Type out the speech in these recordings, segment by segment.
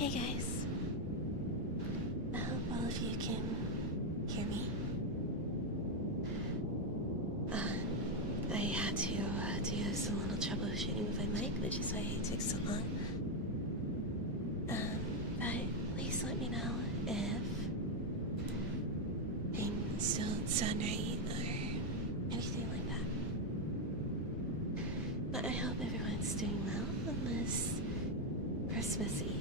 Hey guys, I hope all of you can hear me. I had to do some little troubleshooting with my mic, which is why it takes so long. But please let me know if things don't sound right or anything like that. But I hope everyone's doing well on this Christmas Eve.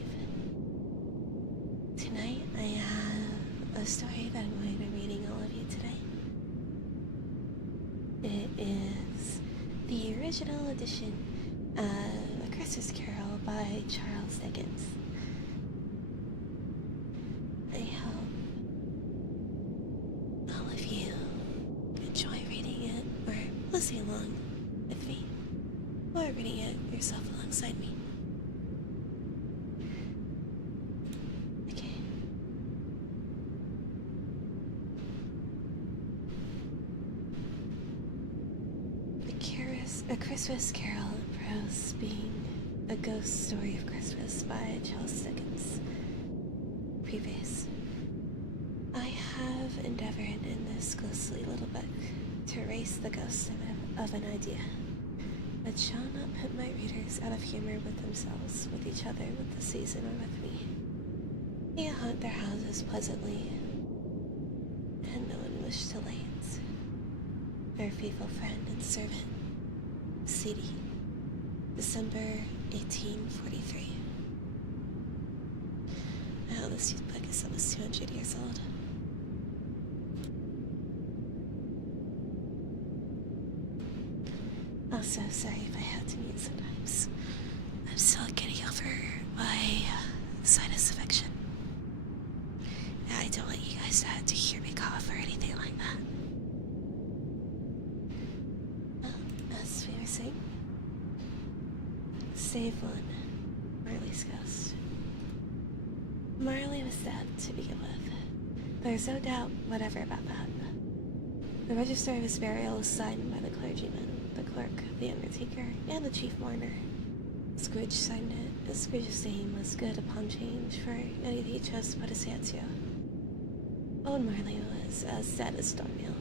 Tonight I have a story that I'm going to be reading all of you today. It is the original edition of A Christmas Carol by Charles Dickens. I hope all of you enjoy reading it or listening along with me, or reading it yourself alongside me. A Christmas Carol, prose being a ghost story of Christmas by Charles Dickens. Preface. I have endeavored in this ghostly little book to erase the ghost of an idea, but shall not put my readers out of humor with themselves, with each other, with the season, or with me. They haunt their houses pleasantly, and no one wished to late. Their faithful friend and servant, CD, December 1843. Wow, this book is almost 200 years old. Also, sorry if I had to mute sometimes. I'm still getting over my sinus infection. I don't want you guys to have to hear me cough or anything like that. As we were saying, save one, Marley's ghost. Marley was dead to begin with. There's no doubt whatever about that. The register of his burial was signed by the clergyman, the clerk, the undertaker, and the chief mourner. Scrooge signed it, and Scrooge's name was good upon change for anything he chose to put his hand to. Old Marley was as dead as doornail.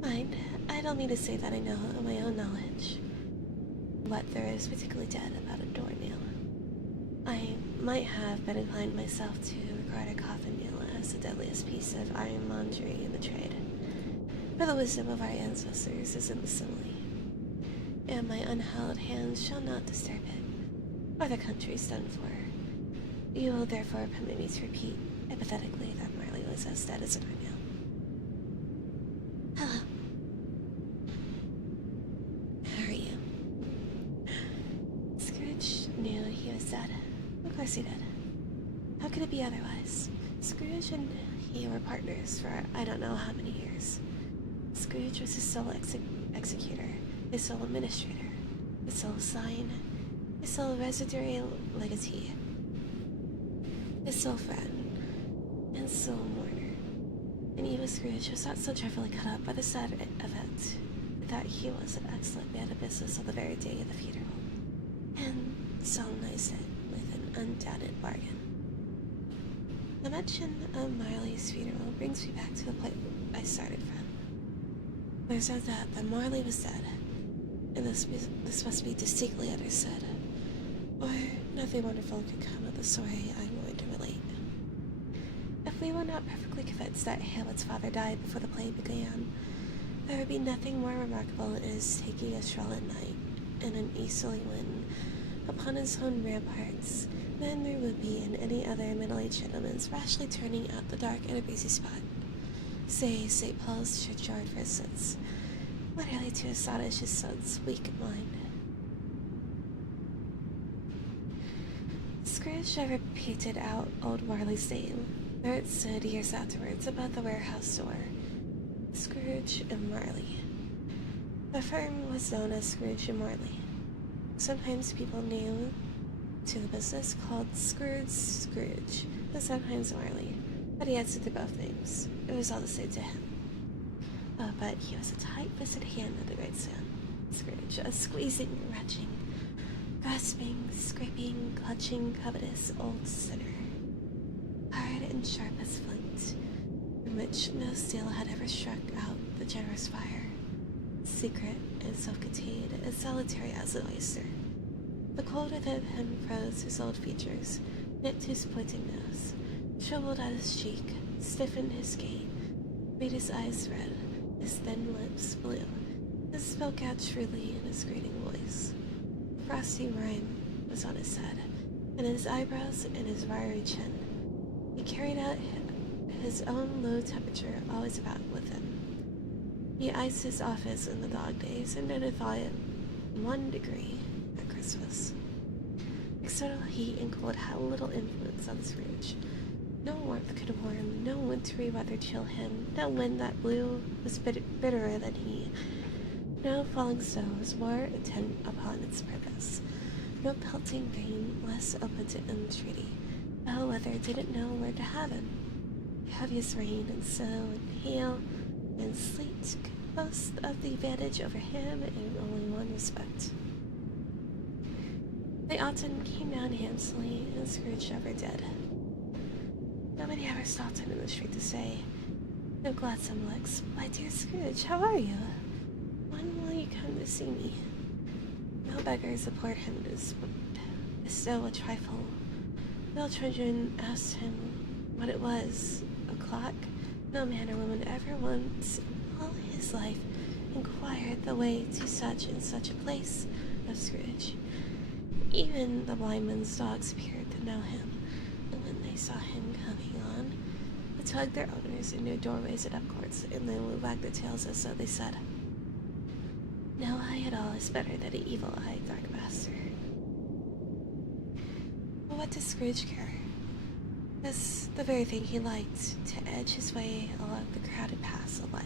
Mind, I don't mean to say that I know of my own knowledge what there is particularly dead about a doornail. I might have been inclined myself to regard a coffin nail as the deadliest piece of ironmongery in the trade, for the wisdom of our ancestors is in the simile, and my unhallowed hands shall not disturb it, or the country's done for. You will therefore permit me to repeat, hypothetically, that Marley was as dead as a doornail. Hello. How are you? Scrooge knew he was dead. Of course he did. How could it be otherwise? Scrooge and he were partners for I don't know how many years. Scrooge was his sole executor, his sole administrator, his sole sign, his sole residuary legatee, his sole friend, and sole mourner. And even Scrooge was not so dreadfully cut up by the sad event that he was an excellent man of business on the very day of the funeral, and solemnized it with an undoubted bargain. The mention of Marley's funeral brings me back to the point I started from. There's no doubt that Marley was dead, and this must be distinctly understood, or nothing wonderful could come of the story I'm going to relate. If we were not perfectly convinced that Hamlet's father died before the play began, there would be nothing more remarkable in his taking a stroll at night in an easterly wind upon his own ramparts than there would be in any other middle-aged gentleman's rashly turning out the dark and a breezy spot, say St. Paul's churchyard for instance, literally to astonish his son's weak mind. Scrooge repeated out old Marley's name, where it stood years afterwards above the warehouse door. Scrooge and Marley. The firm was known as Scrooge and Marley. Sometimes people new to the business called Scrooge, and sometimes Marley, but he answered to both names. It was all the same to him. But he was a tight-fisted hand of the great son, Scrooge, a squeezing, retching, God grasping, scraping, clutching, covetous old sinner, hard and sharp as flint, from which no steel had ever struck out the generous fire, secret and self-contained and solitary as an oyster. The cold within him froze his old features, knit to his pointing nose, troubled at his cheek, stiffened his gait, made his eyes red, his thin lips blue, and spoke out shrewdly in his grating voice. Frosty rime was on his head, and his eyebrows and his wiry chin. He carried out his own low temperature always about with him. He iced his office in the dog days and never thought it 1 degree at Christmas. External heat and cold had little influence on Scrooge. No warmth could warm, no wintry weather chill him, no wind that blew was bitterer than he. No falling snow was more intent upon its purpose. No pelting rain less open to entreaty. Foul weather didn't know where to have him. The heaviest rain and snow and hail and sleet could boast of the advantage over him in only one respect. They often came down handsomely, and Scrooge never did. Nobody ever stopped him in the street to say, "No gladsome looks, my dear Scrooge, how are you? When will you come to see me?" No beggar support him to bestow a trifle. No children asked him what it was, a clock. No man or woman ever once in all his life inquired the way to such and such a place of Scrooge. Even the blind men's dogs appeared to know him, and when they saw him coming on, they tugged their owners in their doorways and up courts, and then would wag their tails as though they said, "No eye at all is better than an evil-eyed dark master." But what does Scrooge care? That's the very thing he liked, to edge his way along the crowded paths of life.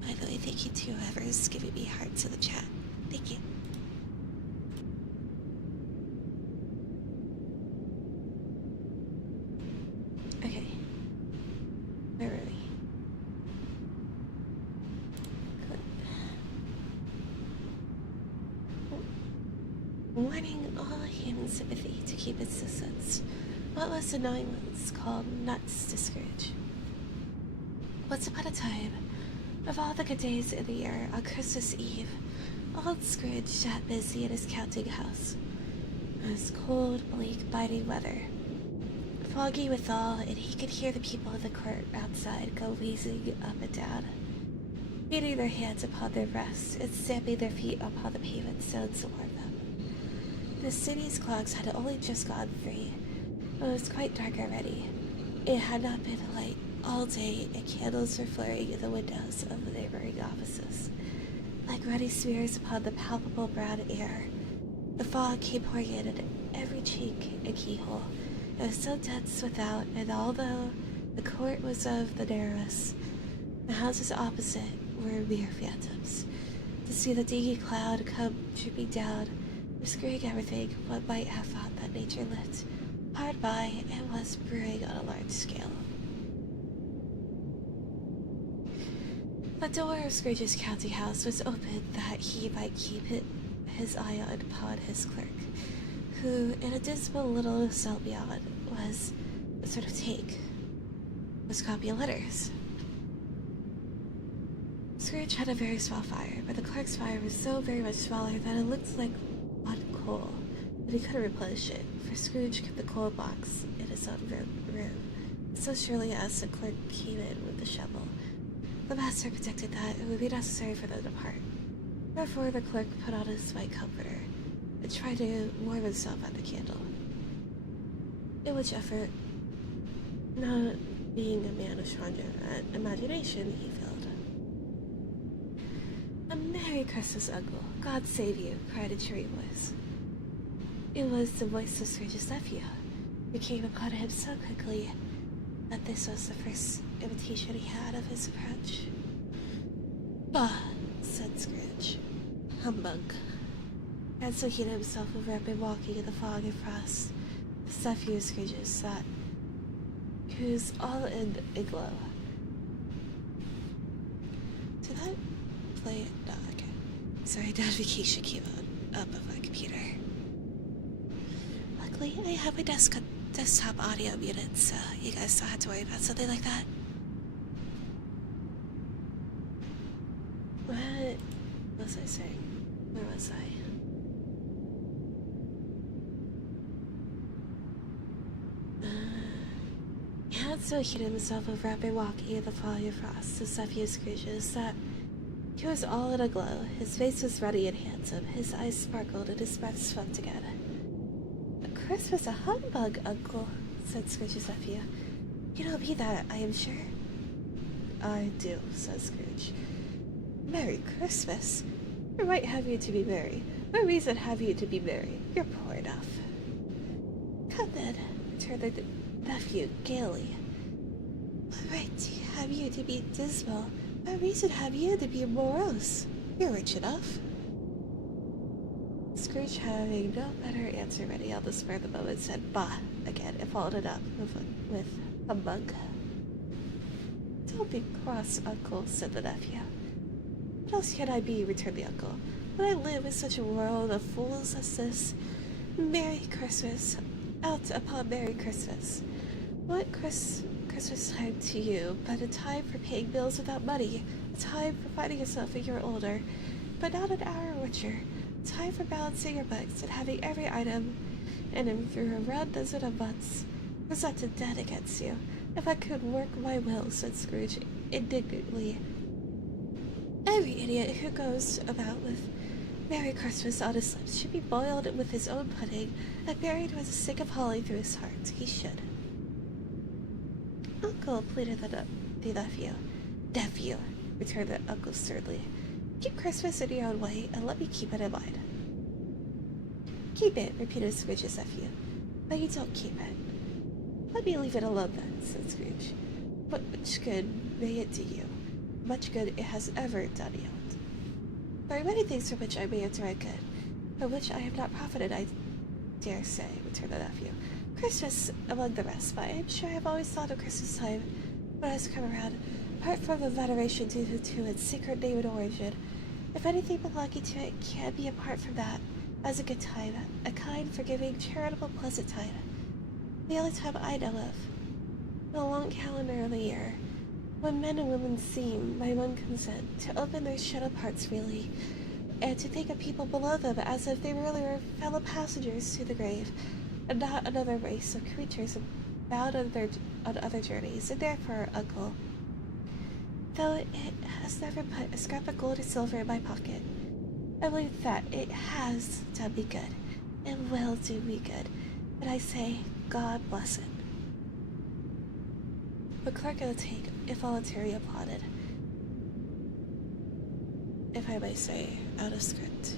By the way, thank you to whoever's giving me hearts in the chat. Thank you. Okay. Where were we? Warning all human sympathy to keep its distance. What was the knowing ones called nuts to Scrooge? Once upon a time, of all the good days in the year, on Christmas Eve, old Scrooge sat busy in his counting house. It was cold, bleak, biting weather, foggy withal, and he could hear the people in the court outside go wheezing up and down, beating their hands upon their breasts and stamping their feet upon the pavement stones to warm them. The city's clocks had only just gone 3, but it was quite dark already. It had not been light all day, and candles were flaring in the windows of the neighboring offices, like ruddy smears upon the palpable brown air. The fog came pouring in at every chink and keyhole. It was so dense without, and although the court was of the narrowest, the houses opposite were mere phantoms. To see the dingy cloud come drooping down, obscuring everything, one might have thought that nature lived hard by and was brewing on a large scale. The door of Scrooge's counting house was open that he might keep his eye upon his clerk, who, in a dismal little cell beyond, was a sort of was copying letters. Scrooge had a very small fire, but the clerk's fire was so very much smaller that it looked like one coal, but he couldn't replenish it, for Scrooge kept the coal box in his own room, so surely as the clerk came in with the shovel. The master predicted that it would be necessary for them to part. Therefore, the clerk put on his white comforter and tried to warm himself at the candle. In which effort, not being a man of strong imagination, he failed. "A Merry Christmas, Uncle! God save you!" cried a cheery voice. It was the voice of Scrooge's nephew, who came upon him so quickly that this was the first invitation he had of his approach. "Bah!" said Scrooge. "Humbug!" And so he himself had rapid walking in the fog and frost. His nephew Scrooge's sat, who's all in a glow. Did that play? No, okay. Sorry, notification came on. up of my computer. Luckily, I have my desktop audio muted, so you guys don't have to worry about something like that. What was I saying? Where was I? He had so heated himself over after walking in the falling frost to Sophia Scrooge's that he was all in a glow. His face was ruddy and handsome, his eyes sparkled, and his breath swept again. "Christmas a humbug, Uncle," said Scrooge's nephew. "You don't mean that, I am sure." "I do," said Scrooge. "Merry Christmas! What right have you to be merry? What reason have you to be merry? You're poor enough." "Come then," returned the nephew gaily. "What right have you to be dismal? What reason have you to be morose? You're rich enough." Scrooge, having no better answer ready on the spur of the moment, said "bah" again and followed it up with humbug. "Don't be cross, Uncle," said the nephew. "What else can I be?" returned the uncle. "When I live in such a world of fools as this, Merry Christmas, out upon Merry Christmas. What Christmas time to you but a time for paying bills without money, a time for finding yourself a year older, but not an hour richer, a time for balancing your books and having every item, and in through a round dozen of months presented dead against you. If I could work my will," said Scrooge indignantly, "every idiot who goes about with Merry Christmas on his lips should be boiled with his own pudding and buried with a stick of holly through his heart. He should." "Uncle," pleaded the nephew. "Nephew," returned the uncle sternly, "keep Christmas in your own way, and let me keep it in mine." "Keep it," repeated Scrooge's nephew. "But you don't keep it." "Let me leave it alone, then," said Scrooge. "Much good may it do you. Much good it has ever done you. There are many things for which I may have done good, for which I have not profited, I dare say," returned the nephew. "Christmas among the rest, but I am sure I have always thought of Christmas time when it has come around, apart from the veneration due to its secret name and origin. If anything belonging to it can be apart from that, as a good time, a kind, forgiving, charitable, pleasant time. The only time I know of, the long calendar of the year, when men and women seem, by one consent, to open their shut-up hearts freely, and to think of people below them as if they really were fellow passengers to the grave, and not another race of creatures bound on other journeys. And therefore, Uncle, though it has never put a scrap of gold or silver in my pocket, I believe that it has done me good, and will do me good, and I say, God bless it." The clerk of the take involuntarily applauded. If I may say, out of script.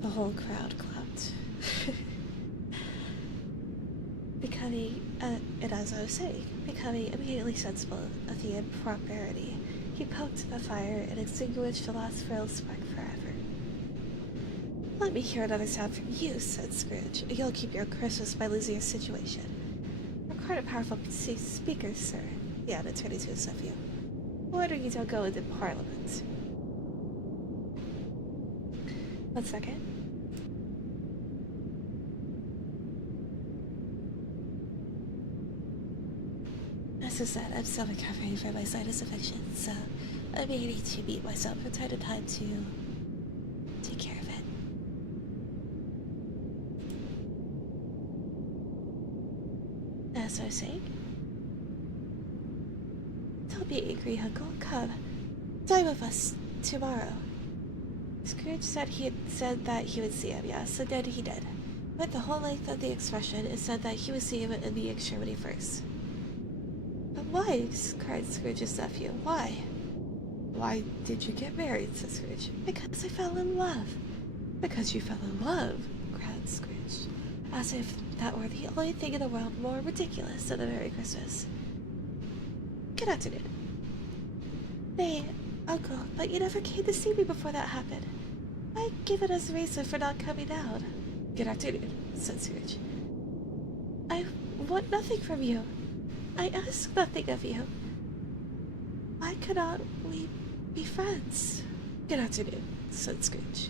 The whole crowd clapped. And as I was saying, becoming immediately sensible of the impropriety, he poked the fire and extinguished the last frail spark forever. "Let me hear another sound from you," said Scrooge, "and you'll keep your Christmas by losing your situation. You're quite a powerful speaker, sir," he added, turning to his nephew. "Wonder you don't go into Parliament." "1 second. As I said, I'm still recovering from my sinus infection, so I may need to meet myself from time to time to take care of it." As I was saying, don't be angry, Uncle. Come, dine with us tomorrow. Scrooge said that he would see him, yes, and then he did. Went the whole length of the expression and said that he would see him in the extremity first. "But why?" cried Scrooge's nephew. "Why?" "Why did you get married?" said Scrooge. "Because I fell in love." "Because you fell in love?" cried Scrooge, as if that were the only thing in the world more ridiculous than a Merry Christmas. "Good afternoon." "Nay, Uncle, but you never came to see me before that happened. Why give it as a reason for not coming down?" "Good afternoon," said Scrooge. "I want nothing from you. I ask nothing of you. Why cannot we be friends?" "Good afternoon," said Scrooge.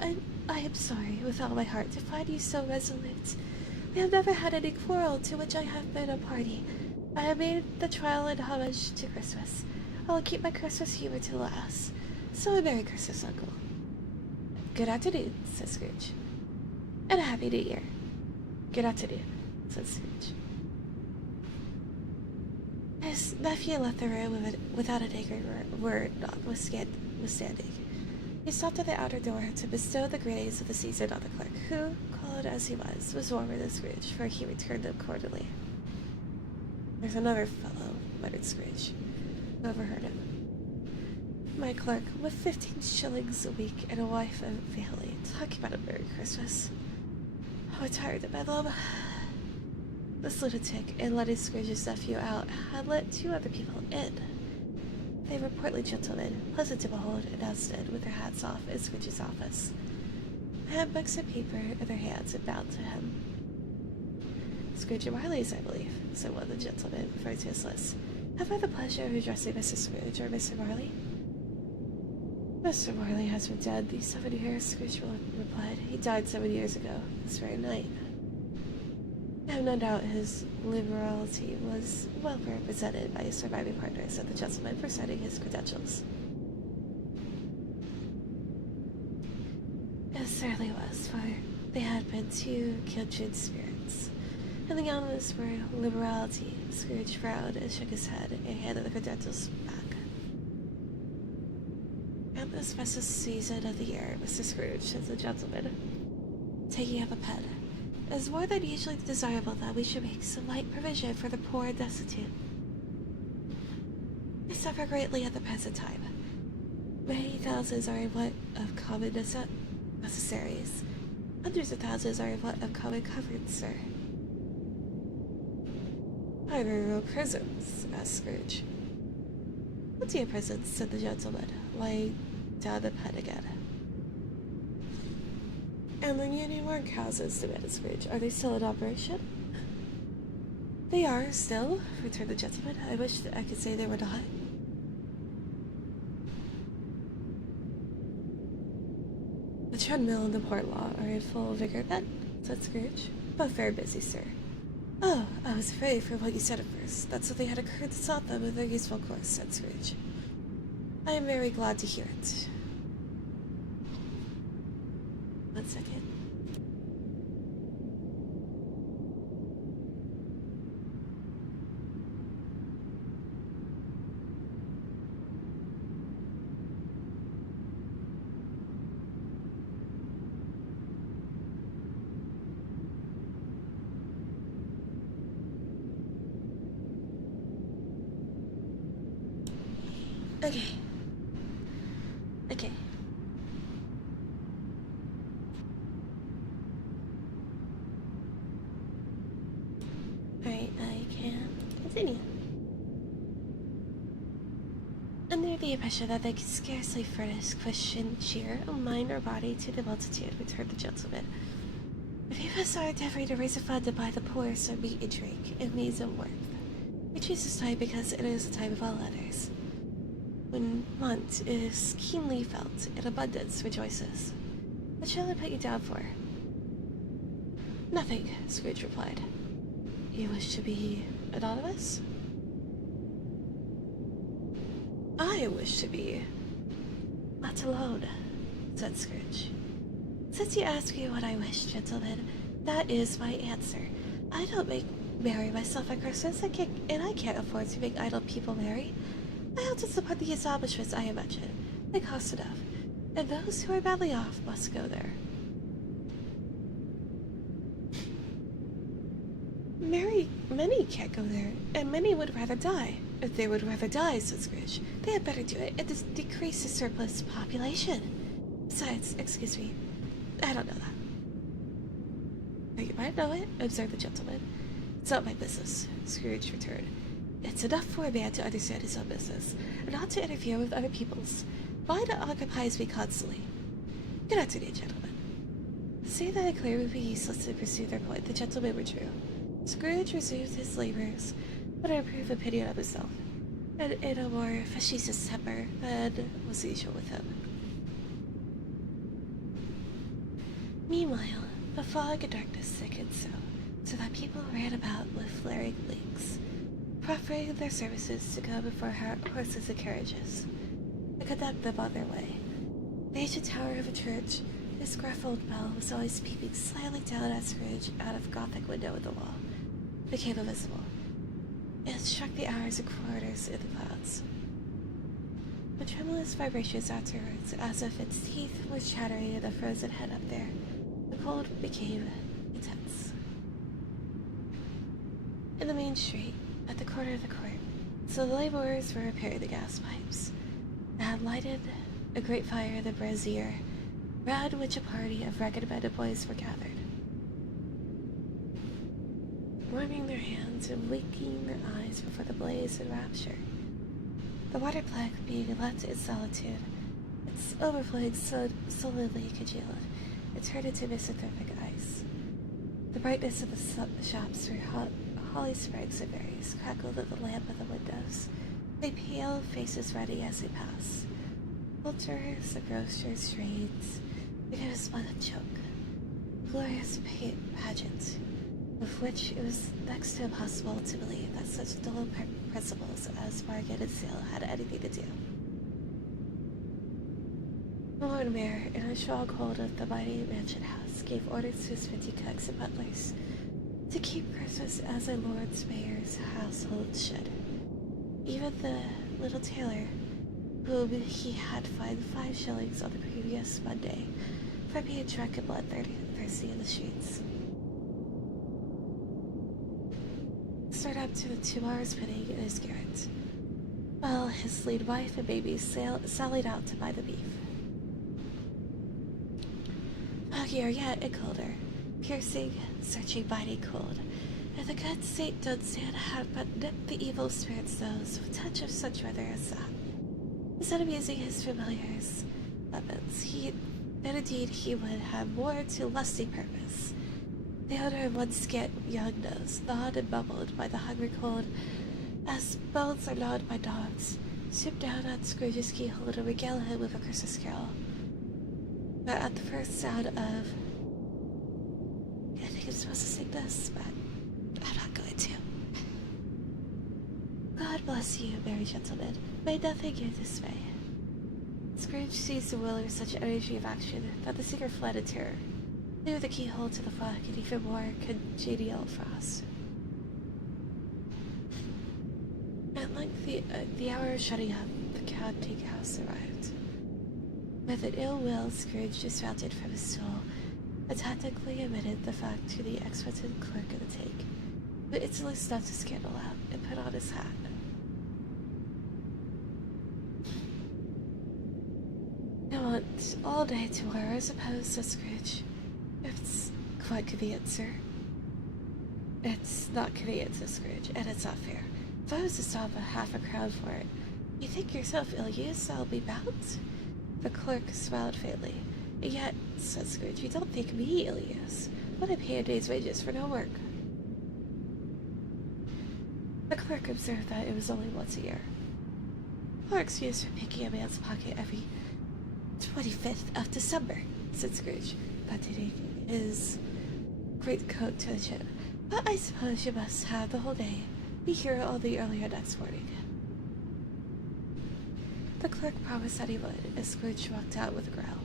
I am sorry with all my heart to find you so resolute. We have never had any quarrel to which I have been a party. I have made the trial in homage to Christmas. I will keep my Christmas humor to last. So a Merry Christmas, Uncle. Good afternoon, said Scrooge. And a Happy New Year. Good afternoon, said Scrooge. His nephew left the room without an angry word notwithstanding. He stopped at the outer door to bestow the greetings of the season on the clerk, who, cold as he was warmer than Scrooge, for he returned them cordially. There's another fellow, muttered Scrooge, who overheard him. My clerk, with 15 shillings a week and a wife and family, talking about a Merry Christmas. Oh, I'm tired of bedlam. This lunatic, in letting Scrooge's nephew out, had let 2 other people in. They were portly gentlemen, pleasant to behold, and now stood, with their hats off, in Scrooge's office. They had books and paper in their hands and bowed to him. Scrooge and Marley's, I believe, said one of the gentlemen, referring to his list. Have I the pleasure of addressing Mr. Scrooge or Mr. Marley? Mr. Marley has been dead these 7 years, Scrooge replied. He died 7 years ago, this very night. I have no doubt his liberality was well represented by his surviving partner, said the gentleman, presenting his credentials. It certainly was, for they had been 2 kindred spirits. And the youngest were liberality. Scrooge frowned and shook his head and handed the credentials back. At this festive season of the year, Mr. Scrooge, said the gentleman, taking up a pen, it is more than usually desirable that we should make some light provision for the poor and destitute. They suffer greatly at the present time. Many thousands are in want of common necessaries. Hundreds of thousands are in want of common comforts, sir. Are there real prisons? Asked Scrooge. Plenty of prisons, said the gentleman, laying down the pen again. And the Union workhouses, demanded Scrooge. Are they still in operation? They are, still, returned the gentleman. I wish that I could say they were not. The treadmill and the port law are in full vigor then, said Scrooge. Both very busy, sir. Oh, I was afraid for what you said at first. That something had occurred to stop them in their useful course, said Scrooge. I am very glad to hear it. 1 second. Okay. Okay. Alright, I can continue. Under the impression that they could scarcely furnish Christian cheer of mind or body to the multitude, returned the gentleman. If you must are endeavoring to raise a fund to buy the poor some meat and drink, and means of worth. We choose this time because it is a time of all others, when want is keenly felt and abundance rejoices. What shall I put you down for? Nothing, Scrooge replied. You wish to be anonymous? I wish to be let alone, said Scrooge. Since you ask me what I wish, gentlemen, that is my answer. I don't make merry myself at Christmas, and I can't afford to make idle people merry. I ought to support the establishments I imagine. They cost enough, and those who are badly off must go there. Many can't go there, and many would rather die. If they would rather die, said Scrooge, they had better do it and decrease the surplus population. Besides, excuse me, I don't know that. But you might know it, observed the gentleman. It's not my business, Scrooge returned. It's enough for a man to understand his own business, and not to interfere with other people's. Mine occupies me constantly. Good afternoon, gentlemen. Seeing that it clearly would be useless to pursue their point, the gentlemen withdrew. Scrooge resumed his labors, with an improved opinion of himself, and in a more facetious temper than was usual with him. Meanwhile, the fog and darkness thickened so that people ran about with flaring blinks, proffering their services to go before horses and carriages, and conduct them on their way. The ancient tower of a church, whose gruff old bell was always peeping slyly down at Scrooge out of a Gothic window in the wall, became invisible. It struck the hours and quarters in the clouds. The tremulous vibrations afterwards, as if its teeth were chattering in the frozen head up there. The cold became intense. In the main street, at the corner of the court, so the laborers were repairing the gas pipes, and had lighted a great fire in the brazier, round which a party of recommended boys were gathered, warming their hands and blinking their eyes before the blaze in rapture. The water plague being left in solitude, its overflowing solidly congealed, and turned into misanthropic ice. The brightness of the shops where holly sprigs and berries crackled at the lamp of the windows, their pale faces ruddy as they passed. Vultures, the grocers' trades, became a splendid joke, a glorious pageant, with which it was next to impossible to believe that such dull principles as bargain and sale had anything to do. The Lord Mayor, in a stronghold of the mighty mansion house, gave orders to his 50 cooks and butlers to keep Christmas as a Lord Mayor's household should. Even the little tailor, whom he had fined 5 shillings on the previous Monday for being drunk and bloodthirsty in the streets, stirred up to the 2 hours pudding in his garret, while his lean wife and babies sallied out to buy the beef. Foggier yet and colder, piercing, searching, biting cold, and the good Saint Dunstan had but nipped the evil spirit's nose with a touch of such weather as that. Instead of using his familiar's weapons, indeed he would have more to lusty purpose. The odor of one scant young nose, gnawed and bubbled by the hungry cold, as bones are gnawed by dogs, stooped down on Scrooge's keyhole to regale him with a Christmas carol. But at the first sound of... I think I'm supposed to sing this, but I'm not going to. God bless you, merry gentlemen. May nothing you dismay. Scrooge seized the will with such energy of action that the singer fled in terror, knew the keyhole to the fog and even more congenial frost. At length, the hour of shutting up the counting house arrived. With an ill will, Scrooge dismounted from his stool and tactically admitted the fact to the expectant clerk of the take, who instantly snuffed his candle out and put on his hat. "I want all day tomorrow, I suppose," said Scrooge. "It's quite convenient, sir." "It's not convenient," said Scrooge, "and it's not fair. If I was to stop a half a crown for it, you think yourself ill-used, I'll be bound?" The clerk smiled faintly. "And yet," said Scrooge, "you don't think me ill-used, when I pay a day's wages for no work." The clerk observed that it was only once a year. "Or excuse for picking a man's pocket every 25th of December," said Scrooge, buttoning his greatcoat to the chin. "But I suppose you must have the whole day. Be here all the earlier next morning." The clerk promised that he would, and Scrooge walked out with a growl.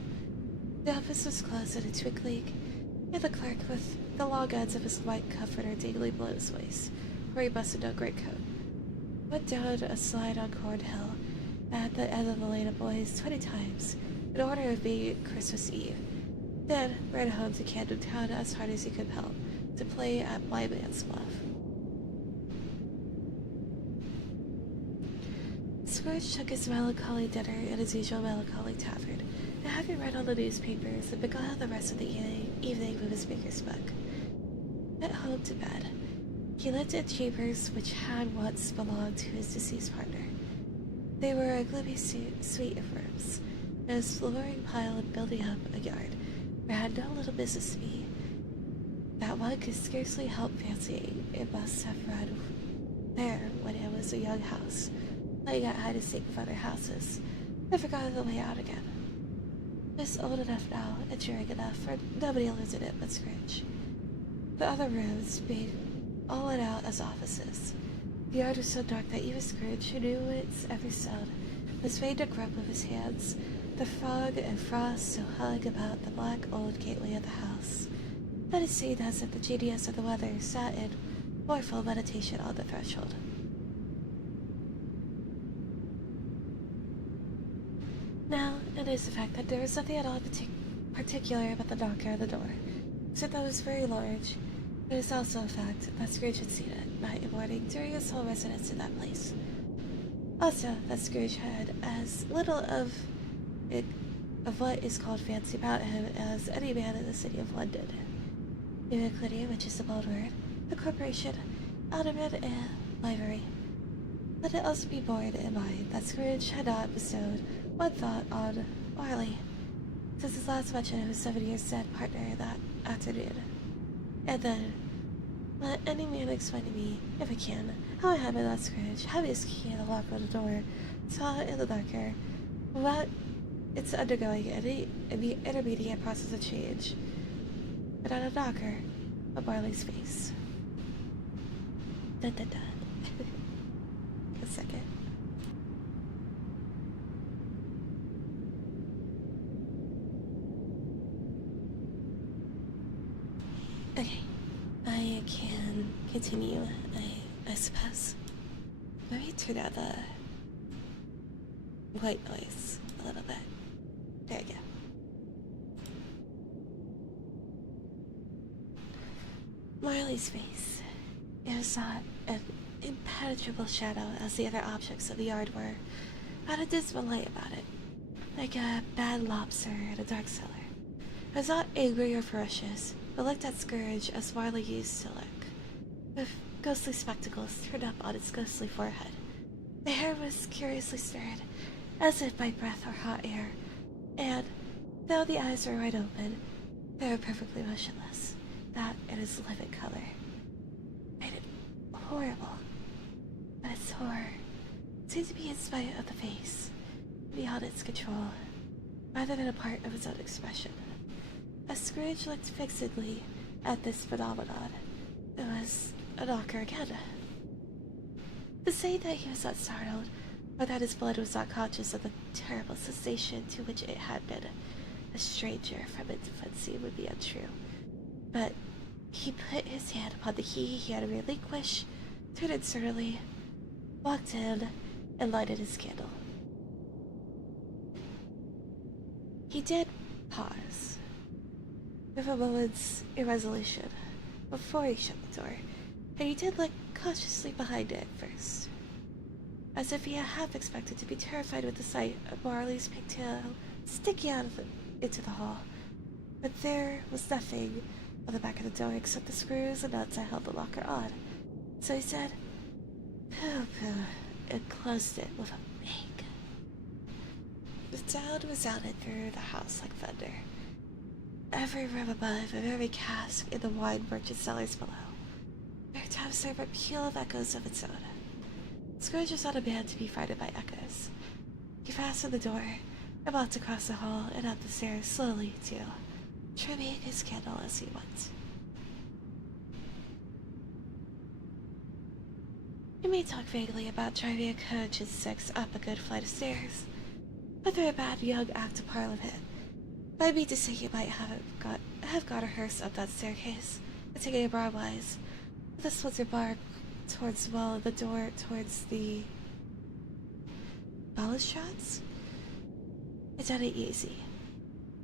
The office was closed in a twinkling, and the clerk, with the long ends of his white comforter dangling below his waist, where he busted no greatcoat, went down a slide on Cornhill at the end of the lane of boys 20 times, in order of being Christmas Eve, then ran home to Camden Town as hard as he could pelt, to play at Blind Man's Bluff. Scrooge took his melancholy dinner in his usual melancholy tavern, and having read all the newspapers, and beguiled the rest of the evening with his baker's book, went home to bed. He lived in chambers which had once belonged to his deceased partner. They were a gloomy suite of rooms, and a slumbering pile of building up a yard where had no little business to be, that one could scarcely help fancying it must have run there when it was a young house, playing at hide and seek with other houses, and forgotten the way out again. It's old enough now, enduring enough, for nobody lives in it but Scrooge. The other rooms being all lit out as offices. The yard was so dark that even Scrooge, who knew its every sound, was fain to grub with his hands. The fog and frost so hung about the black old gateway of the house that it seemed as if the genius of the weather sat in mournful meditation on the threshold. Now, it is the fact that there was nothing at all particular about the knocker on the door, except that it was very large. It is also a fact that Scrooge had seen it night and morning during his whole residence in that place. Also, that Scrooge had as little of what is called fancy about him as any man in the city of London. Ubiquity, which is a bold word, the corporation, alderman, and livery. Let it also be borne in mind that Scrooge had not bestowed one thought on Marley since his last mention of his 7 years dead partner that afternoon. And then, let any man explain to me, if he can, how it happened that Scrooge, having his key in the lock of the door, saw in the darker, without its undergoing any intermediate process of change, but on a knocker of Marley's face. Dun dun dun. A second. Okay, I can continue, I suppose. Let me turn down the white noise a little bit. There we go. Marley's face. It was not an impenetrable shadow as the other objects of the yard were, had a dismal light about it, like a bad lobster in a dark cellar. It was not angry or ferocious, but looked at Scrooge as Marley used to look, with ghostly spectacles turned up on its ghostly forehead. The hair was curiously stirred, as if by breath or hot air, and, though the eyes were wide open, they were perfectly motionless. That and its livid color made it horrible, but its horror seemed to be in spite of the face, beyond its control, rather than a part of its own expression. As Scrooge looked fixedly at this phenomenon, it was a knocker again. To say that he was not startled, or that his blood was not conscious of the terrible sensation to which it had been a stranger from infancy would be untrue. But he put his hand upon the key he had relinquished, turned it sturdily, walked in, and lighted his candle. He did pause, with a moment's irresolution, before he shut the door, and he did look cautiously behind it first, as if he had half expected to be terrified with the sight of Marley's pigtail sticking out into the hall. But there was nothing on the back of the door except the screws and nuts that held the locker on. So he said, "Pooh-pooh," and closed it with a bang. The sound resounded through the house like thunder. Every room above and every cask in the wine merchant cellars below. Every time served a peal of echoes of its own. Scrooge was not a man to be frightened by echoes. He fastened the door and walked across the hall and up the stairs slowly, too, trimming his candle as he went. He may talk vaguely about driving a coach and six up a good flight of stairs, but through a bad young act of Parliament. I mean to say you might have got a hearse up that staircase and taken a broadwise, with a splinter bar towards the wall and the door towards the balustrades. It done it easy.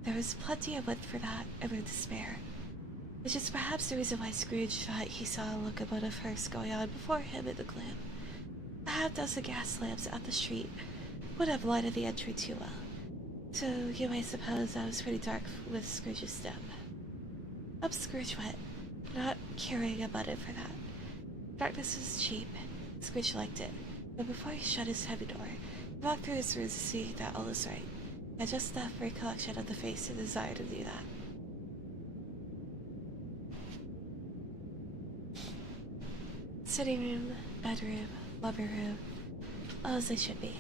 There was plenty of width for that and room to spare, which is perhaps the reason why Scrooge thought he saw a locomotive hearse going on before him in the gloom. A half-dozen gas lamps at the street would have lighted the entry too well, so you may suppose that it was pretty dark with Scrooge's step. Up Scrooge went, not carrying a button for that. Darkness was cheap. Scrooge liked it, but before he shut his heavy door, he walked through his rooms to see that all was right. He had just enough recollection of the face to desire to do that. Sitting room, bedroom, lumber room, all as they should be.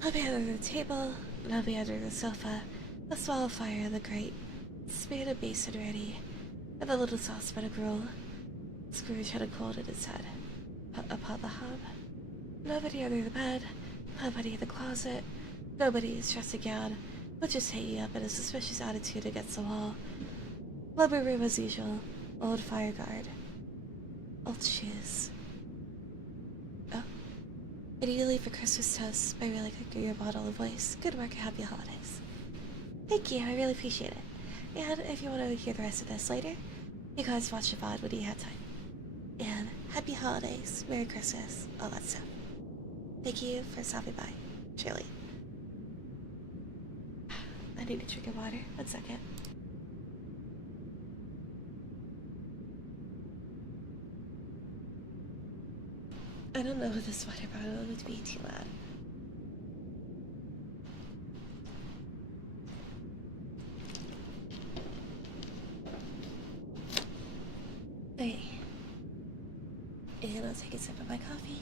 Nobody under the table, nobody under the sofa, A small fire in the grate, smeared a basin ready, and a little saucepan of gruel. Scrooge had a cold in his head. Upon the hob. Nobody under the bed, nobody in the closet, nobody in his dressing gown, but just hanging up in a suspicious attitude against the wall. Lumber room as usual, old fire guard. Old shoes. Oh. I need to leave for Christmas toast. My really good your bottle of voice. Good work and happy holidays. Thank you, I really appreciate it. And if you want to hear the rest of this later, you guys watch the VOD when you have time. And happy holidays, Merry Christmas, all that stuff. Thank you for stopping by, truly. I need to drink water. 1 second. I don't know if this water bottle would be too loud. Okay. And I'll take a sip of my coffee.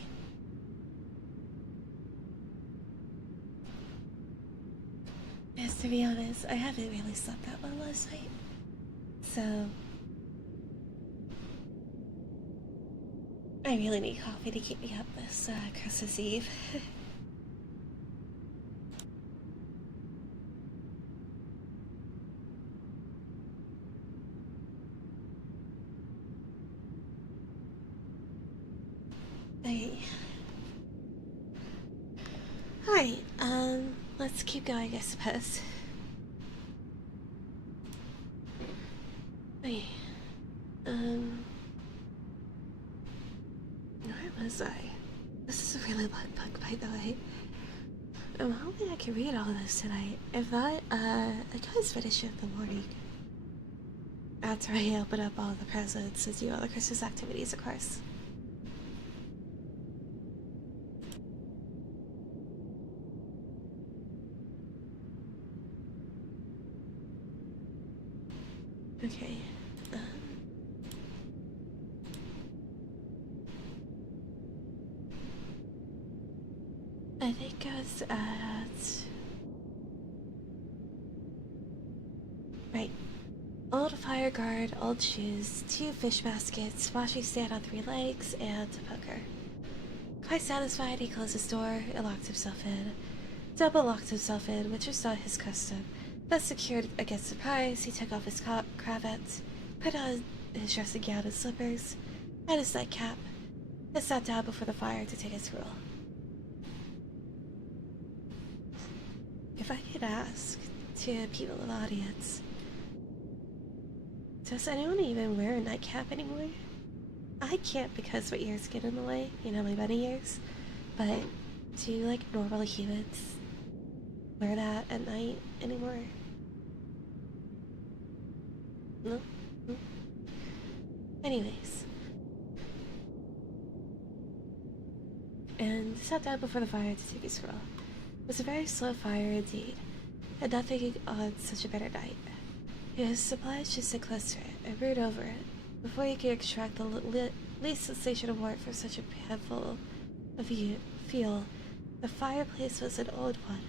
Yes, to be honest, I haven't really slept that well last night. So I really need coffee to keep me up this Christmas Eve. Alright, let's keep going, I suppose. Okay, where was I? This is a really long book, by the way. I'm hoping I can read all of this tonight. If not, I guys finish it in the morning. After I open up all the presents and do all the Christmas activities, of course. Okay. I think I was at... Right. Old fire guard, old shoes, 2 fish baskets, washing stand on 3 legs, and a poker. Quite satisfied, he closed his door and locked himself in. Double locked himself in, which was not his custom. Thus secured against surprise, he took off his cravat, put on his dressing gown and slippers, and his nightcap, and sat down before the fire to take his gruel. If I could ask to people in the audience, does anyone even wear a nightcap anymore? I can't because my ears get in the way, you know, my bunny ears. But do like normal humans wear that at night anymore? No? Anyways. And sat down before the fire to take his gruel. It was a very slow fire indeed, and nothing on such a bitter night. He was obliged to sit close to it and brood over it, before he could extract the least sensation of warmth from such a handful of fuel. The fireplace was an old one,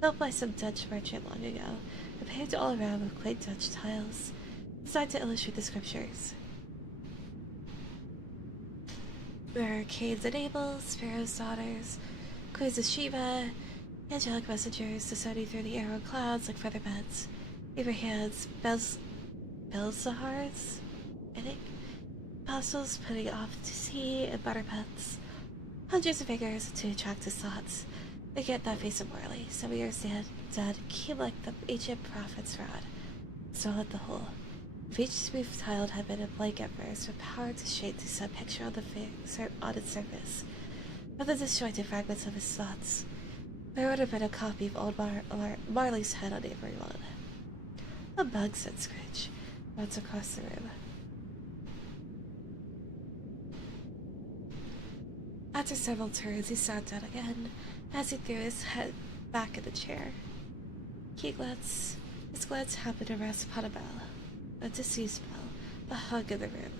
built by some Dutch merchant long ago, and paved all around with quaint Dutch tiles, designed to illustrate the scriptures. There are Cain's and Abel's, Pharaoh's daughters, Queens of Sheba, angelic messengers descending through the arrow clouds like feather beds, Abraham's Belzahars, I think, apostles putting off to sea, and butterpets, hundreds of figures to attract his thoughts. They get that face of Marley, 7 years dead, came like the ancient prophet's rod, still at the hole. If each smooth tiled had been a blanket verse with power to shape to some picture on its surface, of the disjointed fragments of his thoughts, there would have been a copy of old Marley's head on every one. A bug, said Scrooge, once across the room. After several turns, he sat down again, as he threw his head back in the chair. His glance happened to rest upon a bell, a disused bell, that hung in the room,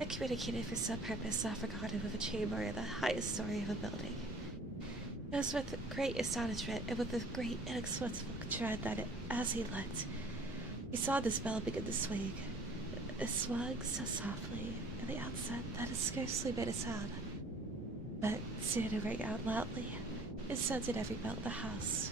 and communicated for some purpose not forgotten with a chamber in the highest story of a building. It was with great astonishment and with a great inexplicable dread that as he looked, he saw this bell begin to swing. It swung so softly at the outset that it scarcely made a sound, but soon it rang out loudly. It sounded every bell in the house.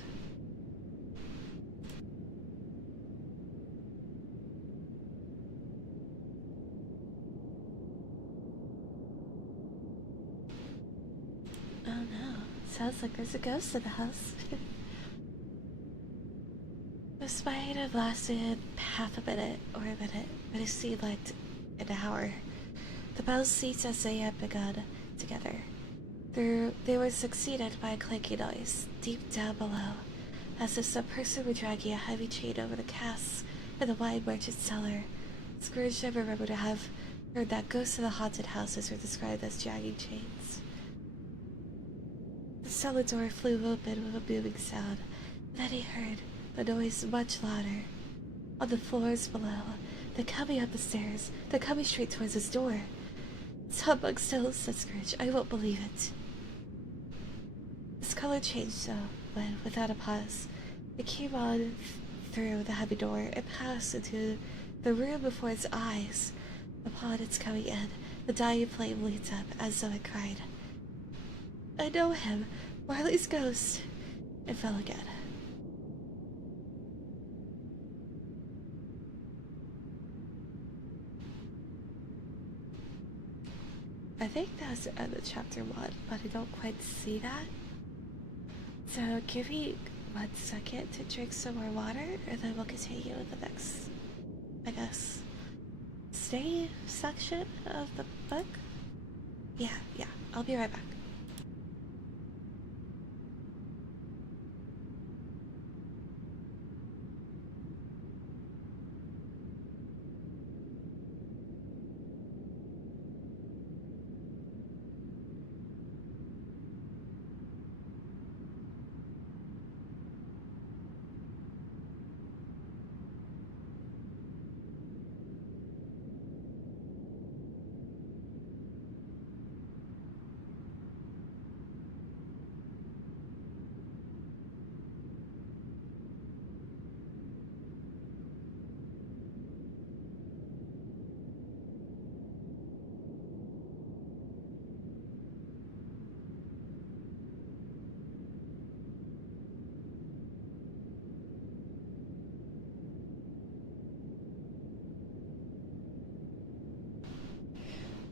Oh no, sounds like there's a ghost in the house. This might have lasted half a minute or a minute, but it seemed like an hour. The bells ceased as they had begun together. They were succeeded by a clanking noise deep down below, as if some person were dragging a heavy chain over the casks in the wine merchant's cellar. Scrooge never remembered to have heard that ghosts in the haunted houses were described as dragging chains. The cellar door flew open with a booming sound, and then he heard the noise much louder. On the floors below, they're coming up the stairs. They're coming straight towards his door. "It's humbug still," said Scrooge. "I won't believe it." His color changed though, when, without a pause, it came on through the heavy door and passed into the room before his eyes. Upon its coming in, the dying flame leaped up as though it cried, "I know him! Marley's ghost!" and fell again. I think that's the end of chapter 1, but I don't quite see that. So give me 1 second to drink some more water, and then we'll continue with the next, I guess, stay section of the book? Yeah, I'll be right back.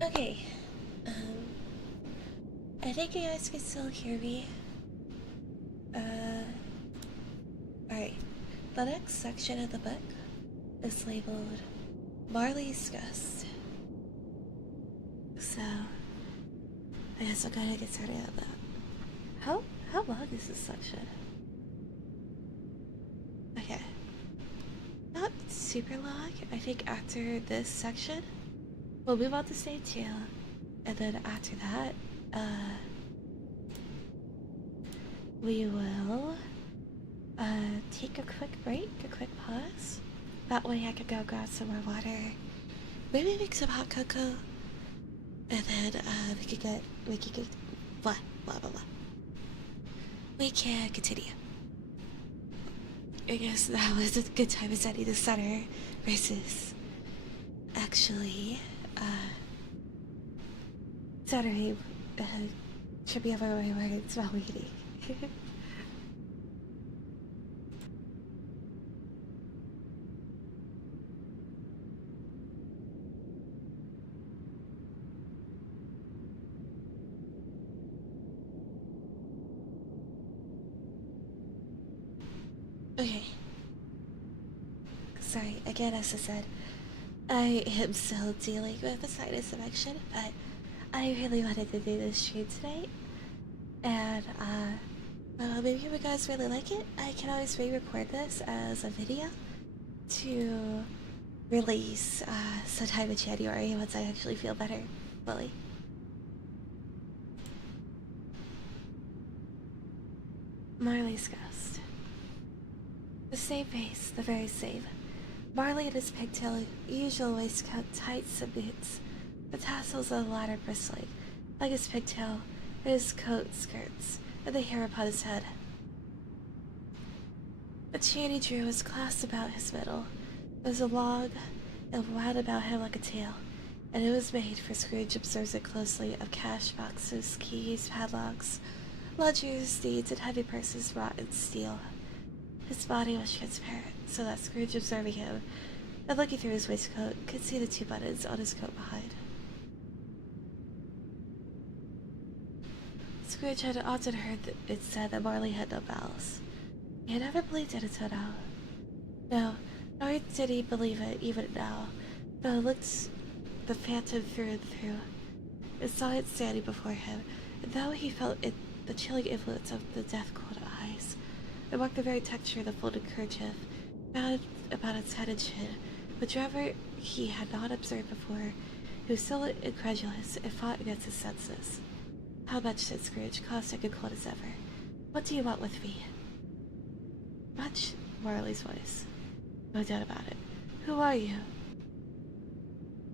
Okay, I think you guys can still hear me. Alright. The next section of the book is labeled Marley's Ghost. So, I guess I'm gonna get started on that. How long is this section? Okay. Not super long. I think after this section, we'll move on to stage 2, and then after that, we will take a quick break, a quick pause. That way I could go grab some more water, maybe make some hot cocoa, and then we could blah blah blah blah. We can continue. I guess that was a good time of setting the center versus actually Saturday should be over my words while waiting. Okay. Sorry, again, as I said, I am still dealing with a sinus infection, but I really wanted to do this stream tonight, and maybe if you guys really like it, I can always re-record this as a video to release sometime in January once I actually feel better fully. Marley's Ghost. The same face, the very same. Marley in his pigtail, usual waistcoat, tights, and boots. The tassels of the latter bristling, like his pigtail, and his coat skirts, and the hair upon his head. The chain he drew was clasped about his middle. It was a log and wound about him like a tail, and it was made, for Scrooge observes it closely, of cash boxes, keys, padlocks, ledgers, deeds, and heavy purses wrought in steel. His body was transparent, so that Scrooge, observing him, and looking through his waistcoat, could see the 2 buttons on his coat behind. Scrooge had often heard it said that Marley had no bowels. He had never believed it until now. No, nor did he believe it even now, though he looked the phantom through and through, and saw it standing before him, and though he felt it, the chilling influence of the death-cold eyes, and marked the very texture of the folded kerchief bound about its head and chin, whichever he had not observed before, he was still incredulous and fought against his senses. "How much," said Scrooge, caustic and cold as ever. "What do you want with me?" "Much," Marley's voice. "No doubt about it. Who are you?"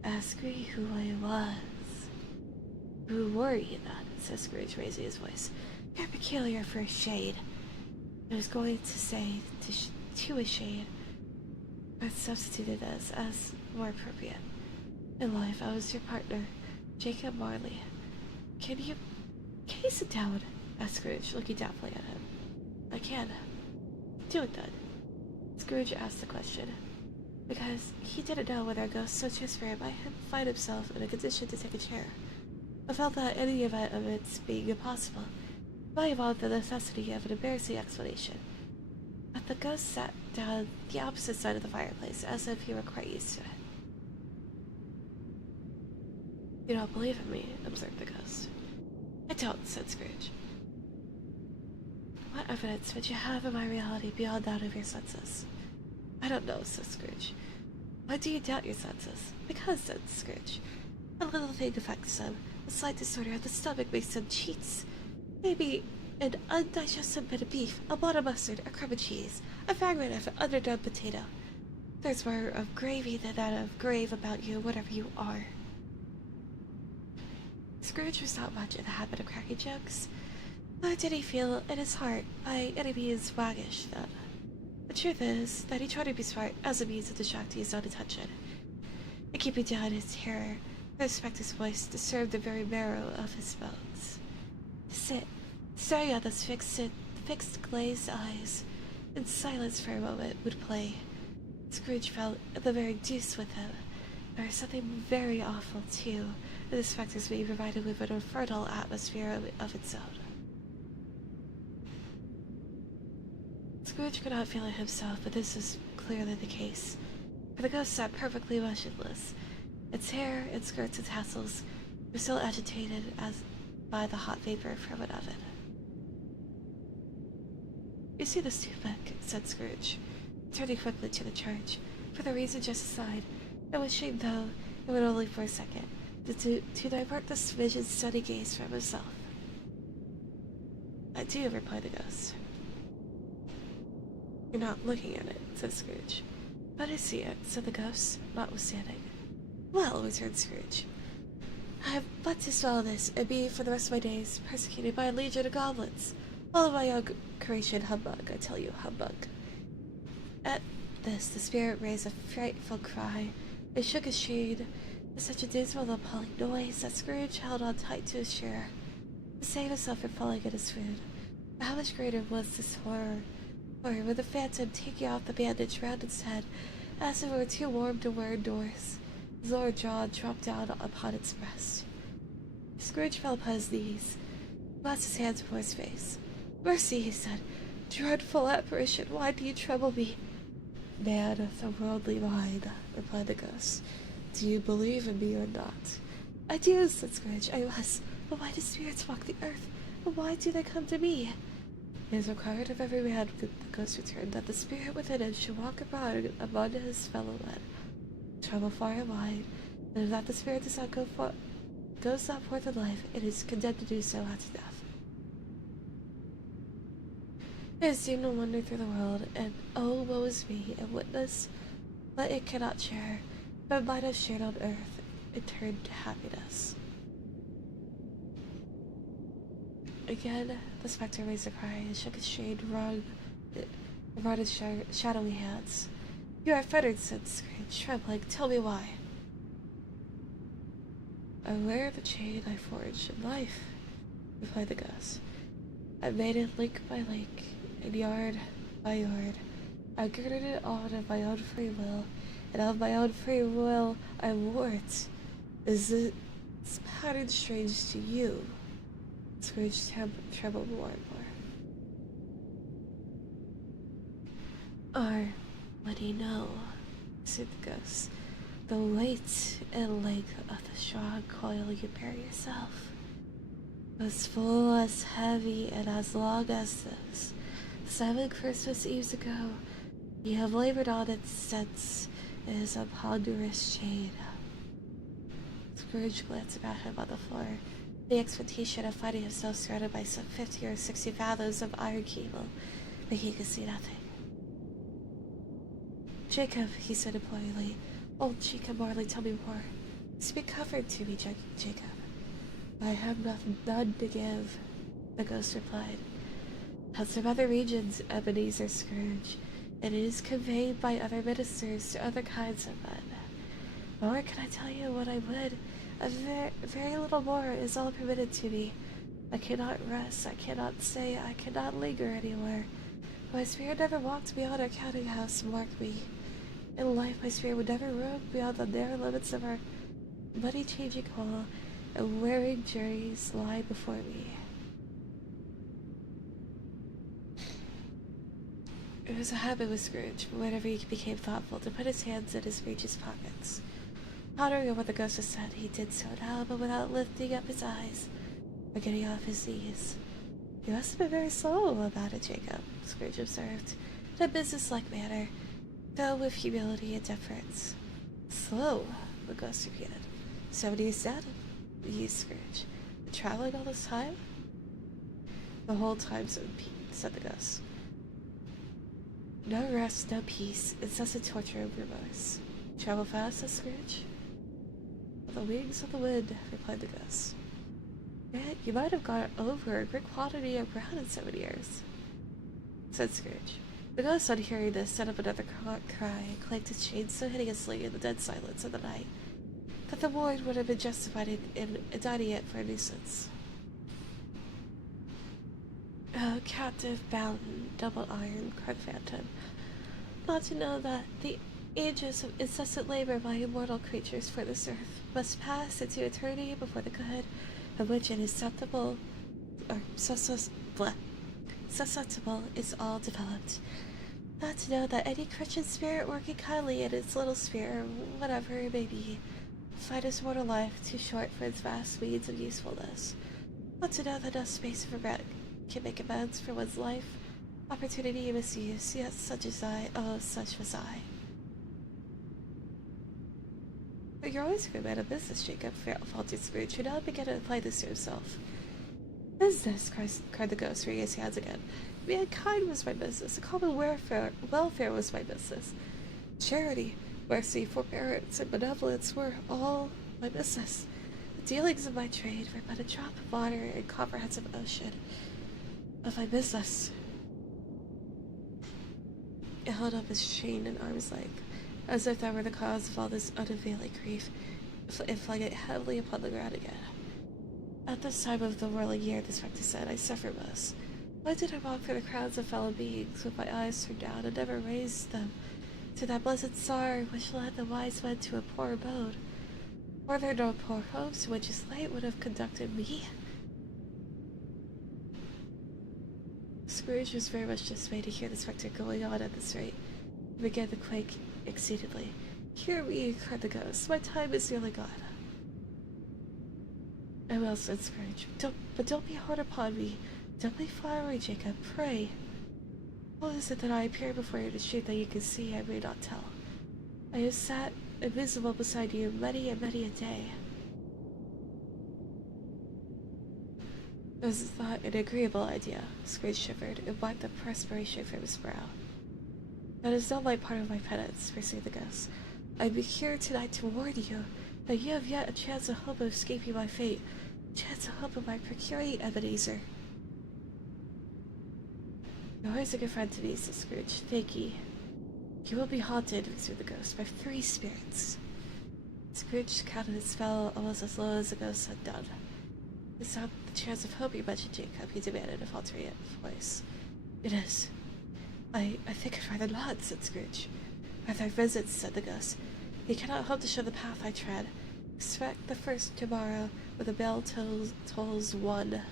"Ask me who I was." "Who were you, then?" said Scrooge, raising his voice. "You're peculiar for a shade." I was going to say to a shade, but substituted as more appropriate. "In life, I was your partner, Jacob Marley. Can you sit down?" asked Scrooge, looking doubtfully at him. "I can." "Do it, then." Scrooge asked the question because he didn't know whether a ghost so transparent might find himself in a condition to take a chair, but felt that in the event of its being impossible, it might involve the necessity of an embarrassing explanation. But the ghost sat down the opposite side of the fireplace, as if he were quite used to it. "You don't believe in me," observed the ghost. "I don't," said Scrooge. "What evidence would you have of my reality beyond that of your senses?" "I don't know," said Scrooge. "Why do you doubt your senses?" "Because," said Scrooge, "a little thing affects them. A slight disorder of the stomach makes them cheats. Maybe an undigested bit of beef, a blot of mustard, a crumb of cheese, a fragment of an underdone potato. There's more of gravy than that of grave about you, whatever you are." Scrooge was not much in the habit of cracking jokes, nor did he feel in his heart by any means waggish then. The truth is that he tried to be smart as a means of distracting his own attention, and keeping down his terror. The respect's voice disturbed the very marrow of his bones. To sit, staring at those fixed glazed eyes, in silence for a moment, would play. Scrooge felt the very deuce with him. There was something very awful, too, in the spectre's being provided with an infernal atmosphere of its own. Scrooge could not feel it himself, but this was clearly the case, for the ghost sat perfectly motionless. Its hair, its skirts, and tassels were still agitated as by the hot vapor from an oven. "You see this toothpick," said Scrooge, turning quickly to the charge, for the reason just assigned, and wishing, though it would only for a second, to divert the vision's steady gaze from himself. "I do," replied the ghost. "You're not looking at it," said Scrooge. "But I see it," said the ghost, notwithstanding. "Well," returned Scrooge, "I have but to swallow this, and be, for the rest of my days, persecuted by a legion of goblins. All of my own creation humbug, I tell you, humbug." At this, the spirit raised a frightful cry, and shook his chain with such a dismal and appalling noise that Scrooge held on tight to his chair, to save himself from falling in his swoon. But how much greater was this horror, with the phantom taking off the bandage round its head, as if it were too warm to wear indoors. His lower jaw dropped down upon its breast. Scrooge fell upon his knees, clasped his hands before his face. "Mercy," he said. "Dreadful apparition, why do you trouble me?" "Man of the worldly mind," replied the ghost, "do you believe in me or not?" "I do," said Scrooge. "I was. But why do spirits walk the earth? And why do they come to me?" "It is required of every man," the ghost returned, "that the spirit within him should walk abroad among his fellow men, travel far and wide, and if that the spirit does not goes not forth in life, it is condemned to do so after death. It is seen to wander through the world, and oh, woe is me, and witness what it cannot share, but it might have shared on earth, it turned to happiness." Again, the spectre raised a cry and shook its shade around its shadowy hands. You are fettered, said Scrooge, trembling. Tell me why. I wear the chain I forged in life, replied the ghost. I made it link by link, and yard by yard. I girded it on of my own free will, and of my own free will I wore it. Is this pattern strange to you? Scrooge trembled more and more. Or, what do you know? Said the ghost. The weight and length of the strong coil you bear yourself, as full, as heavy, and as long as this. 7 Christmas Eves ago, you have labored on it since. It is a ponderous chain. Scrooge glanced about him on the floor, the expectation of finding himself surrounded by some 50 or 60 fathoms of iron cable, but he could see nothing. Jacob, he said imploringly. Old Jacob Marley, tell me more. Speak comfort to me, Jacob. I have none to give, the ghost replied. That's from other regions, Ebenezer Scrooge, and it is conveyed by other ministers to other kinds of men. Nor can I tell you what I would. A very little more is all permitted to me. I cannot rest, I cannot stay, I cannot linger anywhere. My spirit never walked beyond our counting house, mark me. In life, my spirit would never roam beyond the narrow limits of our money-changing hall, and wearing journeys lie before me. It was a habit with Scrooge, whenever he became thoughtful, to put his hands in his breeches pockets. Pondering on what the ghost had said, he did so now, but without lifting up his eyes or getting off his knees. You must have been very slow about it, Jacob, Scrooge observed, in a business-like manner, though with humility and deference. Slow, the ghost repeated. 70 years dead, mused Scrooge. Been traveling all this time? The whole time, said the ghost. No rest, no peace, incessant torture and remorse. Travel fast, said Scrooge. On the wings of the wind, replied the ghost. Yet you might have got over a great quantity of ground in 7 years, said Scrooge. The ghost, on hearing this, set up another cry and clanked his chain so hideously in the dead silence of the night that the ward would have been justified in indicting it for a nuisance. Oh, captive, bound in double iron, cried the phantom, not to know that the ages of incessant labor by immortal creatures for this earth must pass into eternity before the good of which it is susceptible is all developed. Not to know that any Christian spirit working kindly in its little sphere, whatever it may be, find its mortal life too short for its vast means of usefulness. Not to know that no space of regret can make amends for one's life, opportunity and misuse, yet such as I, oh, such was I. But you're always a good man of business, Jacob, faltered Scrooge, who now began to apply this to himself. Business, cried the ghost, wringing his hands again. Mankind was my business. The common welfare was my business. Charity, mercy, forbearance, and benevolence were all my business. The dealings of my trade were but a drop of water in a comprehensive ocean of my business. It held up his chain an arm's length, as if that were the cause of all this unavailing grief, and flung it heavily upon the ground again. At this time of the whirling year, the spectre said, I suffer most. Why did I walk through the crowds of fellow beings with my eyes turned down and never raised them to that blessed star which led the wise men to a poor abode? Were there no poor homes to which his light would have conducted me? Scrooge was very much dismayed to hear the spectre going on at this rate. He began to quake exceedingly. Hear me, cried the ghost. My time is nearly gone. I will, said Scrooge. Don't be hard upon me. Don't be fiery, Jacob. Pray. What is it that I appear before you to shoot that you can see I may not tell? I have sat invisible beside you many and many a day. It was thought an agreeable idea. Scrooge shivered and wiped the perspiration from his brow. That is not my part of my penance, pursued the ghost. I am here tonight to warn you that you have yet a chance of hope of escaping my fate, a chance of hope of my procuring Ebenezer. You're always a good friend to me, said Scrooge. Thank ye. You will be haunted, resumed the ghost, by 3 spirits. Scrooge's countenance fell almost as low as the ghost had done. Is that the chance of hope you mentioned, Jacob? He demanded in a faltering voice. It is. I think I'd rather not, said Scrooge. Rather visits, said the ghost. He cannot hope to show the path I tread. Expect the first tomorrow, when the bell tolls 1.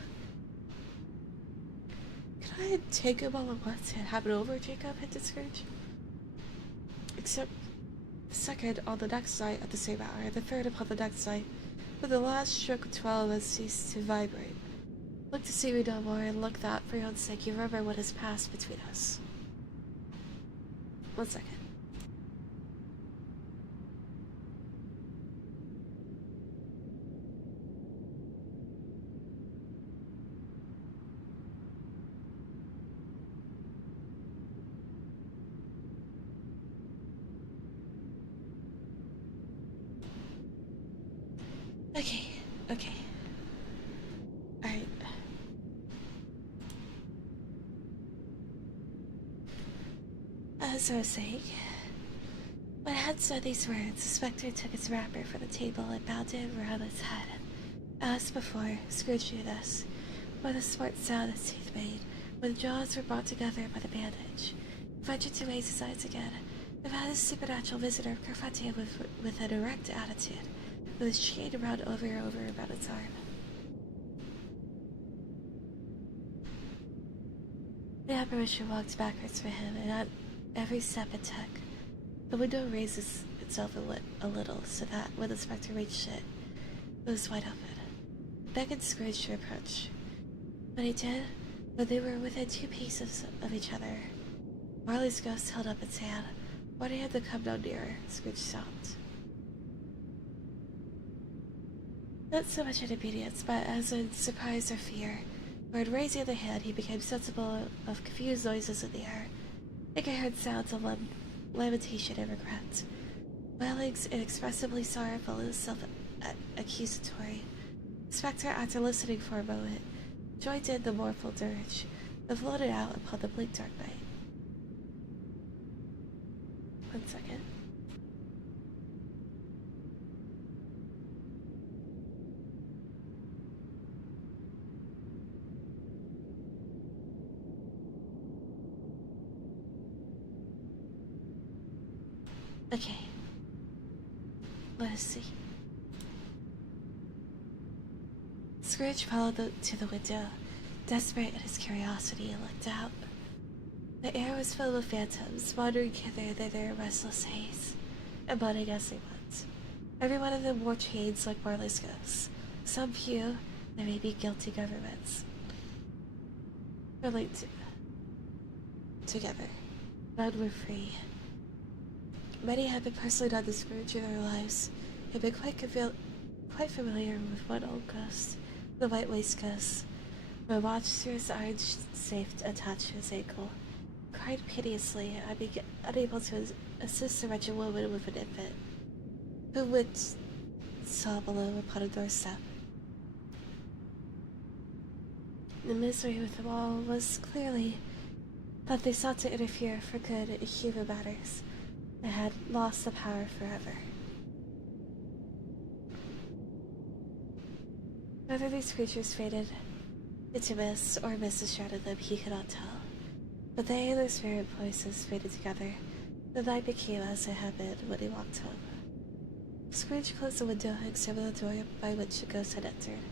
Can I take him all at once and have it over, Jacob? Hinted Scrooge. Except the second on the next night at the same hour, the third upon the next night, when the last stroke of 12 has ceased to vibrate. Look to see me no more, and look that, for your own sake, you remember what has passed between us. 1 second. Okay. Alright. As I was saying, when I had said these words, the spectre took its wrapper from the table and bound it around its head. As before, Scrooge knew this, by the smart sound its teeth made, when the jaws were brought together by the bandage. He ventured to raise his eyes again, and found his supernatural visitor confronting him with an erect attitude, with his chain wound over and over about its arm. The apparition walked backwards for him, and at every step it took, the window raises itself a little, so that when the spectre reached it, it was wide open. It beckoned Scrooge to approach. When he did, when they were within 2 paces of each other, Marley's ghost held up its hand, wanting him to come no nearer. Scrooge stopped. Not so much in obedience, but as in surprise or fear, for in raising the hand he became sensible of confused noises in the air. He heard sounds of lamentation and regret, wailings inexpressibly sorrowful and self-accusatory. The spectre, after listening for a moment, joined in the mournful dirge, and floated out upon the bleak dark night. 1 second. Okay. Let us see. Scrooge followed to the window, desperate in his curiosity, and looked out. The air was filled with phantoms, wandering hither and thither in restless haze, and budding as they went. Every one of them wore chains like Marley's ghosts. Some few, there may be guilty governments, were linked together. None were free. Many had been personally known to Scrooge in their lives, and been quite familiar with one old ghost, the white waistcoat, who watched through his orange safe attached to his ankle, cried piteously, unable to assist the wretched woman with an infant, who would sob alone upon a doorstep. The misery with them all was clearly that they sought to interfere for good in human matters, and had lost the power forever. Whether these creatures faded into mist or mist shrouded them, he could not tell. But they and their spirit voices faded together. The night became as it had been when he walked home. Scrooge closed the window and examined the door by which the ghost had entered.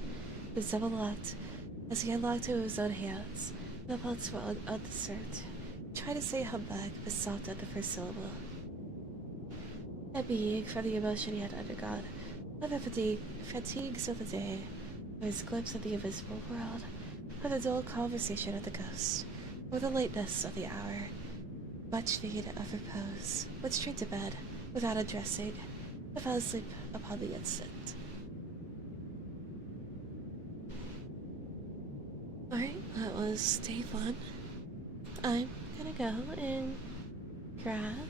It was double locked, as he unlocked it with his own hands. The bolts were undisturbed. He tried to say humbug, but stopped at the first syllable. And being, from the emotion he had undergone, of the fatigues of the day, or his glimpse of the invisible world, or the dull conversation of the ghost, or the lateness of the hour, much need of repose, went straight to bed, without undressing, and fell asleep upon the instant. Alright, that was day 1. I'm gonna go and grab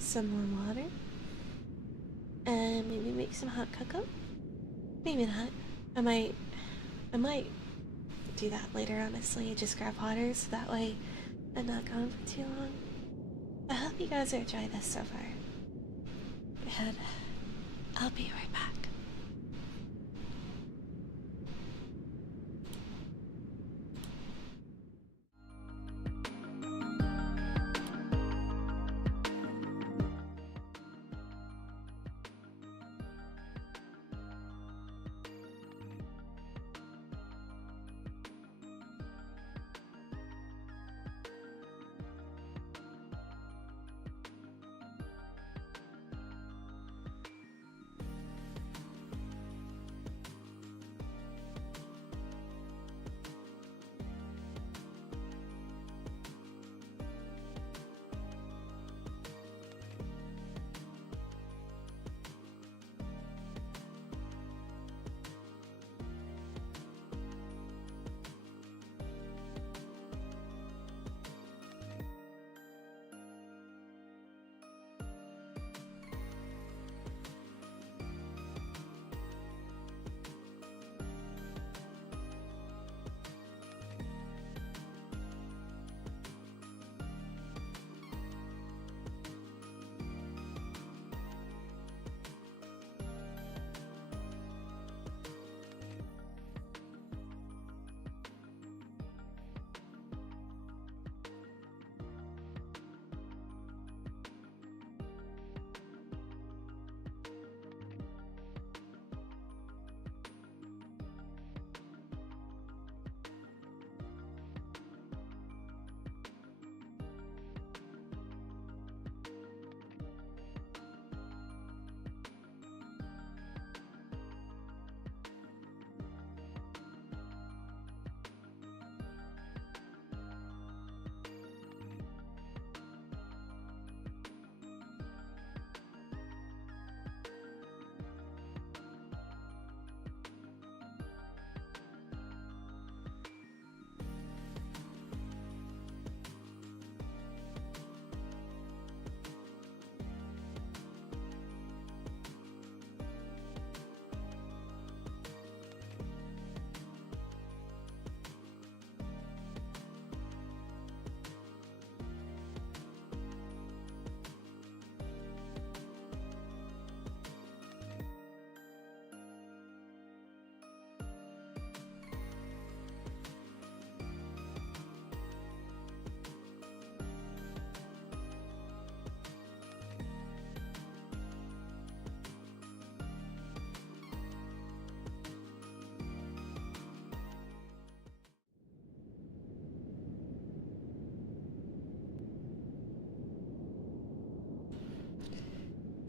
some more water, and maybe make some hot cocoa. Maybe not. I might do that later, honestly. Just grab water so that way I'm not gone for too long. I hope you guys are enjoying this so far. And I'll be right back.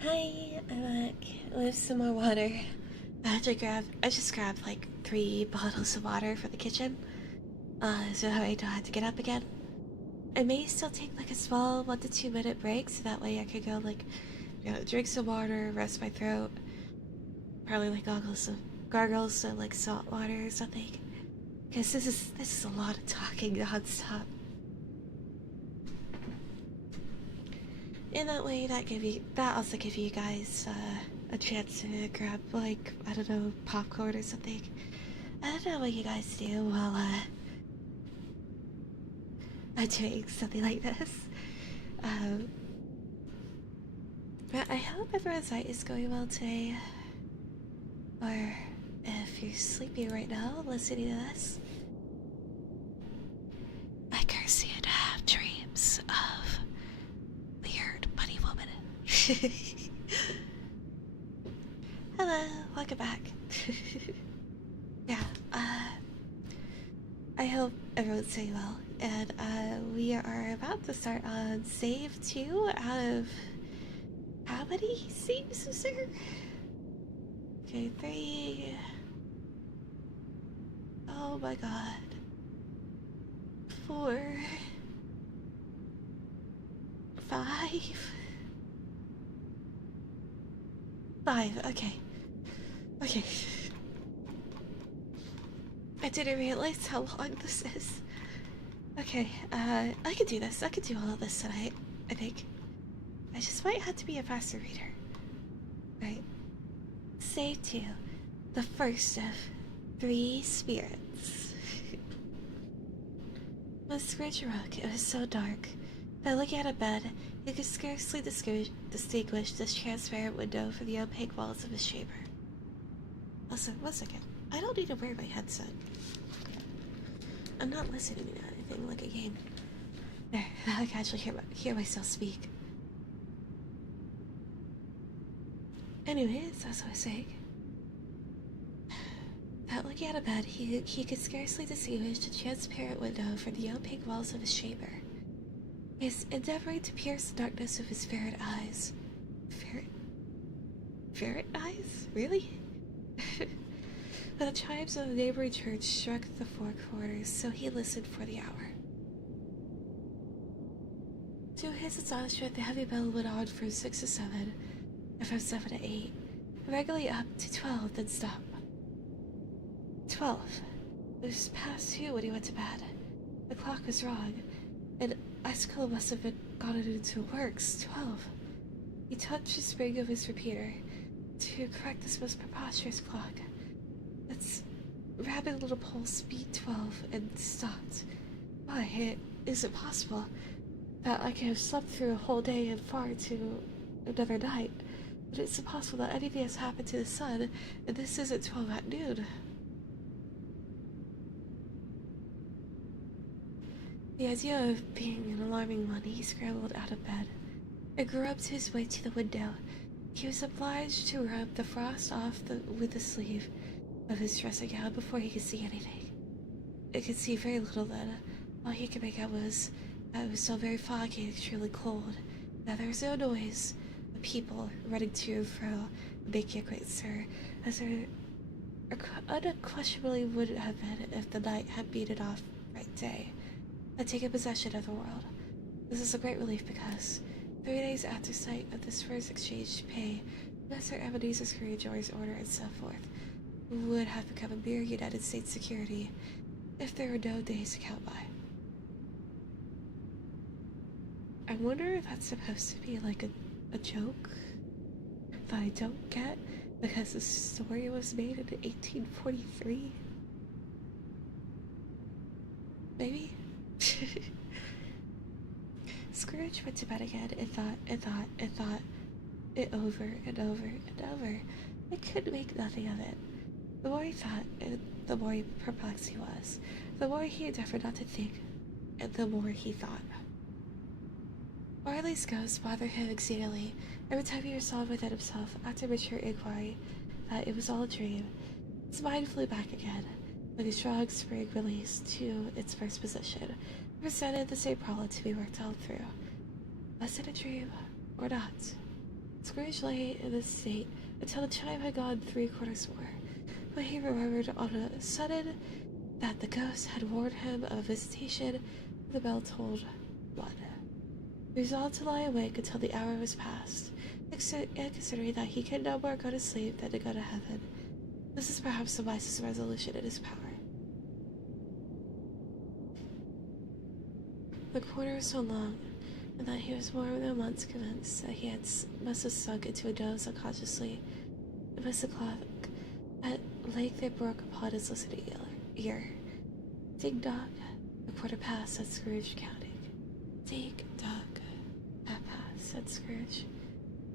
Hi, I'm back with some more water. I just grabbed like 3 bottles of water for the kitchen, so that way I don't have to get up again. I may still take like a small 1 to 2 minute break, so that way I could go like, drink some water, rest my throat, probably like gargles some like salt water or something. Cause this is a lot of talking nonstop. In that way, that also give you guys a chance to grab like, I don't know, popcorn or something. I don't know what you guys do while I'm doing something like this. But I hope everyone's night is going well today. Or if you're sleepy right now listening to this, I curse you to have dreams of weird bunny woman. Hello, welcome back. Yeah, I hope everyone's doing well, and we are about to start on save 2 out of how many saves is there? Okay, 3. Oh my god. 4. 5. 5, okay. Okay. I didn't realize how long this is. Okay, I could do this. I could do all of this tonight, I think. I just might have to be a faster reader. Right. Save 2. The first of 3 spirits. was Scrooge awoke, it was so dark. By looking at a bed, he could scarcely distinguish the transparent window from the opaque walls of his chamber. Listen, 1 second. I don't need to wear my headset. I'm not listening to anything like a game. There, I can actually hear myself speak. Anyways, as I was saying, without looking at a bed, he could scarcely distinguish the transparent window from the opaque walls of his chamber. He is endeavoring to pierce the darkness of his ferret eyes. Ferret eyes? Really? But the chimes of the neighboring church struck the 4 quarters, so he listened for the hour. To his astonishment, the heavy bell went on from 6 to 7, and from 7 to 8, regularly up to 12, then stop. 12. It was past 2 when he went to bed. The clock was wrong. An icicle must have gotten into works. 12. He touched the spring of his repeater to correct this most preposterous clock. Its rapid little pulse beat 12 and stopped. Why, is it possible that I could have slept through a whole day and far to another night? But it's impossible that anything has happened to the sun, and this isn't 12 at noon. The idea of being an alarming one, he scrambled out of bed and groped his way to the window. He was obliged to rub the frost off with the sleeve of his dressing gown before he could see anything. He could see very little then. All he could make out was that it was so very foggy and extremely cold, that there was no noise of people running to and fro, making a great stir, as there unquestionably would have been if the night had beaten off bright day, had taken possession of the world. This is a great relief because 3 days after sight of this first exchange to pay, Mr. Ebenezer Scrooge's order and so forth would have become a mere United States security if there were no days to count by. I wonder if that's supposed to be like a joke that I don't get because the story was made in 1843. Maybe? Scrooge went to bed again and thought it over and over and over. I could make nothing of it. The more he thought, and the more perplexed he was. The more he endeavored not to think, and the more he thought. Marley's ghost bothered him exceedingly. Every time he resolved within himself, after mature inquiry, that it was all a dream, his mind flew back again, like a strong spring released to its first position, presented the same problem to be worked out through. Was it a dream, or not? Scrooge lay in this state until the chime had gone 3 quarters more, when he remembered on a sudden that the ghost had warned him of a visitation. The bell tolled 1. He resolved to lie awake until the hour was past, and considering that he could no more go to sleep than to go to heaven, this is perhaps the wisest resolution in his power. The quarter was so long, and that he was more than once convinced that he must have sunk into a doze unconsciously. It was the clock. At length it broke upon his listening ear. Ding-dong, 1/4 said Scrooge, counting. Ding-dong, 1/2 said Scrooge.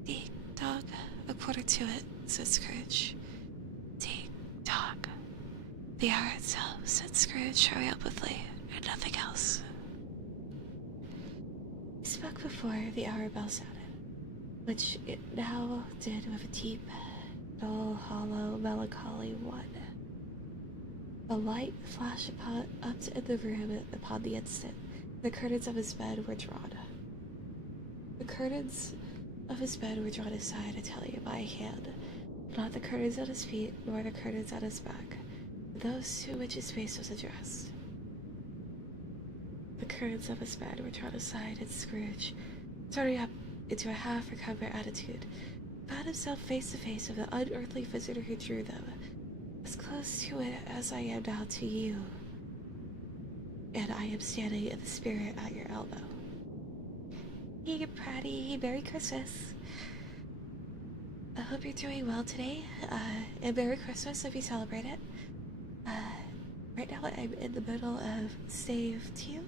Ding-dong, 1/4 to it, said Scrooge. Ding-dong. The hour itself, said Scrooge triumphantly, and nothing else. He spoke before the hour bell sounded, which it now did with a deep, dull, hollow, melancholy one. A light flashed up in the room upon the instant. The curtains of his bed were drawn. The curtains of his bed were drawn aside, I tell you, by a hand. Not the curtains at his feet, nor the curtains at his back, but those to which his face was addressed. The curtains of his bed were drawn aside, and Scrooge, starting up into a half-recovered attitude, found himself face to face with the unearthly visitor who drew them, as close to it as I am now to you, and I am standing in the spirit at your elbow. Hey, Pratty, Merry Christmas. I hope you're doing well today, and Merry Christmas if you celebrate it. Right now I'm in the middle of Stave 2,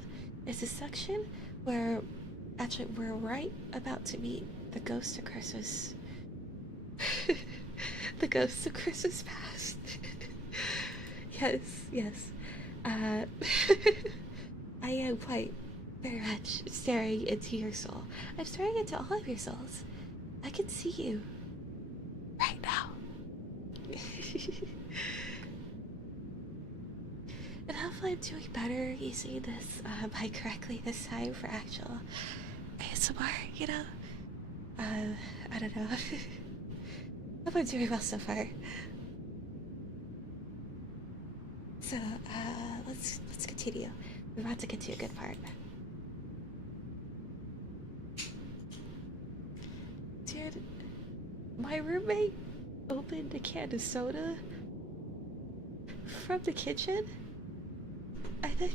It's a section where actually we're right about to meet the ghost of Christmas. The ghost of Christmas past. Yes, yes. Uh, I am quite very much staring into your soul. I'm staring into all of your souls. I can see you right now. And hopefully I'm doing better using this mic correctly this time for actual ASMR, you know? I don't know. Hope I'm doing well so far. So, let's continue. We're about to get to a good part. Dude, my roommate opened a can of soda from the kitchen, and I think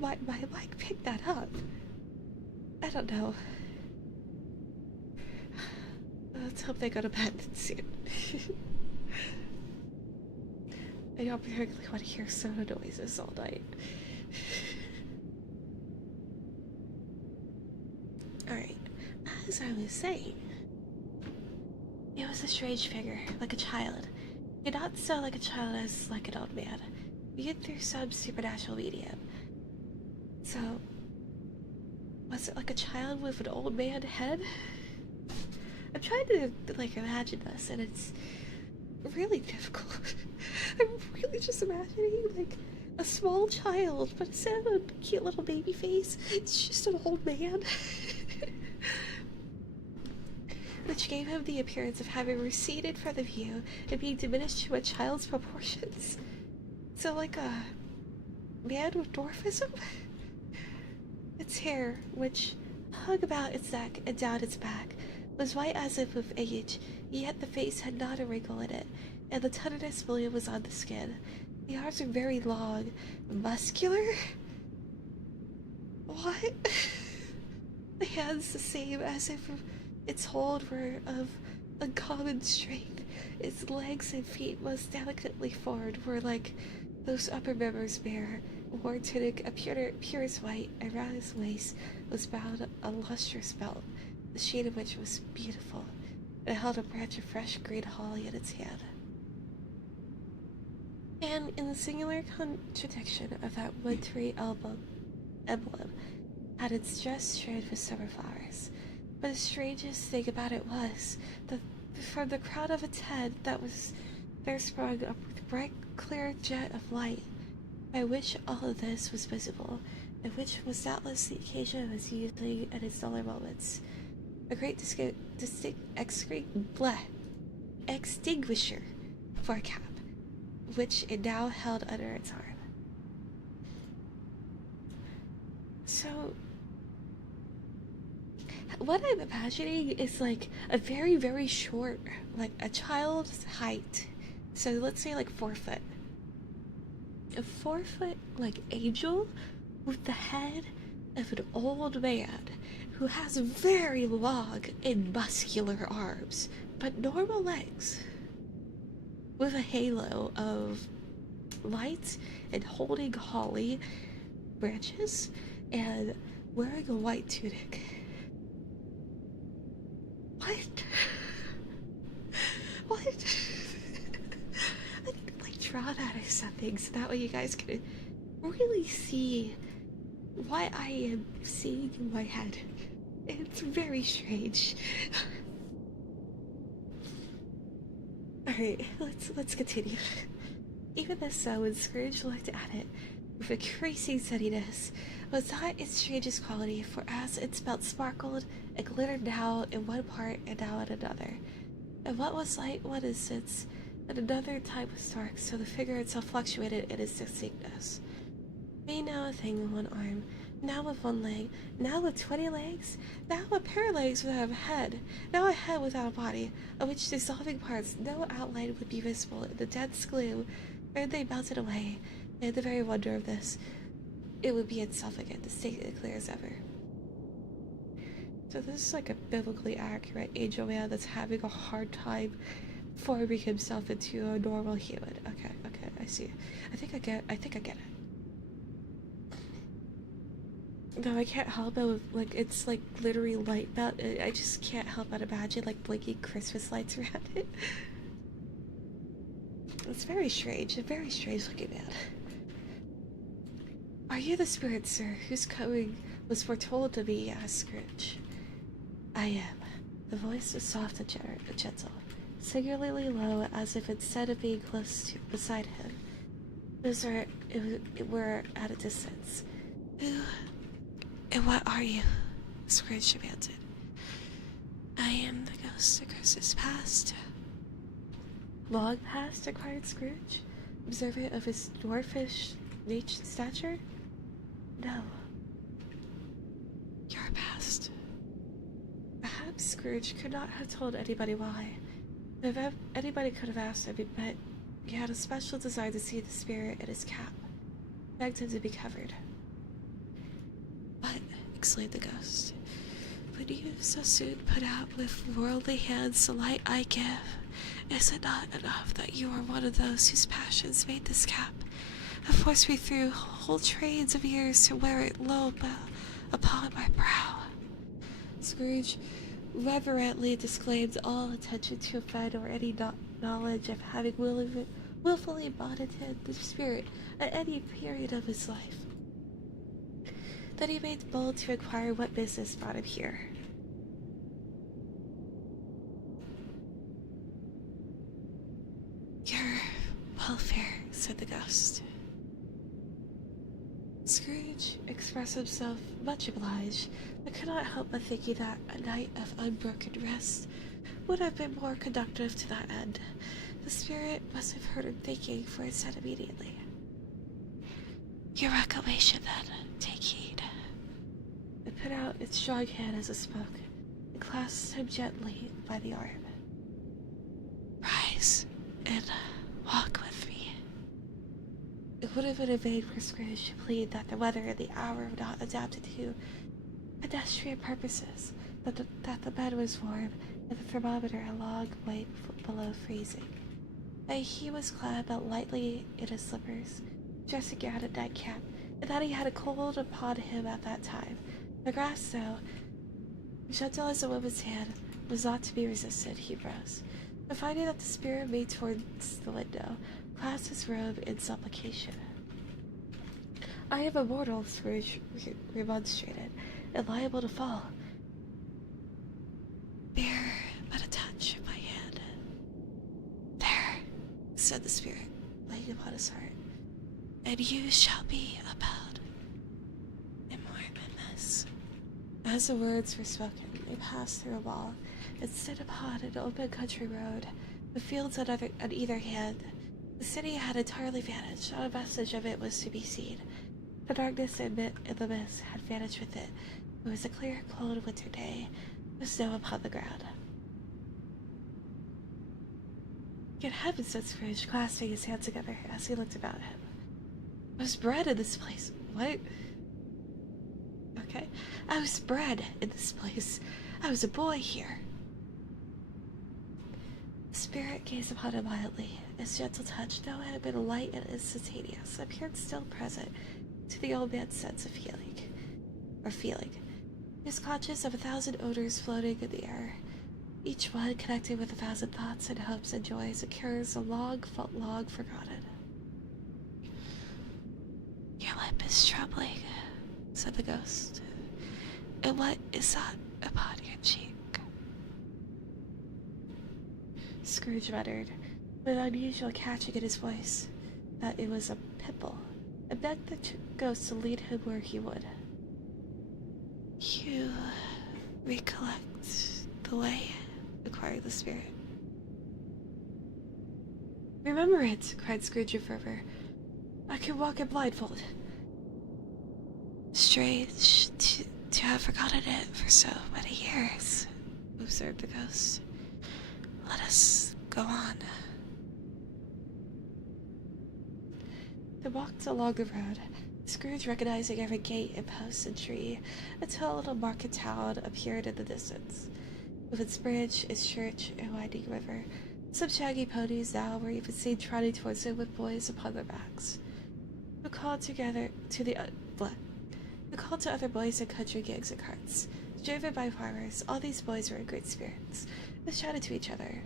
my mic picked that up. I don't know. Let's hope they go to bed soon. I don't particularly want to hear soda noises all night. Alright, as I was saying, it was a strange figure, like a child. Yet not so like a child as like an old man, viewed through some supernatural medium. So, was it like a child with an old man head? I'm trying to like imagine this, and it's really difficult. I'm really just imagining like a small child, but instead of a cute little baby face, it's just an old man. Which gave him the appearance of having receded from the view and being diminished to a child's proportions. So like a man with dwarfism? Its hair, which hung about its neck and down its back, was white as if with age, yet the face had not a wrinkle in it, and the tenderness belief was on the skin. The arms were very long, muscular. What? The hands the same, as if its hold were of uncommon strength. Its legs and feet, most delicately formed, were like those upper members bare, wore tunic of purest white, and round his waist was bound a lustrous belt, the shade of which was beautiful, and held a branch of fresh green holly in its hand. And in the singular contradiction of that wintry emblem, had its dress strewn with summer flowers. But the strangest thing about it was that from the crown of its head there sprung a bright clear jet of light, by which all of this was visible, and which was doubtless the occasion of his using in its duller moments a great extinguisher for a cap, which it now held under its arm. So, what I'm imagining is like a very, very short, like a child's height. So let's say like 4 foot. A 4 foot, like, angel with the head of an old man who has very long and muscular arms, but normal legs, with a halo of light and holding holly branches and wearing a white tunic. What? What? I need to like draw that or something so that way you guys can really see what I am seeing in my head. It's very strange. Alright, let's continue. Even this when Scrooge looked at it with increasing steadiness, was not its strangest quality, for as its belt sparkled and glittered now in one part and now in another, and what was light one instance, and another time was dark, so the figure itself fluctuated in its distinctness. Being now a thing with one arm, now with one leg, now with 20 legs, now a pair of legs without a head, now a head without a body, of which dissolving parts no outline would be visible in the dense gloom, where they melted away, and the very wonder of this, it would be itself again, distinct and clear as ever. So this is like a biblically accurate angel man that's having a hard time forming himself into a normal human. Okay, I see. I think I get it. Though I can't help it, like, it's like glittery light belt. I just can't help but imagine like blinky Christmas lights around it. It's very strange, a very strange looking man. Are you the spirit, sir, whose coming was foretold to me? Asked Scrooge. I am. The voice was soft and gentle, singularly low, as if instead of being beside him, it were at a distance. Who and what are you? Scrooge demanded. I am the ghost of Christmas past. Long past? Inquired Scrooge, observant of his dwarfish stature. No. Your past. Perhaps Scrooge could not have told anybody why. If anybody could have asked him, but he had a special desire to see the spirit in his cap. Begged him to be covered. But, exclaimed the ghost, would you so soon put out with worldly hands the light I give? Is it not enough that you are one of those whose passions made this cap, and forced me through whole trains of years to wear it low upon my brow? Scrooge reverently disclaimed all intention to offend or any knowledge of having willfully bonded the spirit at any period of his life. Then he made bold to inquire what business brought him here. Your welfare, said the ghost. Scrooge expressed himself much obliged, but could not help but thinking that a night of unbroken rest would have been more conducive to that end. The spirit must have heard him thinking, for it said immediately, Your recollection, then, take heed. It put out its strong hand as it spoke, and clasped him gently by the arm. Rise and walk with me. It would have been in vain for Scrooge to plead that the weather and the hour were not adapted to pedestrian purposes, that the bed was warm, and the thermometer a long way below freezing. That he was clad but lightly in his slippers, dressing gown and nightcap, and that he had a cold upon him at that time. The grass, though gentle as a woman's hand, was not to be resisted. He rose, and finding that the spirit made towards the window, clasped his robe in supplication. I am immortal, Scrooge remonstrated, and liable to fall. Bear but a touch of my hand. There, said the spirit, laying upon his heart, and you shall be upheld. And more than this. As the words were spoken, they passed through a wall, and stood upon an open country road, with fields on either hand. The city had entirely vanished. Not a vestige of it was to be seen. The darkness in the mist had vanished with it. It was a clear, cold winter day, with snow upon the ground. Good heavens, said Scrooge, clasping his hands together as he looked about him. I was bred in this place. What? Okay. I was bred in this place. I was a boy here. The spirit gazed upon him mildly. His gentle touch, though it had been light and instantaneous, appeared still present to the old man's sense of feeling. He was conscious of 1,000 odors floating in the air, each one connected with 1,000 thoughts and hopes and joys and cares long forgotten. Your lip is trembling, said the ghost. And what is that upon your cheek? Scrooge muttered, with an unusual catching in his voice, that it was a pimple, and begged the ghost to lead him where he would. You recollect the way? Inquired the spirit. Remember it, cried Scrooge in fervor. I can walk it blindfold. Strange to have forgotten it for so many years, observed the ghost. Let us go on. They walked along the road, Scrooge recognizing every gate and post and tree, until a little market town appeared in the distance, with its bridge, its church, and winding river. Some shaggy ponies now were even seen trotting towards him with boys upon their backs, who called together to the The call to other boys at country gigs and carts. Driven by farmers, all these boys were in great spirits. They shouted to each other,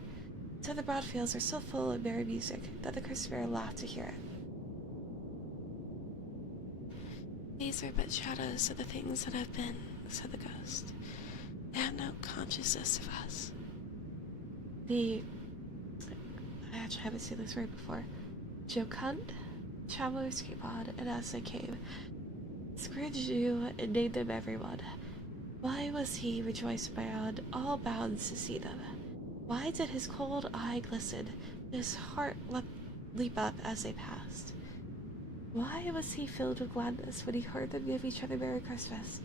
till the broad fields were so full of merry music that the crisp air laughed to hear it. These are but shadows of the things that have been, said the ghost. They have no consciousness of us. I actually haven't seen this word before. Jocund? Travelers came on, and as they came, Scrooge knew and named them everyone. Why was he rejoiced beyond all bounds to see them? Why did his cold eye glisten, and his heart leap up as they passed? Why was he filled with gladness when he heard them give each other Merry Christmas,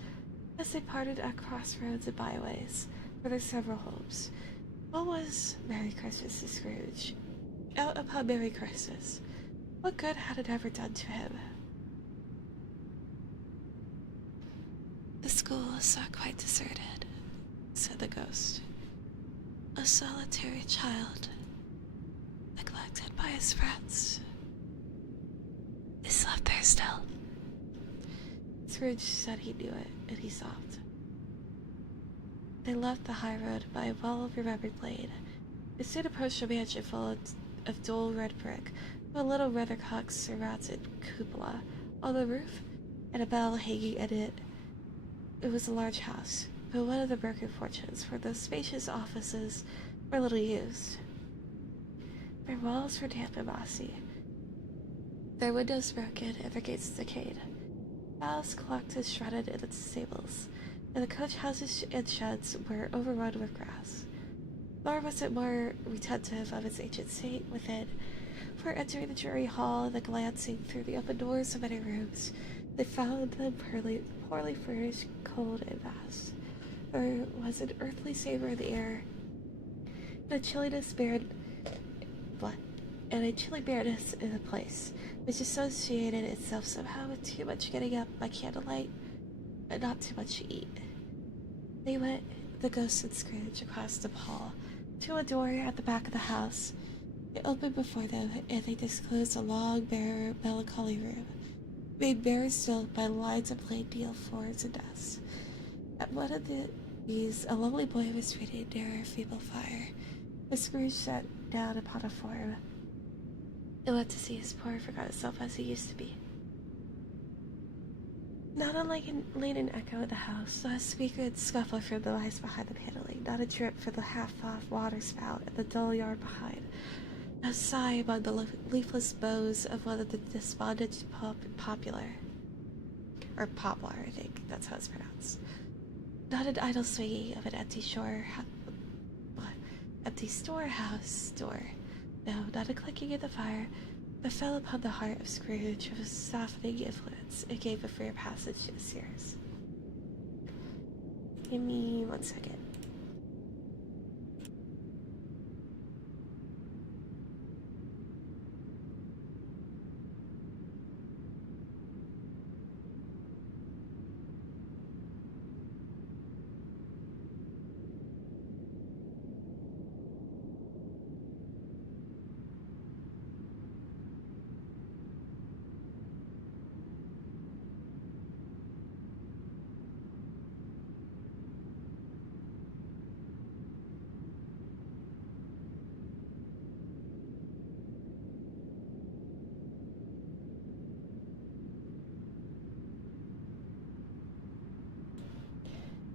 as they parted at crossroads and byways for their several homes? What was Merry Christmas to Scrooge? Out upon Merry Christmas. What good had it ever done to him? The school is not quite deserted, said the ghost. A solitary child, neglected by his friends, is left there still. Scrooge said he knew it, and he sobbed. They left the high road by a well-remembered lane, and soon approached a mansion full of dull red brick, with a little weathercock surmounted cupola on the roof, and a bell hanging in it. It was a large house, but one of the broken porches where the spacious offices were little used. Their walls were damp and mossy, their windows broken, and their gates decayed. Cows clucked and shredded in its stables, and the coach houses and sheds were overrun with grass. Nor was it more retentive of its ancient state within, for entering the dreary hall and then glancing through the open doors of many rooms, they found them poorly furnished, cold, and vast. There was an earthly savor in the air, and a chilly bareness in the place, which associated itself somehow with too much getting up by candlelight, and not too much to eat. They went, the ghost and Scrooge, across the hall, to a door at the back of the house. It opened before them, and they disclosed a long, bare, melancholy room, made bare still by lines of plain deal floors and desks. At one of these, a lonely boy was reading near a feeble fire, and Scrooge sat down upon a form, and went to see his poor, forgotten self as he used to be. Not unlike a laden echo in the house, not a squeak and scuffle from the mice behind the paneling, not a drip from the half-off water spout in the dull yard behind, a sigh among the leafless boughs of one of the despondent poplar, I think that's how it's pronounced. Not an idle swinging of an empty storehouse door. No, not a clicking in the fire, but fell upon the heart of Scrooge with a softening influence. It gave a freer passage to his tears. Give me 1 second.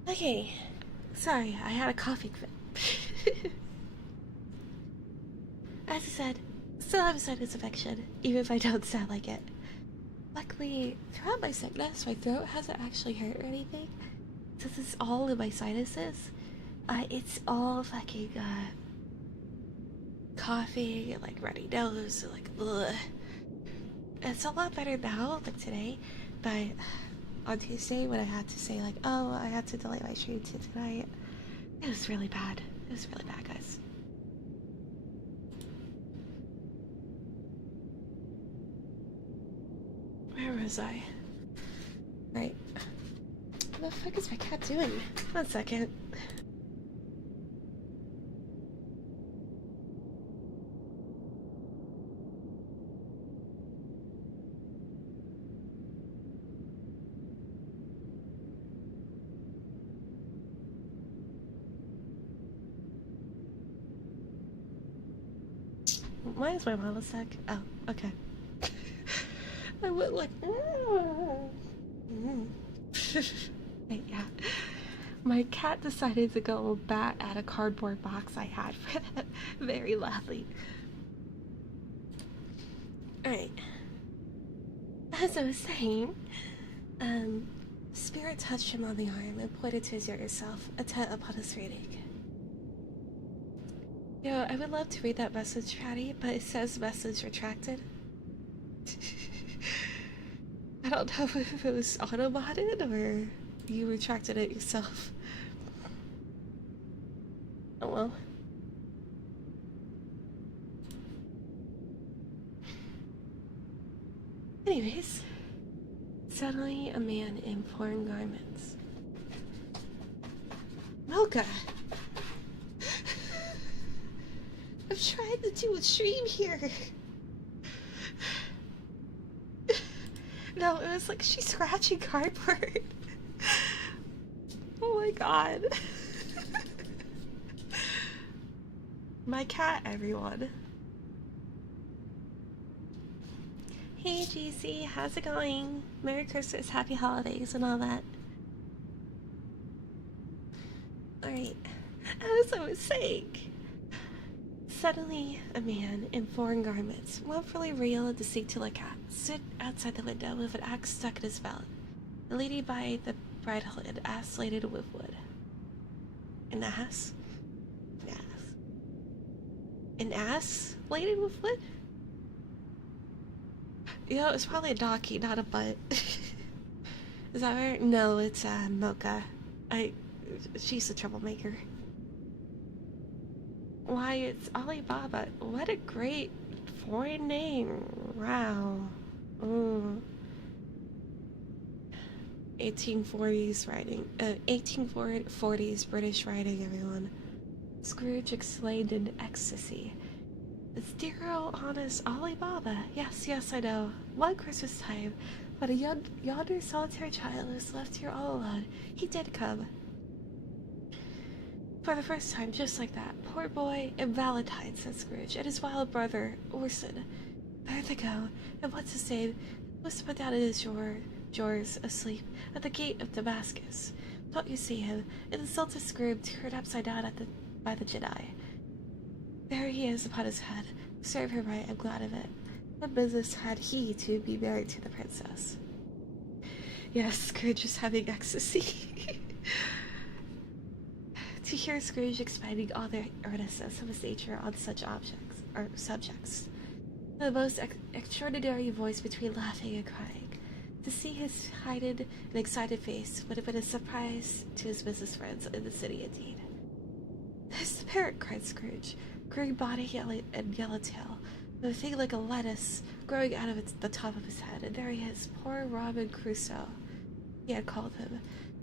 Okay, sorry, I had a coughing fit. As I said, still have a sinus infection, even if I don't sound like it. Luckily, throughout my sickness, my throat hasn't actually hurt or anything, since it's all in my sinuses. It's all fucking, coughing and, like, runny nose and, like, ugh. It's a lot better now, like today, but on Tuesday when I had to say, like, oh, I had to delay my stream to tonight, it was really bad. It was really bad, guys. Where was I? Right. What the fuck is my cat doing? 1 second. Why is my model stuck? Oh, okay. I went like, Wait, yeah. My cat decided to go bat at a cardboard box I had for that very loudly. Alright. As I was saying, Spirit touched him on the arm and pointed to his younger self, intent upon his reading. Yo, I would love to read that message, Patty, but it says message retracted. I don't know if it was auto-modded or you retracted it yourself. Oh well. Anyways, suddenly a man in foreign garments. Mocha! I'm trying to do a stream here. No, it was like she's scratching cardboard. Oh my god. My cat, everyone. Hey GC, how's it going? Merry Christmas, Happy Holidays, and all that. Alright, as I was saying, suddenly a man in foreign garments, wonderfully real and distinct to look at, stood outside the window with an axe stuck in his belt. The lady by the bridle an ass laden with wood. An ass? An ass. An ass laden with wood? You know, it's probably a donkey, not a butt. Is that right? No, it's Mocha. She's a troublemaker. Why, it's Alibaba. What a great foreign name. Wow. 1840s writing. 1840s British writing, everyone. Scrooge exclaimed in ecstasy. It's dear old honest Alibaba. Yes, yes, I know. One Christmas time, but a yonder solitary child was left here all alone. He did come. For the first time, just like that. Poor boy, and Valentine, said Scrooge, and his wild brother, Orson. There they go, and what's his name? Was put down in his drawers, asleep, at the gate of Damascus. Don't you see him? In the Sultan Scrooge, turned upside down by the Jedi. There he is upon his head. Serve him right, I'm glad of it. What business had he to be married to the princess? Yes, Scrooge is having ecstasy. To hear Scrooge expounding all the earnestness of his nature on such objects, or subjects. The most extraordinary voice between laughing and crying. To see his heightened and excited face would have been a surprise to his business friends in the city indeed. There's the parrot, cried Scrooge. Green body and yellow tail, with a thing like a lettuce growing out of the top of his head, and there he is, poor Robin Crusoe, he had called him,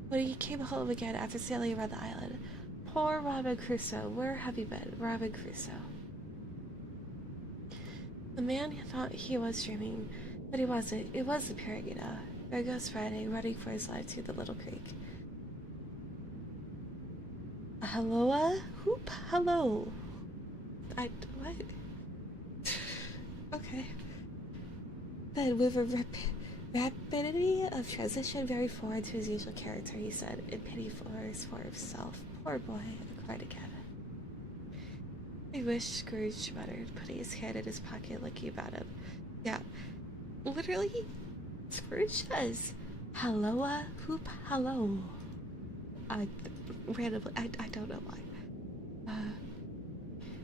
when he came home again after sailing around the island. Poor Robin Crusoe, where have you been, Robin Crusoe? The man thought he was dreaming, but he wasn't. It was the parrot, you know. There goes Friday, running for his life to the little creek. Hello? Hoop? Hello. What? Okay. Then, with a rapidity of transition very foreign to his usual character, he said, in pity for himself, poor boy, and cried again. I wish, Scrooge muttered, putting his hand in his pocket, looking about him. Yeah, literally, Scrooge says, hello, hoop, hello. Randomly, I don't know why.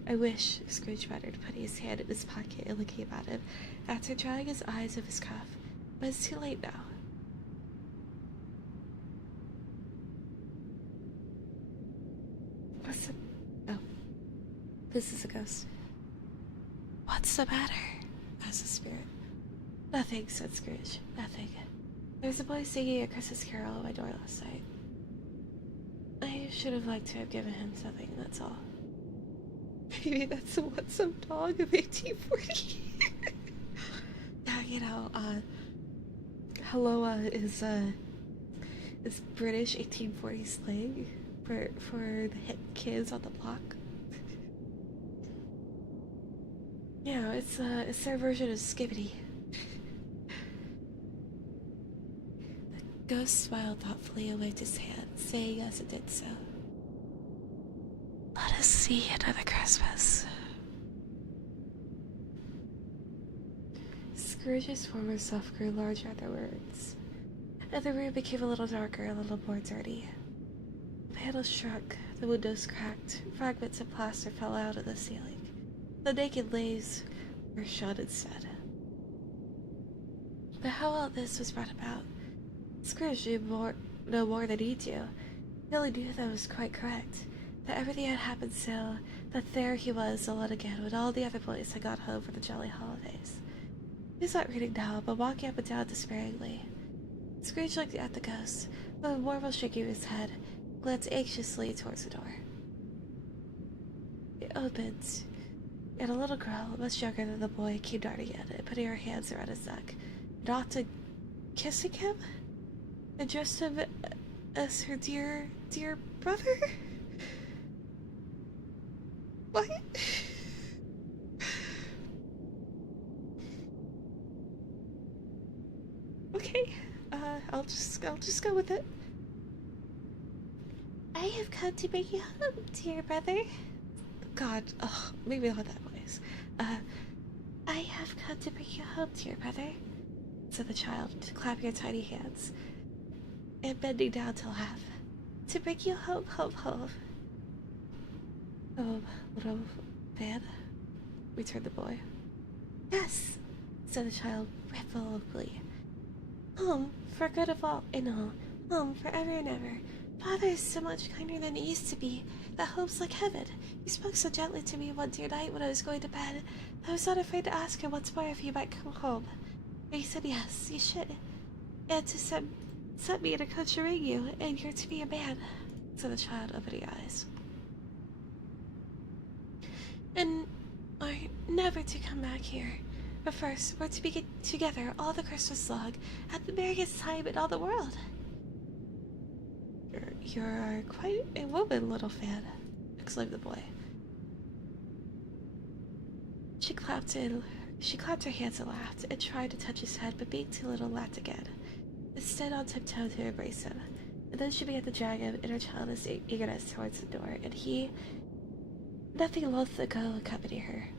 I wish, Scrooge muttered, putting his hand in his pocket and looking about him, after drying his eyes of his cuff. But it's too late now. What's the... Oh. This is a ghost. What's the matter? Asked the spirit. Nothing, said Scrooge. Nothing. There was a boy singing a Christmas carol at my door last night. I should have liked to have given him something, that's all. Maybe that's what some dog of 1840. Yeah, you know, hello is British 1840s slang for the hip kids on the block. Yeah, it's their version of Skibbity. The ghost smiled thoughtfully and waved his hand, saying as it did so, "Let us see another Christmas." Scrooge's form himself grew larger at the words, and the room became a little darker, a little more dirty. The panels shrunk, the windows cracked, fragments of plaster fell out of the ceiling. The naked leaves were shone instead. But how all this was brought about, Scrooge knew no more than he knew. He only knew that it was quite correct, that everything had happened so that there he was alone again when all the other boys had gone home for the jolly holidays. He was not reading now, but walking up and down despairingly. Scrooge looked at the ghost, with Warble shaking his head, glanced anxiously towards the door. It opened, and a little girl, much younger than the boy, came darting in and putting her hands around his neck, and often kissing him, and addressed him as her dear, dear brother? What? Okay, I'll just go with it. "I have come to bring you home, dear brother." God, oh, maybe not that voice. "I have come to bring you home, dear brother," said the child, clapping her tiny hands and bending down to laugh. "To bring you home, home, home." "Oh, little man," returned the boy. "Yes," said the child, brimful of glee. "Home, for good of all and all. Home, forever and ever. Father is so much kinder than he used to be. That home's like heaven. He spoke so gently to me one dear night when I was going to bed. I was not afraid to ask him once more if he might come home. And he said yes, you should. And to send me in a coach to ring you, and you're to be a man," said the child, opening eyes. "And are never to come back here. But first, we're to be together all the Christmas long, at the merriest time in all the world." You're quite a woman, little fan," exclaimed the boy. She clapped her hands and laughed, and tried to touch his head, but being too little, laughed again, instead on tiptoe to embrace him. And then she began to drag him in her childish eagerness towards the door, and he, nothing loath to go, accompanied her.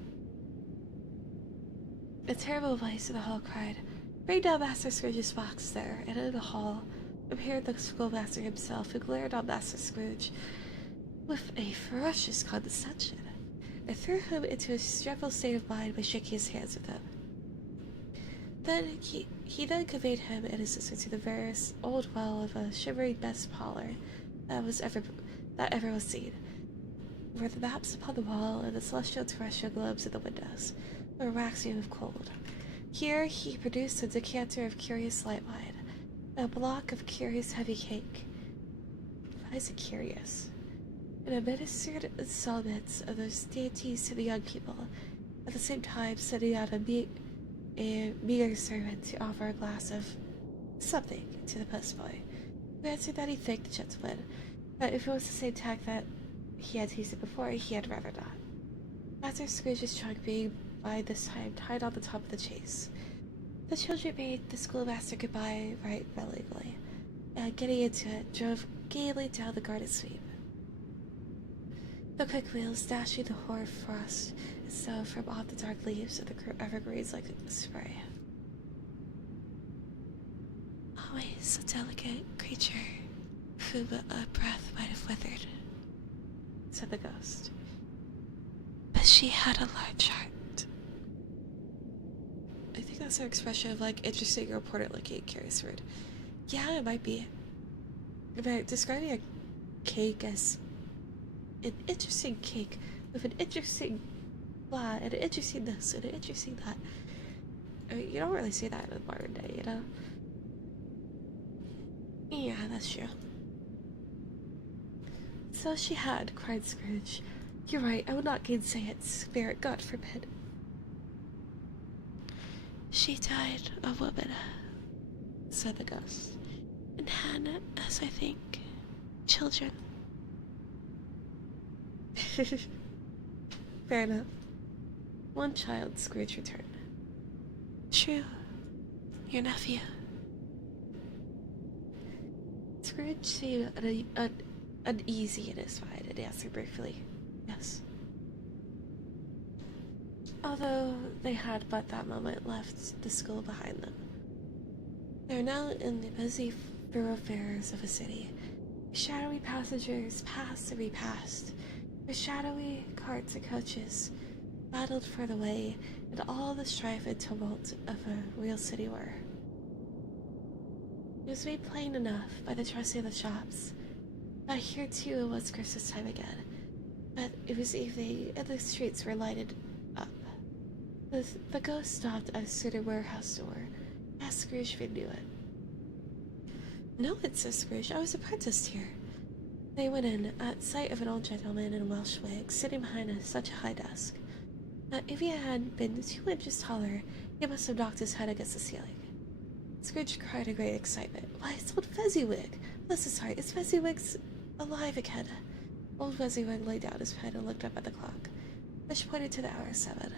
A terrible voice in the hall cried, "Bring down Master Scrooge's box there," and in the hall appeared the schoolmaster himself, who glared on Master Scrooge with a ferocious condescension, and threw him into a dreadful state of mind by shaking his hands with him. Then he then conveyed him and his sister to the various old well of a shimmering best parlor that ever was seen, where the maps upon the wall and the celestial terrestrial globes in the windows were waxing with cold. Here he produced a decanter of curious light wine, a block of curious heavy cake. Why is it curious? And administered installments of those dainties to the young people, at the same time sending out a meager servant to offer a glass of something to the postboy, who answered that he thanked the gentleman, but if it was the same tack that he had tasted before, he had rather not. Master Scrooge's trunk being by this time tied on the top of the chaise, the children bade the schoolmaster goodbye right willingly, and getting into it, drove gaily down the garden sweep. The quick wheels dashing the hoar frost and snow from off the dark leaves of the evergreens like spray. "Always a delicate creature, who but a breath might have withered," said the ghost. "But she had a large heart." I think that's her expression of, like, interesting or important looking, curious word. Yeah, it might be. But describing a cake as an interesting cake with an interesting blah and an interesting this and an interesting that. I mean, you don't really see that in the modern day, you know? Yeah, that's true. "So she had," cried Scrooge. "You're right, I would not gainsay it, spirit, God forbid." "She died a woman," said the ghost, "and had, as I think, children." Fair enough. One child, Scrooge returned. True. Your nephew. Scrooge seemed uneasy and satisfied and answered briefly, yes. Although they had but that moment left the school behind them. They were now in the busy thoroughfares of a city. Shadowy passengers passed and repassed. The shadowy carts and coaches battled for the way, and all the strife and tumult of a real city were. It was made plain enough by the trusting of the shops that here too it was Christmas time again, but it was evening and the streets were lighted up. The ghost stopped at a certain warehouse door, as Scrooge even knew it. "No, it," says Scrooge. "I was apprenticed here." They went in, at sight of an old gentleman in a Welsh wig, sitting behind such a high desk. If he had been 2 inches taller, he must have knocked his head against the ceiling. Scrooge cried in great excitement. "Why, it's old Fezziwig! Bless his heart, it's Fezziwig's alive again!" Old Fezziwig laid down his pen and looked up at the clock, which pointed to the hour 7.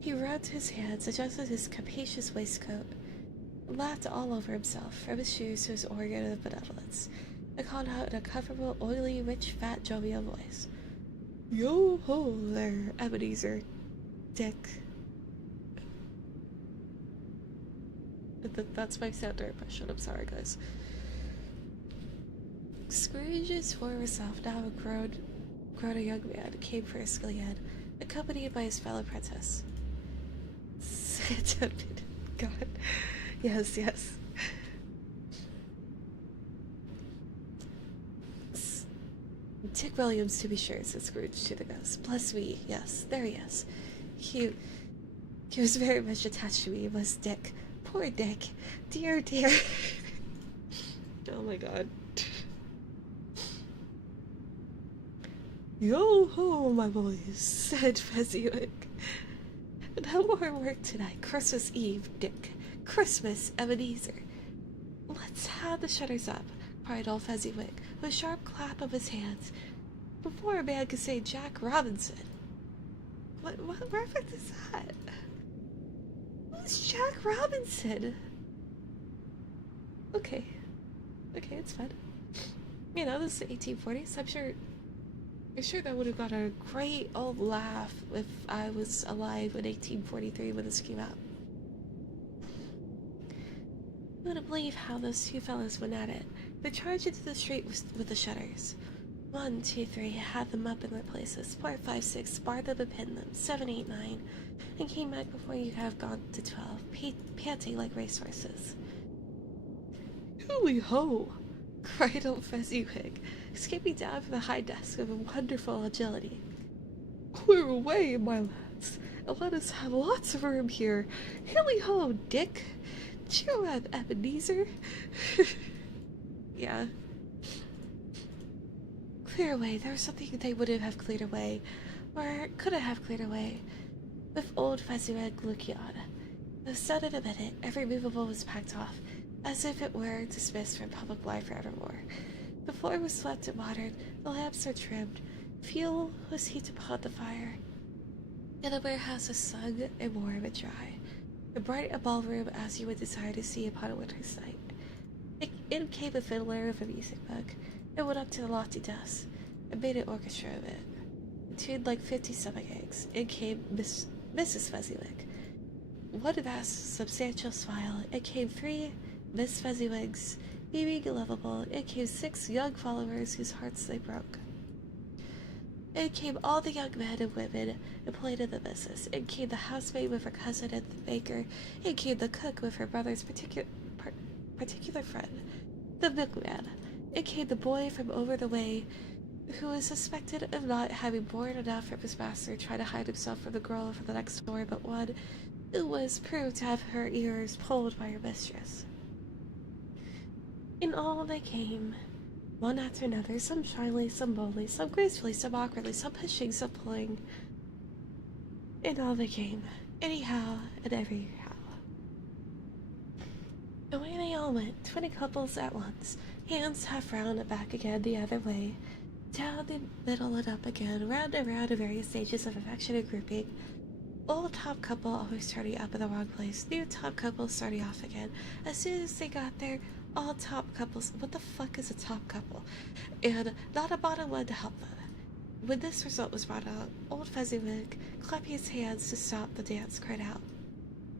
He rubbed his hands, adjusted his capacious waistcoat, and laughed all over himself, from his shoes to his organ of benevolence, and called out in a comfortable, oily, rich, fat, jovial voice, "Yo-ho there, Ebenezer, Dick." That's my Santa impression, I'm sorry, guys. Scrooge's former self, now a grown young man, came briskly in, accompanied by his fellow apprentice. Santa did. God. Yes, yes. Dick Williams, to be sure, said Scrooge to the ghost. "Bless me, yes, there he is. He was very much attached to me, was Dick. Poor Dick. Dear, dear." Oh my god. "Yo-ho, my boys," said Fezziwig. "No more work tonight. Christmas Eve, Dick. Christmas, Ebenezer." "Let's have the shutters up," cried old Fezziwig, with a sharp clap of his hands, before a man could say Jack Robinson. What reference is that? Who's Jack Robinson? Okay, it's fun. You know, this is the 1840s. I'm sure that would have got a great old laugh if I was alive in 1843 when this came out. You wouldn't believe how those two fellows went at it. They charged into the street with the shutters. 1, 2, 3 had them up in their places. 4, 5, 6 barred them and pinned them. 7, 8, 9, and came back before you could have gone to 12, panting like racehorses. "Hooly ho!" cried old Fezziwig, skipping down from the high desk with a wonderful agility. "Clear away, my lads, and let us have lots of room here. Hilly ho, Dick! Cheer up, Ebenezer!" Yeah. Clear away. There was something they wouldn't have cleared away, or couldn't have cleared away, with old Fezziwig looking on. The sun in a minute, every movable was packed off, as if it were dismissed from public life forevermore. The floor was swept and watered, the lamps were trimmed, fuel was heaped upon the fire, and the warehouse was snug and warm and dry, and bright a ballroom as you would desire to see upon a winter's night. In came a fiddler with a music book, and went up to the lofty desk, and made an orchestra of it. It tuned like 50 stomach aches. In came Mrs. Fezziwig. One vast, substantial smile. It came 3 Miss Fezziwigs, beaming and lovable. It came 6 young followers whose hearts they broke. It came all the young men and women employed in the business. It came the housemaid with her cousin and the baker. It came the cook with her brother's particular friend, the milkman. It came the boy from over the way, who was suspected of not having borne enough from his master, trying to hide himself from the girl from the next door, but one who was proved to have her ears pulled by her mistress. In all they came, one after another, some shyly, some boldly, some gracefully, some awkwardly, some pushing, some pulling. In all they came, anyhow and everyhow. Away they all went, 20 couples at once, hands half round and back again the other way, Down the middle and up again, round and round in various stages of affection and grouping. Old top couple always starting up in the wrong place. New top couple starting off again. As soon as they got there, all top couples. What the fuck is a top couple? And not a bottom one to help them. When this result was brought out, old Fezziwig, clapping his hands to stop the dance, cried out,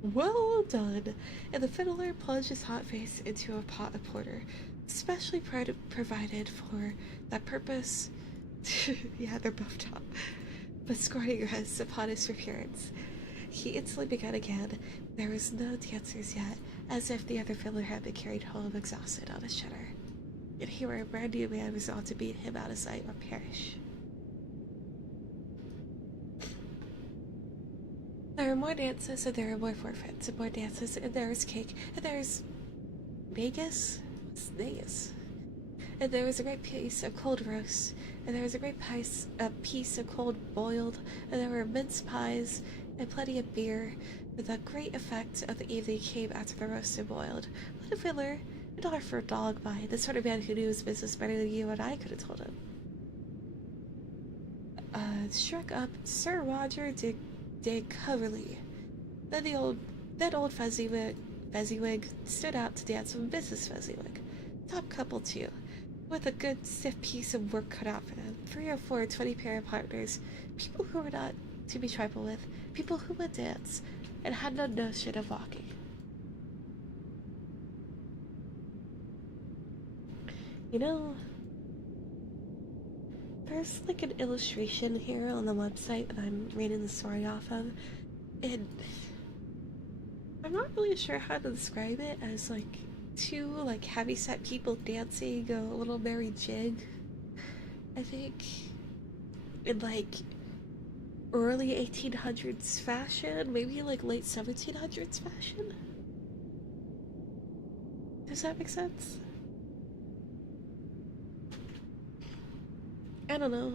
"Well done!" And the fiddler plunged his hot face into a pot of porter, specially provided for that purpose. Yeah, they're both top. But squirting rest upon his appearance, he instantly began again. There was no dancers yet, as if the other fiddler had been carried home exhausted on a shutter. And he were a brand new man resolved to beat him out of sight or perish. There are more dances, and there are more forfeits, and more dances, and there is cake, and there is Vegas? What's Vegas? And there was a great piece of cold roast, and there was a great piece of cold boiled, and there were mince pies, and plenty of beer. But the great effect of the evening came after the roast and boiled. What a fiddler! A dollar for a dog by the sort of man who knew his business better than you and I could have told him. Struck up Sir Roger de Coverley. Then old Fezziwig stood out to dance with Mrs. Fezziwig. Top couple too, with a good stiff piece of work cut out for them. 3 or 4 20-pair partners, people who were not to be trifled with, people who would dance, and had no notion of walking. You know, there's like an illustration here on the website that I'm reading the story off of, and I'm not really sure how to describe it as like 2 like heavyset people dancing a little merry jig. I think in like early 1800s fashion, maybe like late 1700s fashion. Does that make sense? I don't know.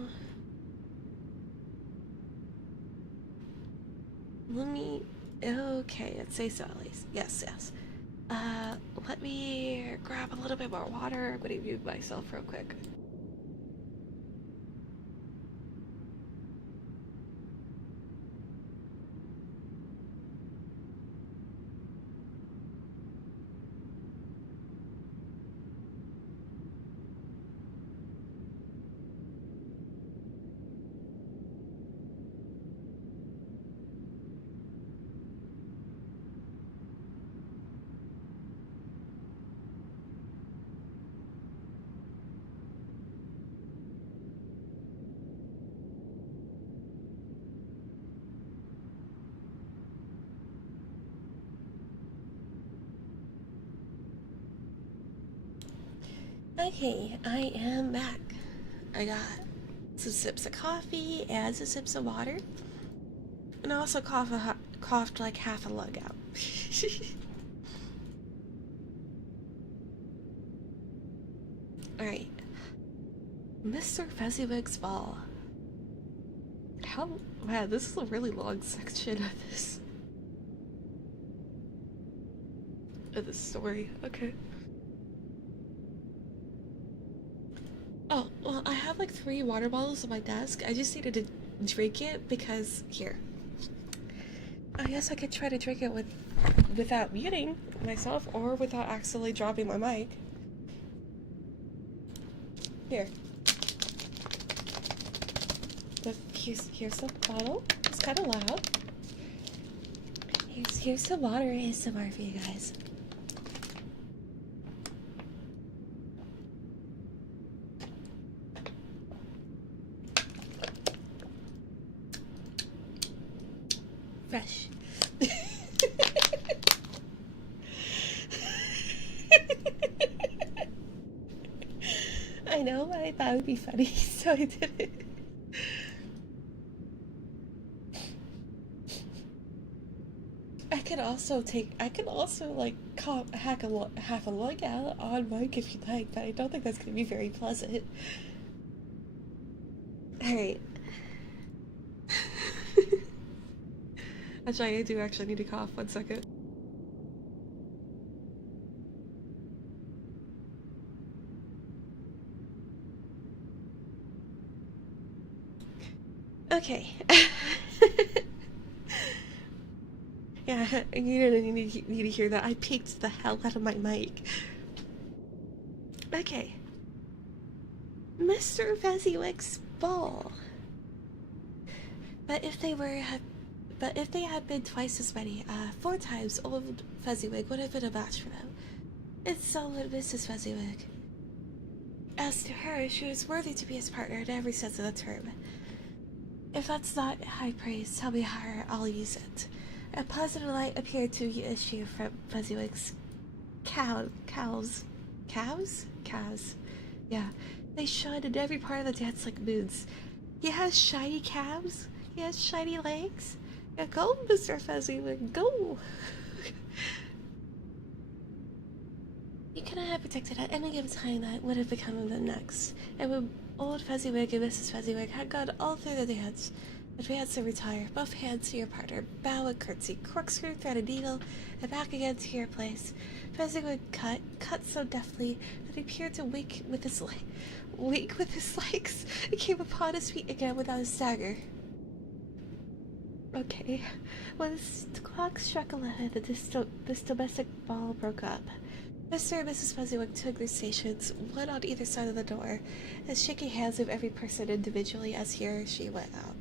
Let me... Okay, it says so at least. Yes. Let me grab a little bit more water. I'm gonna mute myself real quick. Okay, I am back. I got some sips of coffee and some sips of water. And I also coughed like half a lung out. Alright. Mr. Fezziwig's ball. Wow, this is a really long section of this. Of this story. Okay. Oh, well, I have like 3 water bottles on my desk. I just needed to drink it because, here. I guess I could try to drink it without muting myself or without accidentally dropping my mic. Here. Here's the bottle. It's kind of loud. Here's some water ASMR for you guys. Fresh. I know, but I thought it would be funny, so I did it. I could also like half a lung out on mic if you like, but I don't think that's gonna be very pleasant. Alright. Actually, I do actually need to cough. 1 second. Okay. Yeah, you don't need to hear that. I peeked the hell out of my mic. Okay. Mr. Fezziwig's ball. But if they had been twice as many, 4 times old Fezziwig would have been a match for them. And so would Mrs. Fezziwig. As to her, she was worthy to be his partner in every sense of the term. If that's not high praise, tell me higher, I'll use it. A positive light appeared to issue from Fezziwig's cows. Cows. Yeah, they shone in every part of the dance like moons. He has shiny calves. He has shiny legs. Yeah, go, Mr. Fezziwig, go! You couldn't have predicted at any given time that would have become of them next. And when old Fezziwig and Mrs. Fezziwig had gone all through the dance, advance and retire, both hands to your partner, bow and curtsy, corkscrew, thread a needle, and back again to your place. Fezziwig cut so deftly that he appeared to wink with his legs, and came upon his feet again without a stagger. Okay. When the clock struck 11, this domestic ball broke up. Mr. and Mrs. Fezziwig took their stations, one on either side of the door, and shaking hands with every person individually as he or she went out.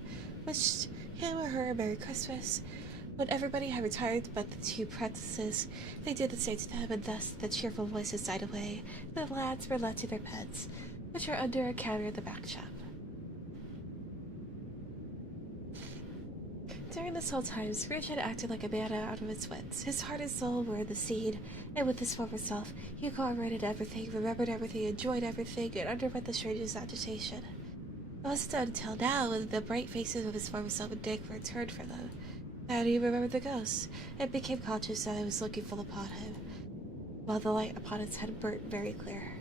Wished him or her a Merry Christmas. When everybody had retired but the 2 apprentices, they did the same to them, and thus the cheerful voices died away. The lads were led to their beds, which were under a counter in the back shop. During this whole time, Scrooge had acted like a man out of his wits. His heart and soul were in the scene, and with his former self, he comprehended everything, remembered everything, enjoyed everything, and underwent the strangest agitation. It wasn't until now, when the bright faces of his former self and Dick were turned from them, that he remembered the ghost, and became conscious that it was looking full upon him, while the light upon its head burnt very clear.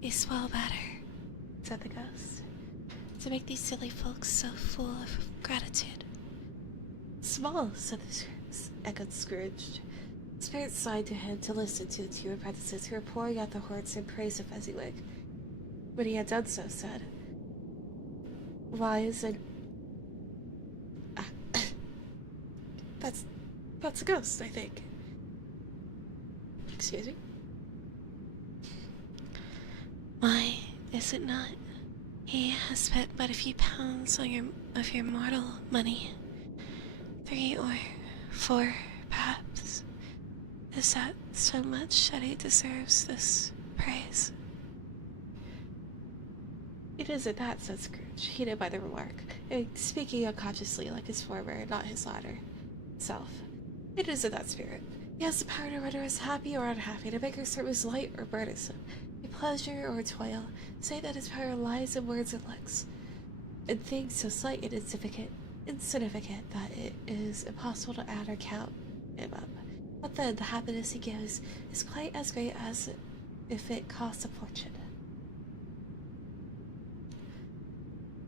"You swell better," said the ghost, "to make these silly folks so full of gratitude." "Small," echoed Scrooge. Spirit sighed to him to listen to the 2 apprentices who were pouring out the horns in praise of Fezziwig. When he had done so, said, "Wise and that's a ghost, I think." Excuse me. "Why, is it not? He has spent but a few pounds of your mortal money. 3 or 4, perhaps. Is that so much that he deserves this praise?" "It isn't that," said Scrooge, heated by the remark, and speaking unconsciously like his former, not his latter, self. "It isn't that, Spirit. He has the power to render us happy or unhappy, to make our service light or burdensome, a pleasure or a toil, say that his power lies in words and looks, in things so slight and insignificant that it is impossible to add or count him up. But then the happiness he gives is quite as great as if it cost a fortune."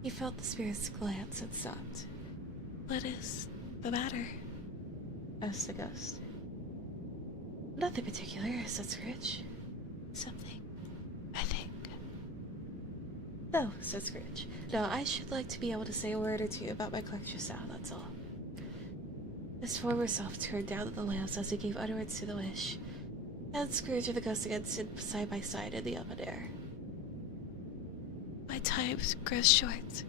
He felt the Spirit's glance and stopped. "What is the matter?" asked the ghost. "Nothing particular," said Scrooge. "Something, I think." "No," said Scrooge. "No, I should like to be able to say a word or 2 about my clerk just now, that's all." His former self turned down the lamps as he gave utterance to the wish, and Scrooge and the ghost again stood side by side in the open air. "My time grows short.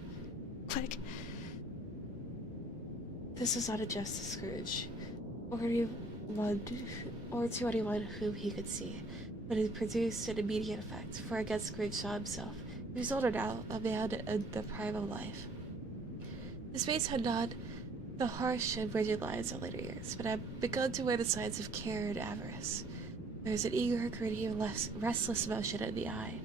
Quick." This was not a jest to Scrooge, or to anyone whom he could see, but it produced an immediate effect, for again Scrooge saw himself. He was older now, a man in the prime of life. His face had not the harsh and rigid lines of later years, but had begun to wear the signs of care and avarice. There was an eager, gritty, restless motion in the eye,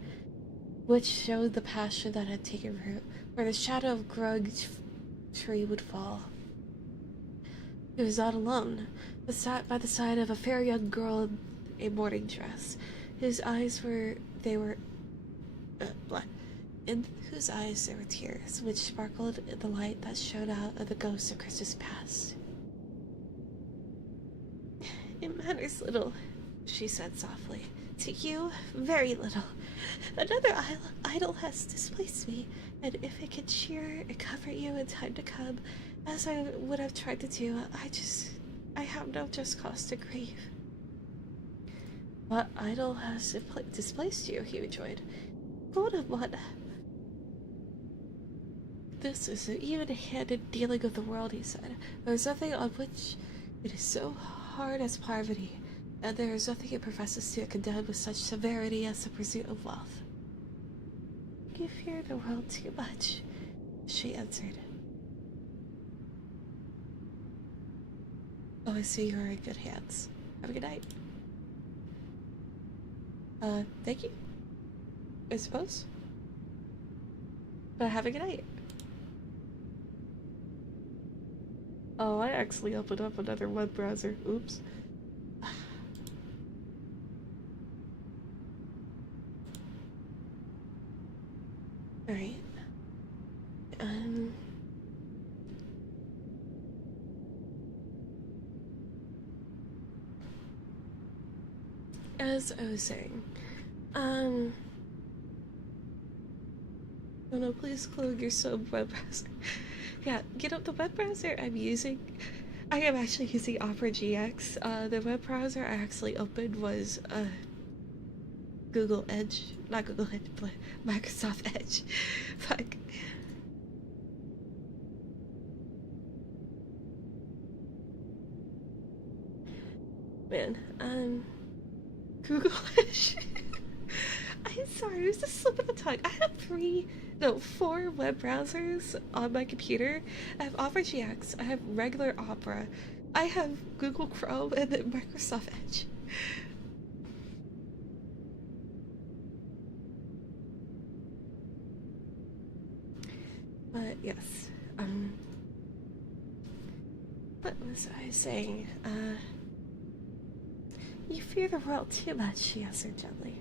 which showed the passion that had taken root, where the shadow of a growing tree would fall. He was not alone, but sat by the side of a fair young girl in a morning dress, whose eyes were in whose eyes there were tears, which sparkled in the light that shone out of the ghosts of Christmas past. "It matters little," she said softly. "To you, very little. Another idol has displaced me, and if it could cheer and comfort you in time to come, as I would have tried to do, I have no just cause to grieve. What idol has displaced you? He rejoined. Golden one. This is an even-handed dealing with the world, he said. There is nothing on which it is so hard as poverty, and there is nothing it professes to condemn with such severity as the pursuit of wealth. You fear the world too much, she answered. Oh, I see you're in good hands. Have a good night. Thank you, I suppose. But have a good night. Oh, I actually opened up another web browser. Oops. Alright. As I was saying, oh no, please close your sub web browser. Yeah, you know, the web browser I'm using, I am actually using Opera GX. The web browser I actually opened was, Google Edge. Not Google Edge, but Microsoft Edge. Fuck. Man, Google Edge. I'm sorry, it was a slip of the tongue. I have 4 web browsers on my computer. I have Opera GX, I have regular Opera, I have Google Chrome, and then Microsoft Edge. But yes, what was I saying? You fear the world too much, she answered gently.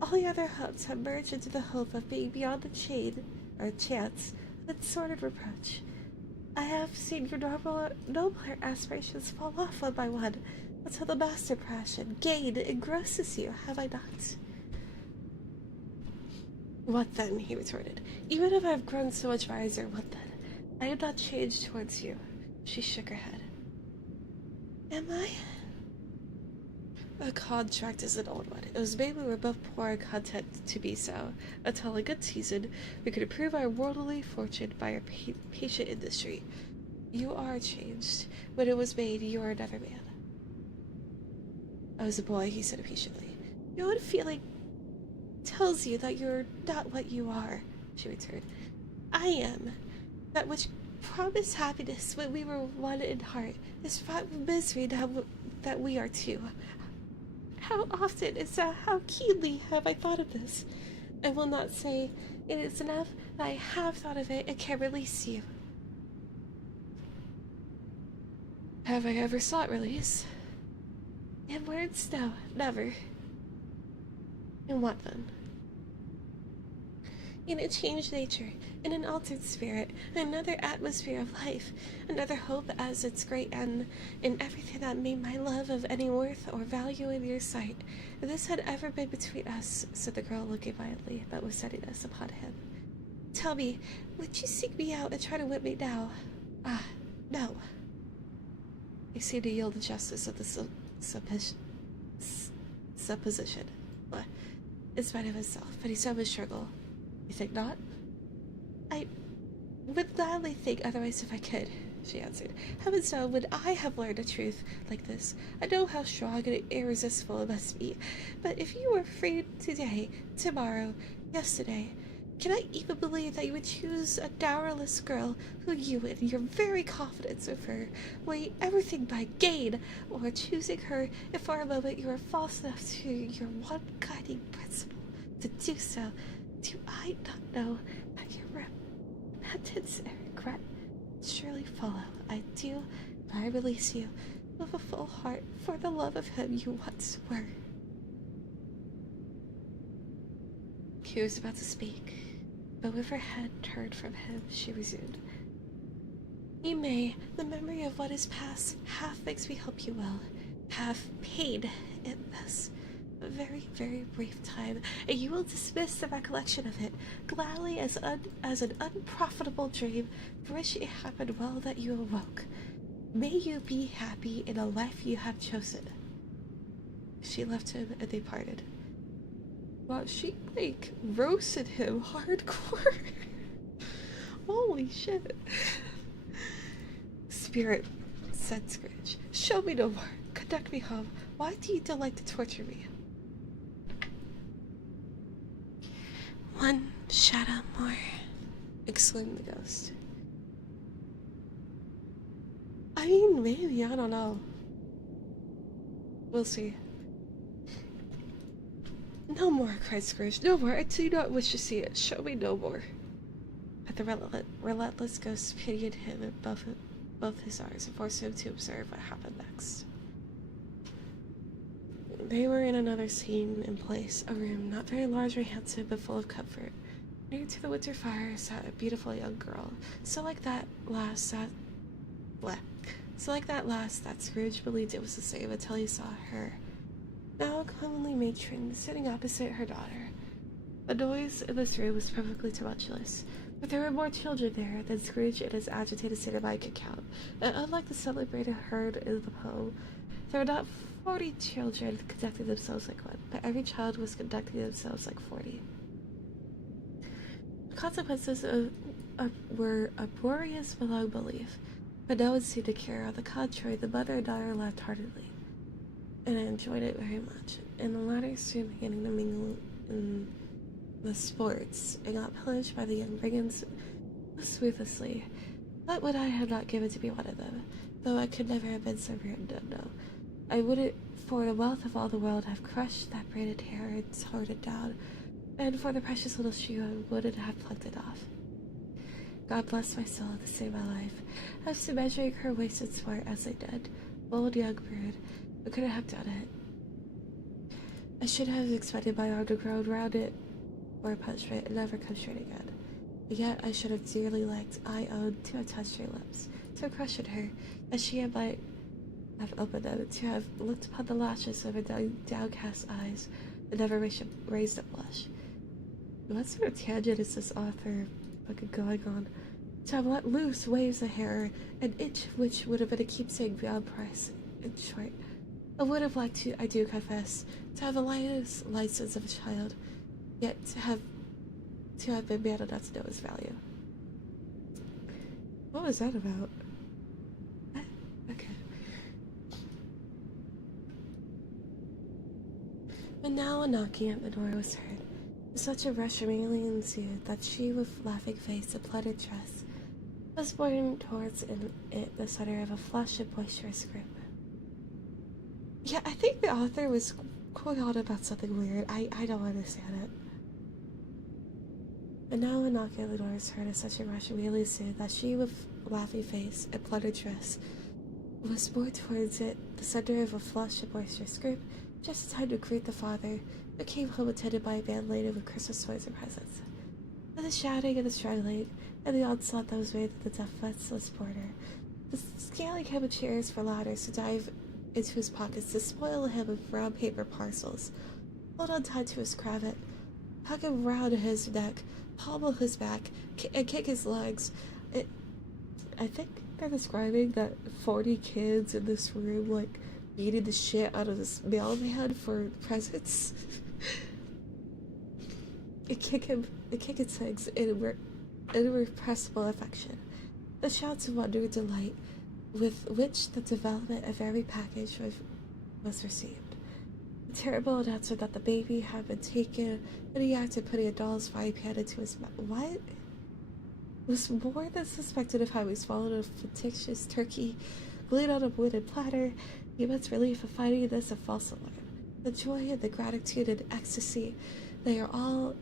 All the other hopes have merged into the hope of being beyond the chain, or chance, of its sordid reproach. I have seen your nobler aspirations fall off one by one, until the master passion, gain, engrosses you, have I not? What then? He retorted. Even if I have grown so much wiser, what then? I am not changed towards you. She shook her head. Am I? A contract is an old one. It was made when we were both poor and content to be so, until a good season we could improve our worldly fortune by our patient industry. You are changed. When it was made, you are another man. I was a boy, he said impatiently. Your own feeling tells you that you're not what you are, she returned. I am. That which promised happiness when we were one in heart is fraught with misery now that we are two. How often how keenly have I thought of this? I will not say it is enough that I have thought of it and can release you. Have I ever sought release? In words, no, never. In what then? In a changed nature, in an altered spirit, another atmosphere of life, another hope as its great end, in everything that made my love of any worth or value in your sight. If this had ever been between us, said the girl, looking violently, but with steadiness upon him. Tell me, would you seek me out and try to whip me now? Ah, no. He seemed to yield the justice of the supposition, in spite of himself, but he saw his struggle. You think not? I would gladly think otherwise if I could, she answered. Heavens no, would I have learned a truth like this. I know how strong and irresistible it must be, but if you were free today, tomorrow, yesterday, can I even believe that you would choose a dowerless girl who you, in your very confidence of her, weigh everything by gain, or choosing her if for a moment you are false enough to your one guiding principle to do so? Do I not know that your repentance and regret surely follow? I do, but I release you with a full heart for the love of him you once were. She was about to speak, but with her head turned from him, she resumed. You may, the memory of what is past half makes me hope you will, have pain in this. a very, very brief time, and you will dismiss the recollection of it gladly as an unprofitable dream for which it happened well that you awoke. May you be happy in a life you have chosen. She left him and they parted. Wow, she, like, roasted him hardcore. Holy shit. Spirit, said Scrooge, show me no more. Conduct me home. Why do you delight to torture me? One shadow more, exclaimed the ghost. I mean, maybe, I don't know. We'll see. No more, cried Scrooge. No more. I do not wish to see it. Show me no more. But the relentless ghost pitied him in both his eyes and forced him to observe what happened next. They were in another scene in place, a room not very large or handsome, but full of comfort. Near to the winter fire sat a beautiful young girl, so like that last that Scrooge believed it was the same until he saw her, now a comely matron, sitting opposite her daughter. The noise in this room was perfectly tumultuous, but there were more children there than Scrooge in his agitated state of mind could count, and unlike the celebrated herd in the poem, there were not 40 children conducting themselves like one, but every child was conducting themselves like 40. The consequences were uproarious beyond belief, but no one seemed to care. On the contrary, the mother and daughter laughed heartily, and enjoyed it very much, and the latter soon beginning to mingle in the sports, and got pillaged by the young brigands ruthlessly. Not would I have not given to be one of them, though I could never have been so rude, no. I wouldn't for the wealth of all the world have crushed that braided hair and torn it down, and for the precious little shoe I wouldn't have plucked it off. God bless my soul to save my life. As to measuring her wasted sport as I did, bold young brood, I couldn't have done it. I should have expected my arm to grow round it, or punishment, and never come straight again. Yet I should have dearly liked, I own, to have touched her lips, to have crushed her, that she might have opened them, to have looked upon the lashes of her downcast eyes, and never raised a blush. What sort of tangent is this author fucking going on? To have let loose waves of hair, an inch of which would have been a keepsake beyond price. In short, I would have liked to, I do confess, to have the lightest license of a child, yet to have been man enough to know his value. What was that about? Okay. But now a knocking at the door was heard. Such a rush immediately ensued that she, with laughing face and pleated dress, was borne towards it the center of a flush and boisterous group. Yeah, I think the author was going on about something weird. I don't understand it. And now a knocking at the door was heard, and such a rush immediately ensued that she, with laughing face and pleated dress, was borne towards it the center of a flush and boisterous group, just in time to greet the father, who came home attended by a band laden with Christmas toys and presents. And the shouting and the struggling, and the onslaught that was made at the defenseless porter, the scaling him of chairs for ladders to dive into his pockets, to spoil him of brown paper parcels, hold on tight to his cravat, hug him round his neck, pommel his back, and kick his legs. I think they're describing that 40 kids in this room, like, beating the shit out of this mailman for presents. and kick his legs in irrepressible affection. The shouts of wonder and delight with which the development of every package was received. The terrible announcement that the baby had been taken, and he acted putting a doll's frying pan into his mouth. What? Was more than suspected of having swallowed a fictitious turkey, glued on a wooden platter. The immense relief of finding this a false alarm. The joy and the gratitude and ecstasy, they are all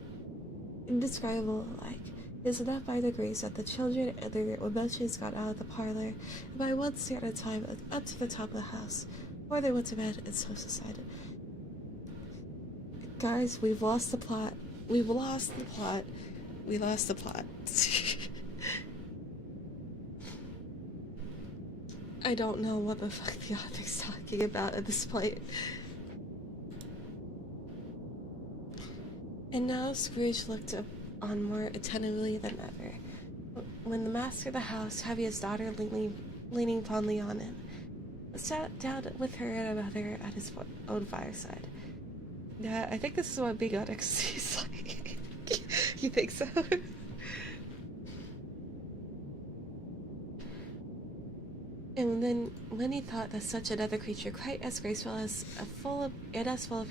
indescribable alike. It is enough by degrees that the children and their emotions got out of the parlor, and by one step at a time up to the top of the house, or they went to bed and so subsided. Guys, we've lost the plot. We've lost the plot. We lost the plot. I don't know what the fuck the author's talking about at this point. And now Scrooge looked up on more attentively than ever, when the master of the house, having his daughter leaning fondly on him, sat down with her and mother at his own fireside. Yeah, I think this is what being on ecstasy is like. You think so? And then when he thought that such another creature, quite as graceful as full of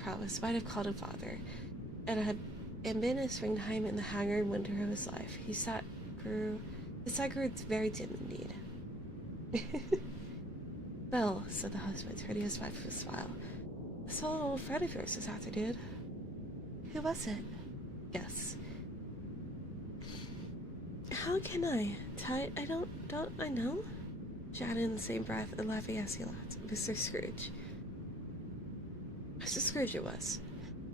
promise, might have called him father, and been a springtime in the haggard winter of his life, his sight grew very dim indeed. Well, said the husband, turning his wife with a smile, I saw an old friend of yours this afternoon. Who was it? Yes. How can I? I don't I know? She added in the same breath and laughing as he laughed. Mr. Scrooge. Mr. Scrooge it was.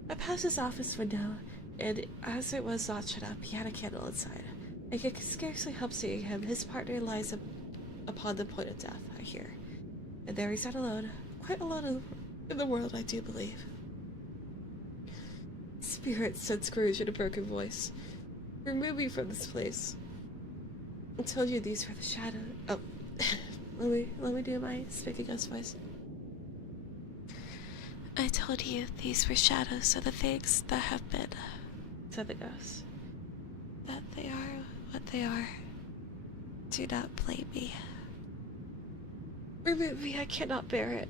I passed his office window, and as it was not shut up, he had a candle inside. I could scarcely help seeing him. His partner lies upon the point of death, I hear. And there he sat alone, quite alone in the world, I do believe. Spirit, said Scrooge in a broken voice, remove me from this place. I told you these were the shadow. Oh, let me do my speaking ghost voice. I told you these were shadows of the things that have been, said the ghost. That they are what they are. Do not blame me. Remove me, I cannot bear it.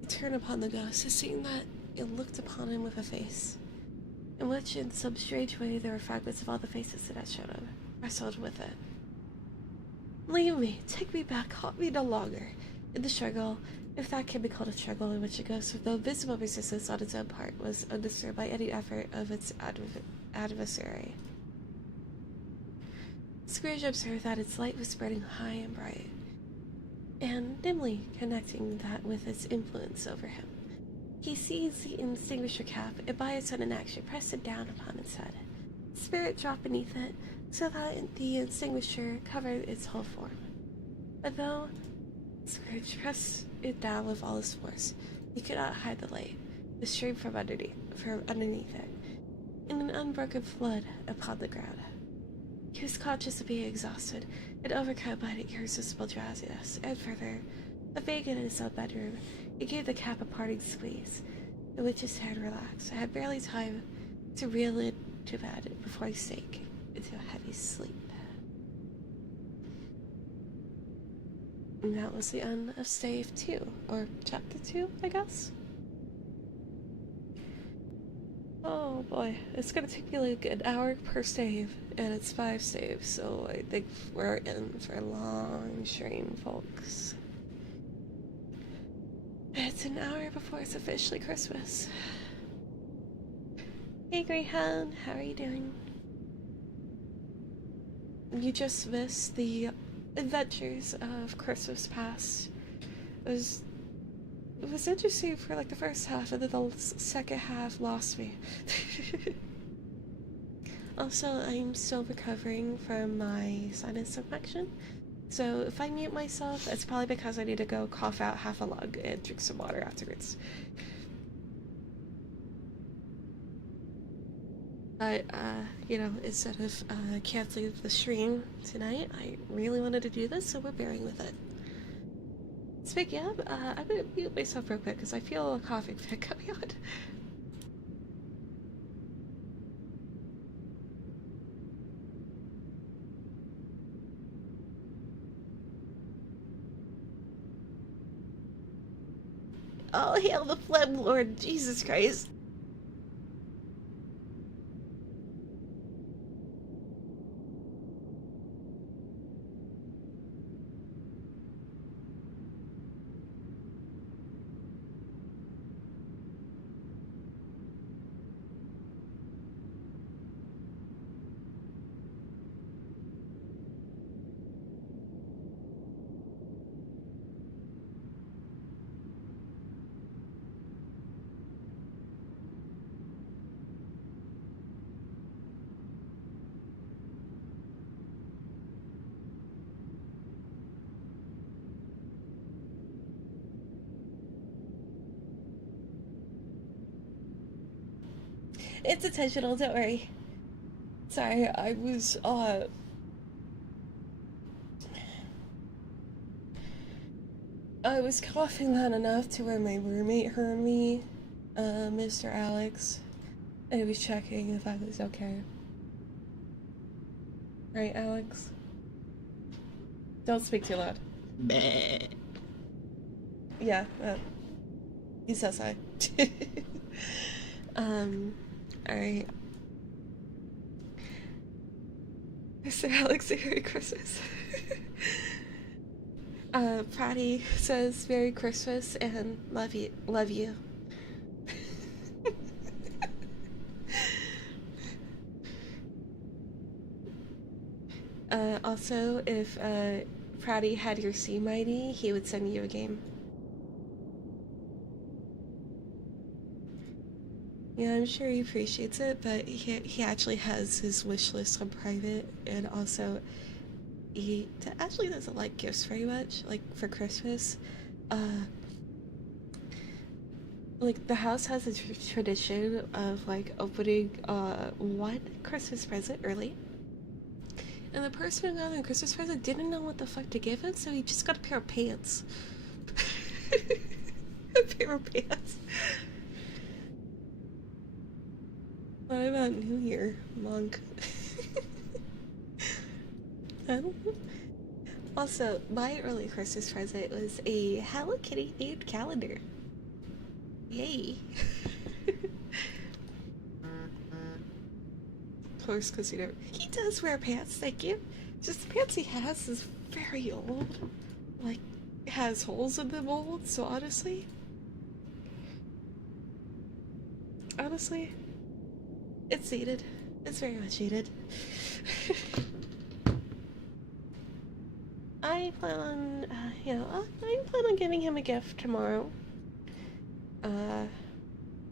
He turned upon the ghost, seeing that it looked upon him with a face, in which in some strange way there were fragments of all the faces that had shown him, wrestled with it. Leave me, take me back, haunt me no longer. In the struggle, if that can be called a struggle in which a ghost with no visible resistance on its own part was undisturbed by any effort of its adversary. Scrooge observed that its light was burning high and bright, and dimly connecting that with its influence over him. He seized the extinguisher cap and by its sudden action pressed it down upon its head. The spirit dropped beneath it, so that the extinguisher covered its whole form. But though Scrooge pressed it down with all his force, he could not hide the light, the stream from underneath it, in an unbroken flood upon the ground. He was conscious of being exhausted and overcome by an irresistible drowsiness, and further, awake in his own bedroom, he gave the cap a parting squeeze, in which his hand relaxed. I had barely time to reel into bed before he sank into a heavy sleep. And that was the end of stave 2, or chapter 2, I guess. Oh boy, it's gonna take me like an hour per stave, and it's 5 staves, so I think we're in for a long stream, folks. It's an hour before it's officially Christmas. Hey Greyhound, how are you doing? You just missed the adventures of Christmas Past. It was interesting for like the first half, and then the second half lost me. Also, I'm still recovering from my sinus infection, so if I mute myself, it's probably because I need to go cough out half a lung and drink some water afterwards. But, you know, instead of canceling the stream tonight, I really wanted to do this, so we're bearing with it. Speaking of, I'm gonna mute myself real quick because I feel a coughing fit coming on. Oh, hail the Phlegm Lord, Jesus Christ. It's intentional, don't worry. Sorry, I was coughing loud enough to where my roommate heard me, Mr. Alex. And he was checking if I was okay. Right, Alex? Don't speak too loud. Bleh. Yeah, he says hi. Alright. Mr. Alex, Merry Christmas. Patty says Merry Christmas and love you. Love you. Also, if Pratty had your Steam ID, he would send you a game. Yeah, I'm sure he appreciates it, but he actually has his wish list on private, and also he actually doesn't like gifts very much, like for Christmas. Like the house has a tradition of like opening one Christmas present early. And the person who got him a Christmas present didn't know what the fuck to give him, so he just got a pair of pants. A pair of pants. What about New Year, monk? Also, my early Christmas present was a Hello Kitty themed calendar. Yay. Of course, because you know, he does wear pants, thank you. Just the pants he has is very old. Like, has holes in them old, so honestly, it's needed. It's very much needed. I plan on, I plan on giving him a gift tomorrow.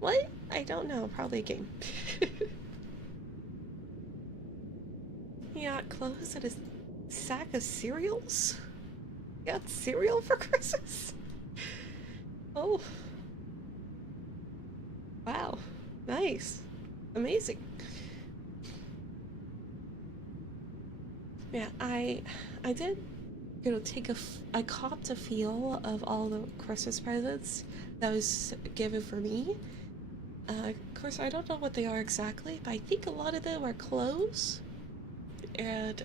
What? I don't know. Probably a game. He got clothes and a sack of cereals? He got cereal for Christmas? Oh. Wow. Nice. Amazing. Yeah, I did, you know, I copped a feel of all the Christmas presents that was given for me. Of course, I don't know what they are exactly, but I think a lot of them are clothes. And,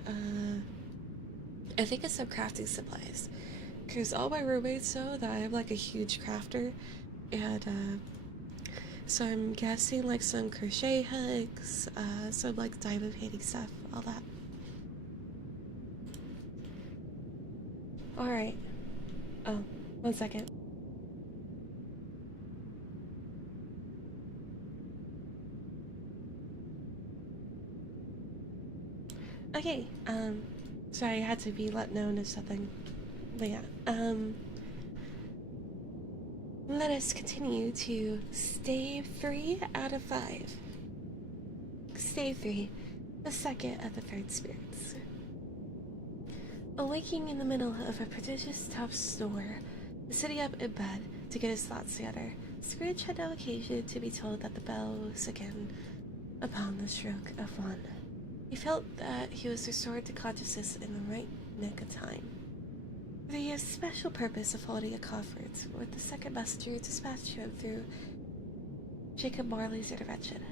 I think it's some crafting supplies. Because all my roommates know that I'm like a huge crafter. And, so I'm guessing like some crochet hooks, some like diamond painting stuff, all that. Alright. Oh, 1 second. Okay, sorry, I had to be let known of something. But yeah, let us continue to stave 3 out of 5. Stave 3, the second of the third spirits. Awaking in the middle of a prodigious tough snore, sitting up in bed to get his thoughts together, Scrooge had no occasion to be told that the bell was again upon the stroke of 1. He felt that he was restored to consciousness in the right nick of time. For the special purpose of holding a conference with the second messenger dispatched to him through Jacob Marley's intervention.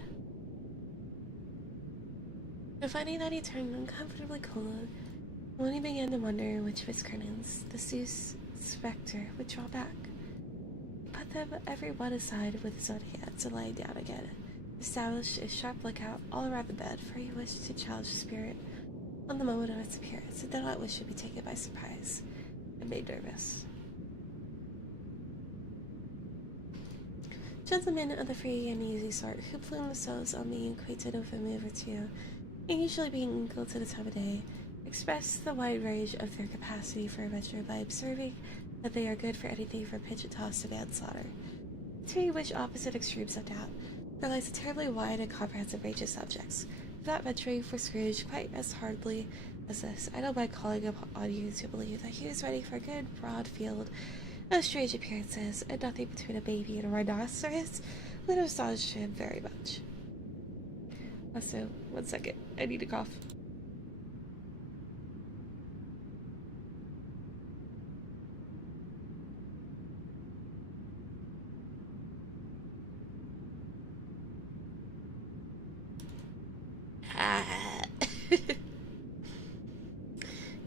And finding that he turned uncomfortably cold, when he began to wonder which of his curtains the Zeus spectre would draw back, he put them every one aside with his own hands and lay down again, established a sharp lookout all around the bed, for he wished to challenge the spirit on the moment of its appearance, and did not wish to be taken by surprise and made nervous. Gentlemen of the free and easy sort, who plume themselves on being acquainted with a move or two, and usually being equal to the time of day, express the wide range of their capacity for adventure by observing that they are good for anything from pitch and toss to manslaughter. Between which opposite extremes, no doubt, there lies a terribly wide and comprehensive range of subjects, without venturing for Scrooge quite as hardly as this. I don't mind calling upon you to believe that he was ready for a good broad field of strange appearances, and nothing between a baby and a rhinoceros would have astonished him very much. Also, 1 second. I need to cough.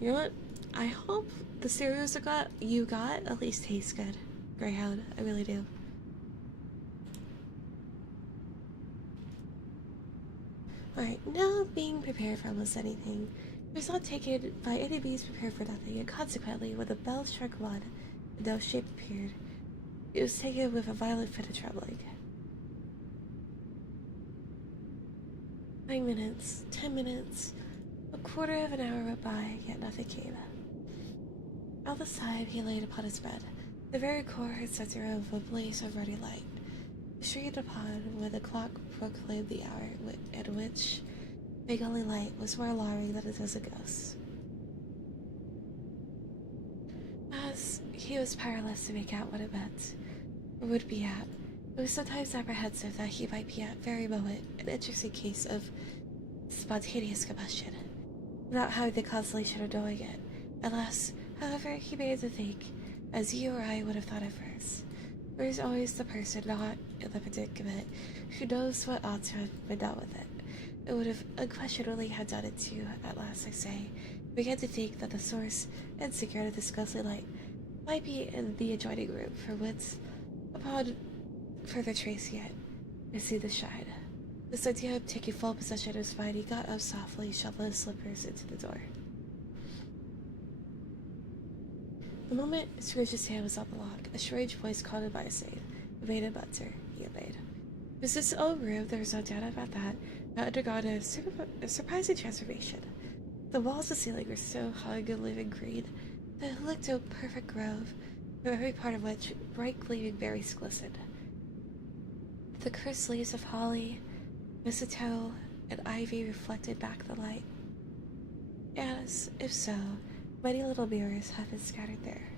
You know what? I hope the cereals you got at least taste good. Greyhound, I really do. Alright, now being prepared for almost anything. It was not taken by any means prepared for nothing, and consequently, when the bell struck 1, and no shape appeared, it was taken with a violent fit of trembling. 9 minutes, 10 minutes, a quarter of an hour went by, yet nothing came. All this time he laid upon his bed, the very core and center of a blaze of ruddy light, streamed upon when the clock proclaimed the hour at which big only light was more alarming than it was a ghost. As he was powerless to make out what it meant, or would be at, it was sometimes apprehensive that he might be at very moment an interesting case of spontaneous combustion, without having the consolation of knowing it, unless, however, he made to think, as you or I would have thought at first. There is always the person not in the predicament who knows what ought to have been done with it. It would have unquestionably have done it too, at last, I say. Began to think that the source and secret of this ghostly light might be in the adjoining room, for whence, upon further tracing it, I see the shine. This idea of taking full possession of his mind, he got up softly, shuffled his slippers into the door. The moment Scrooge's hand was on the lock, a strange voice called him by his name. It made him answer. He obeyed. It was his own room, there was no doubt about that, had undergone a surprising transformation. The walls and ceiling were so hung in living green that it looked a perfect grove, from every part of which bright gleaming berries glistened. The crisp leaves of holly, mistletoe, and ivy reflected back the light, as, if so, many little mirrors had been scattered there.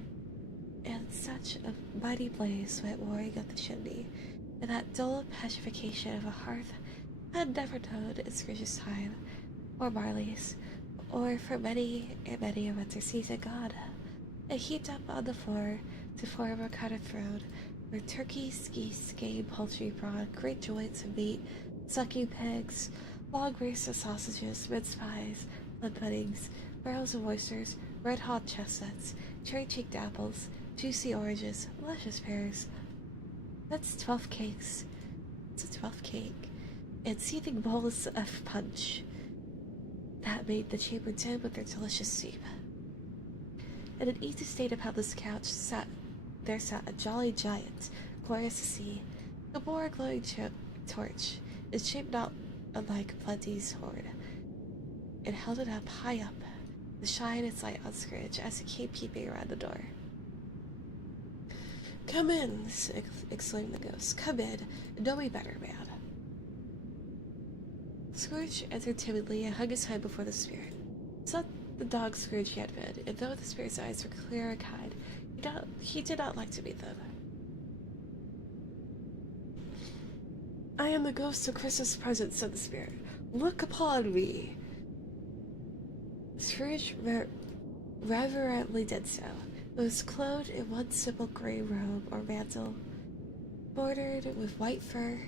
And such a mighty blaze went roaring up the chimney, and that dull petrification of a hearth had never known in Scrooge's time, or Marley's, or for many and many a winter season gone. It heaped up on the floor to form a kind of throne, where turkeys, geese, game, poultry, brawn, great joints of meat, sucking pigs, long roasts of sausages, mince pies, plum puddings, barrels of oysters, red-hot chestnuts, cherry-cheeked apples, juicy oranges, luscious pears. That's 12 cakes. It's a 12th cake. And seething bowls of punch that made the chamber dim with their delicious steam. In an easy state upon this couch sat a jolly giant, glorious to see, who bore a glowing torch, and shaped not unlike Plenty's horn, and held it up high up, to shine its light on Scrooge as he came peeping around the door. "Come in," exclaimed the ghost. "Come in, and know me better, man." Scrooge entered timidly and hung his head before the spirit. It's not the dog Scrooge he had been, and though the spirit's eyes were clear and kind, he did not like to meet them. "I am the ghost of Christmas present," said the spirit. "Look upon me." Scrooge reverently did so. It was clothed in one simple gray robe or mantle, bordered with white fur.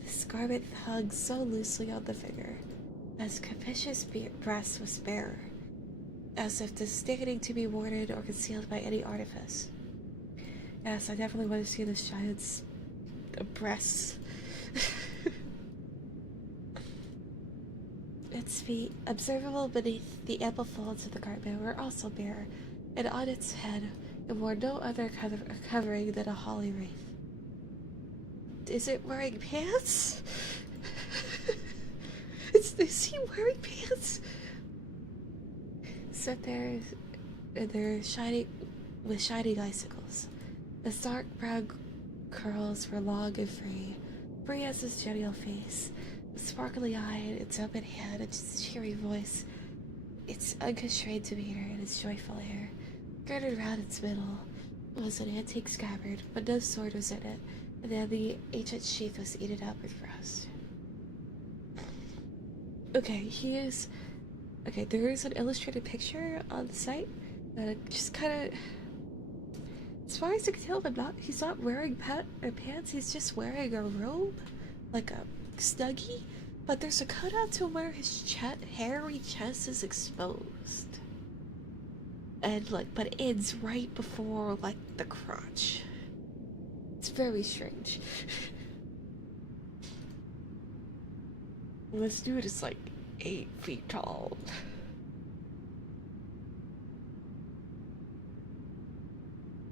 This garment hung so loosely on the figure that his capacious breast was bare, as if disdaining to be warded or concealed by any artifice. Yes, I definitely want to see this child's breasts. Its feet, observable beneath the ample folds of the garment, were also bare, and on its head it wore no other covering than a holly wreath. Is it wearing pants? Is he wearing pants? Sat there, and they're shining with shining icicles. His dark brown curls were long and free as his genial face, with sparkly eye, its open hand, its cheery voice, its unconstrained demeanor, and its joyful air. Girded round its middle was an antique scabbard, but no sword was in it, and then the ancient sheath was eaten up with rust. Okay, he is. Okay, there is an illustrated picture on the site that it just kind of. As far as I can tell, he's not wearing pants, he's just wearing a robe, like a snuggie, but there's a cutout to where his hairy chest is exposed. And, like, but it's right before, like, the crotch. It's very strange. This dude is, like, 8 feet tall.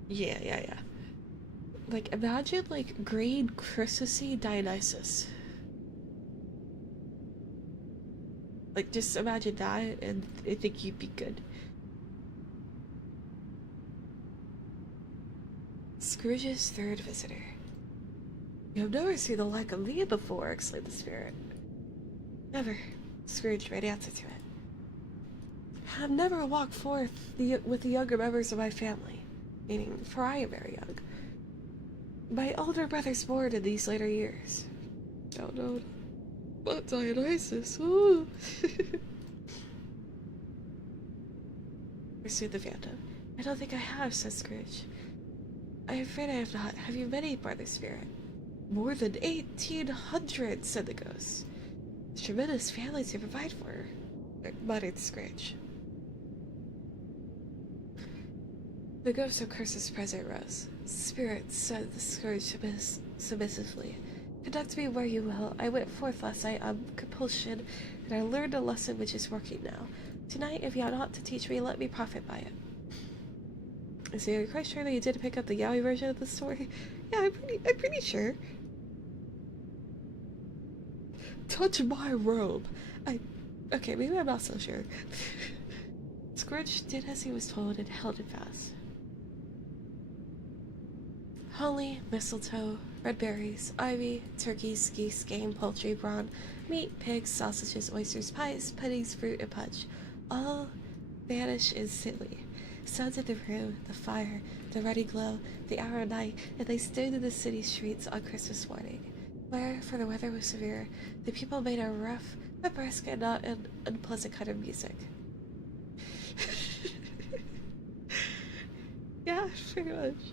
Yeah. Like, imagine, like, green Christmassy Dionysus. Like, just imagine that, and I think you'd be good. Scrooge's third visitor. You have never seen the like of me before, exclaimed the spirit. Never, Scrooge made answer to it. I have never walked forth with the younger members of my family, meaning for I am very young. My older brother's born in these later years. Oh no, not Dionysus. Ooh. Pursued the phantom. I don't think I have, said Scrooge. I'm afraid I have not. Have you many, brother spirit? More than 1,800, said the ghost. It's a tremendous family to provide for, muttered Scrooge. The ghost of Curse's present rose. Spirit, said the Scrooge submissively, conduct me where you will. I went forth last night on compulsion, and I learned a lesson which is working now. Tonight, if you have aught to teach me, let me profit by it. So you're quite sure that you did pick up the yaoi version of the story? Yeah, I'm pretty sure. Touch my robe. Okay, maybe I'm not so sure. Scrooge did as he was told and held it fast. Holly, mistletoe, red berries, ivy, turkeys, geese, game, poultry, brawn, meat, pigs, sausages, oysters, pies, puddings, fruit, and punch. All vanish instantly. Sounds of the room, the fire, the ruddy glow, the hour of night, and they stood in the city streets on Christmas morning, where, for the weather was severe, the people made a rough, but brisk and not an unpleasant kind of music. Yeah, pretty much.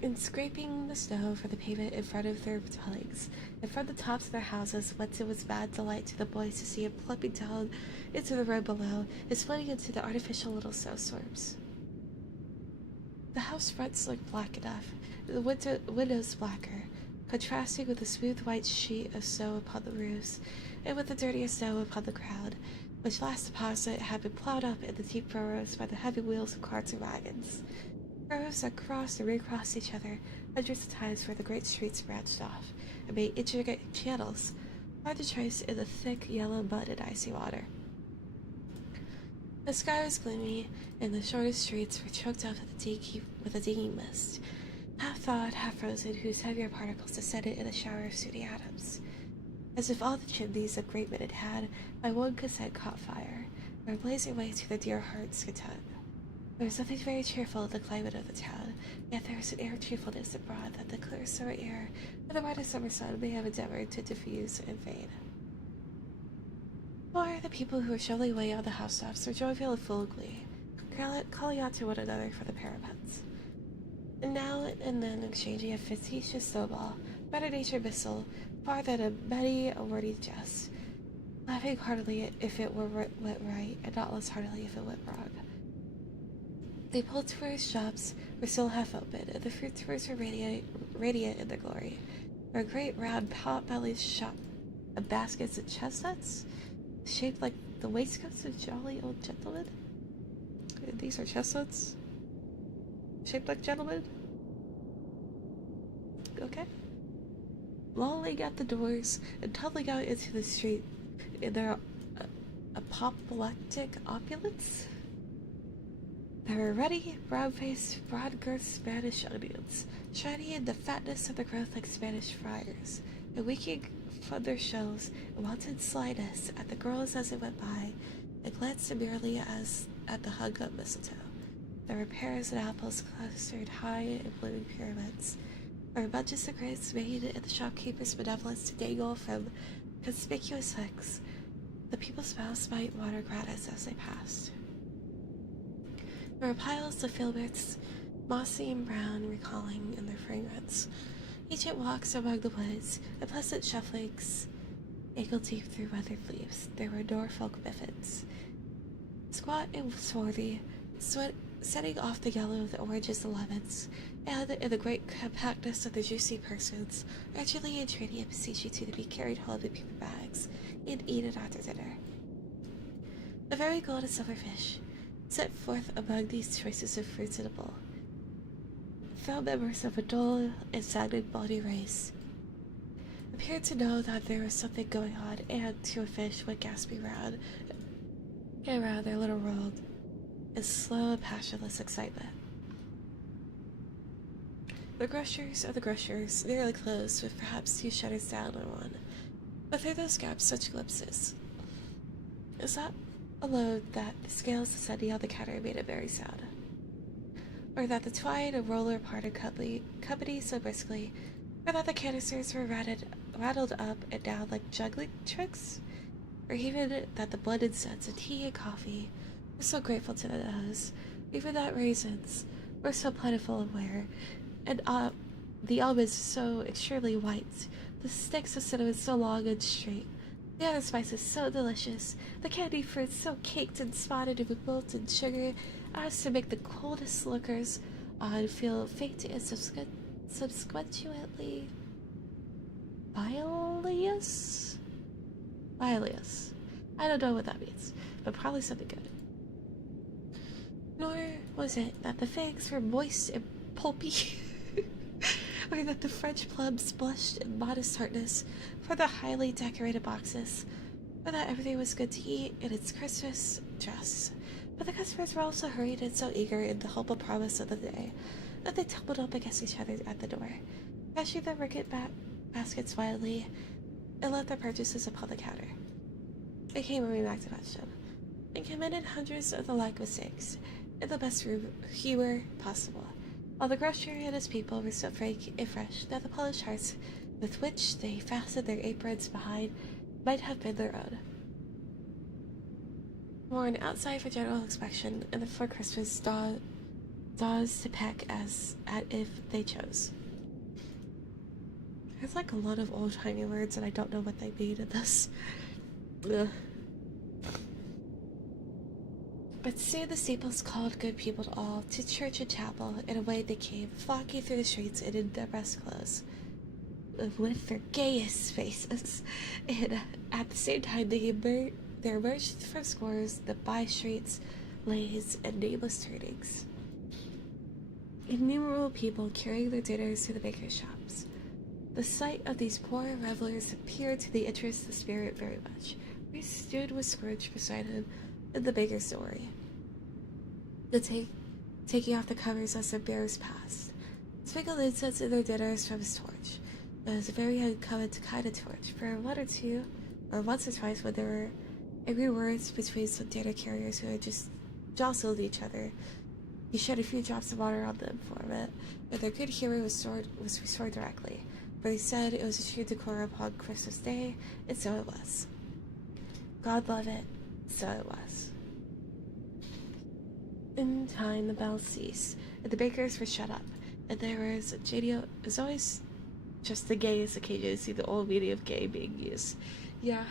In scraping the snow for the pavement in front of their dwellings, and from the tops of their houses, whence it was mad delight to the boys to see him plumping down into the road below, and splitting into the artificial little snowstorms. The house fronts looked black enough, the windows blacker, contrasting with the smooth white sheet of snow upon the roofs, and with the dirtier snow upon the ground, which last deposit had been plowed up in the deep furrows by the heavy wheels of carts and wagons. Furrows that crossed and recrossed each other hundreds of times where the great streets branched off and made intricate channels, hard to trace in the thick yellow mud and icy water. The sky was gloomy, and the shortest streets were choked up with a dingy mist, half thawed, half frozen, whose heavier particles descended in a shower of sooty atoms, as if all the chimneys of Great Britain had, by one consent, caught fire, and were blazing away to their dear hearts' content. There was something very cheerful in the climate of the town, yet there was an air of cheerfulness abroad that the clear summer air and the bright summer sun may have endeavored to diffuse in vain. For the people who were shoveling away on the housetops were jovial and full of glee, calling out to one another for the parapets, and now and then exchanging a facetious snowball, better-natured missile, far than a many a wordy jest, laughing heartily if it went right, and not less heartily if it went wrong. The poulterers' shops were still half open, and the fruiterers were radiant in their glory. For a great round pot-bellied shop of baskets and chestnuts, shaped like the waistcoats of jolly old gentlemen. These are chestnuts? Shaped like gentlemen? Okay. Lolling at the doors and tumbling out into the street in their apoplectic opulence. There were ruddy, brown-faced, broad-girthed Spanish onions, shiny in the fatness of the growth like Spanish friars, and winking from their shelves in wanton slyness at the girls as it went by, and glanced merely as at the hung-up mistletoe. There were pears and apples clustered high in blooming pyramids. There were bunches of grapes made in the shopkeeper's benevolence to dangle from conspicuous hooks. The people's mouths might water gratis as they passed. There were piles of filberts, mossy and brown, recalling in their fragrance. Each walks among the woods, and pleasant shufflings angled deep through weathered leaves. There were Norfolk biffins, squat and swarthy, setting off the yellow of the oranges and lemons, and in the great compactness of the juicy persons, urgently entreating and beseeching to be carried home in paper bags and eaten after dinner. The very golden silverfish, set forth among these choices of fruits in a bowl, fellow members of a dull and stagnant body race, appeared to know that there was something going on, and to a fish went gasping round and round their little world in slow and passionless excitement. The grocers of the grocers nearly closed, with perhaps 2 shutters down on one, but through those gaps such glimpses. Is that alone that the scales descending on the counter made a merry sound, or that the twine and roller parted company so briskly, or that the canisters were rattled up and down like juggling tricks, or even that the blended scents of tea and coffee were so grateful to the nose, even that raisins were so plentiful and rare, and the almonds so extremely white, the sticks of cinnamon so long and straight, the other spices so delicious, the candied fruits so caked and spotted with molten sugar as to make the coldest lookers on feel faint and subsequently bilious? Bilious. I don't know what that means, but probably something good. Nor was it that the figs were moist and pulpy, or that the French plums blushed in modest tartness for the highly decorated boxes, or that everything was good to eat in its Christmas dress. But the customers were also hurried and so eager in the hopeful promise of the day that they tumbled up against each other at the door, crashing their wicket baskets wildly, and left their purchases upon the counter. It came when we back to match them, and committed hundreds of the like mistakes in the best humor possible, while the grocer and his people were so frank and fresh that the polished hearts with which they fastened their aprons behind might have been their own. Worn outside for general inspection, and the for Christmas daws to peck as at if they chose. There's like a lot of old-timey words, and I don't know what they mean in this. Ugh. But soon the steeples called good people to all, to church and chapel, and away they came, flocking through the streets and in their best clothes, with their gayest faces, and at the same time there emerged from scores the by-streets, lanes, and nameless turnings. Innumerable people carrying their dinners to the baker's shops. The sight of these poor revelers appeared to the interest of the spirit very much. We stood with Scrooge beside him in the baker's dory, taking off the covers as the bearers passed, sprinkled incense in their dinners from his torch. It was a very uncommon kind of torch, for once or twice when there were angry words between some dinner carriers who had just jostled each other, he shed a few drops of water on them for it, and their good humor was restored directly, for they said it was a true decorum upon Christmas Day, and so it was. God love it, so it was. In time the bells ceased, and the bakers were shut up, and there was a genial. It's always just the gayest occasion to see the old meaning of gay being used. Yeah.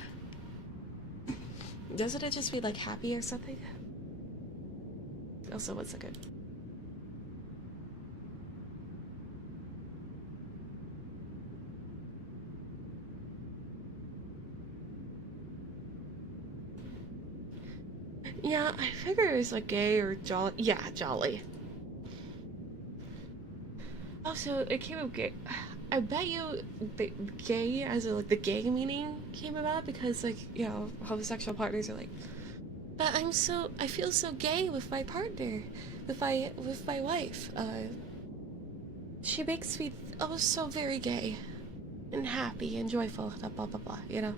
Doesn't it just mean like happy or something? Also, one second. Yeah, I figure it was like gay or jolly. Yeah, jolly. Also, it came up gay. I bet you the gay as in, like the gay meaning came about because like, you know, homosexual partners are like, but I feel so gay with my partner, with my wife. She makes me so very gay and happy and joyful, blah blah blah, you know.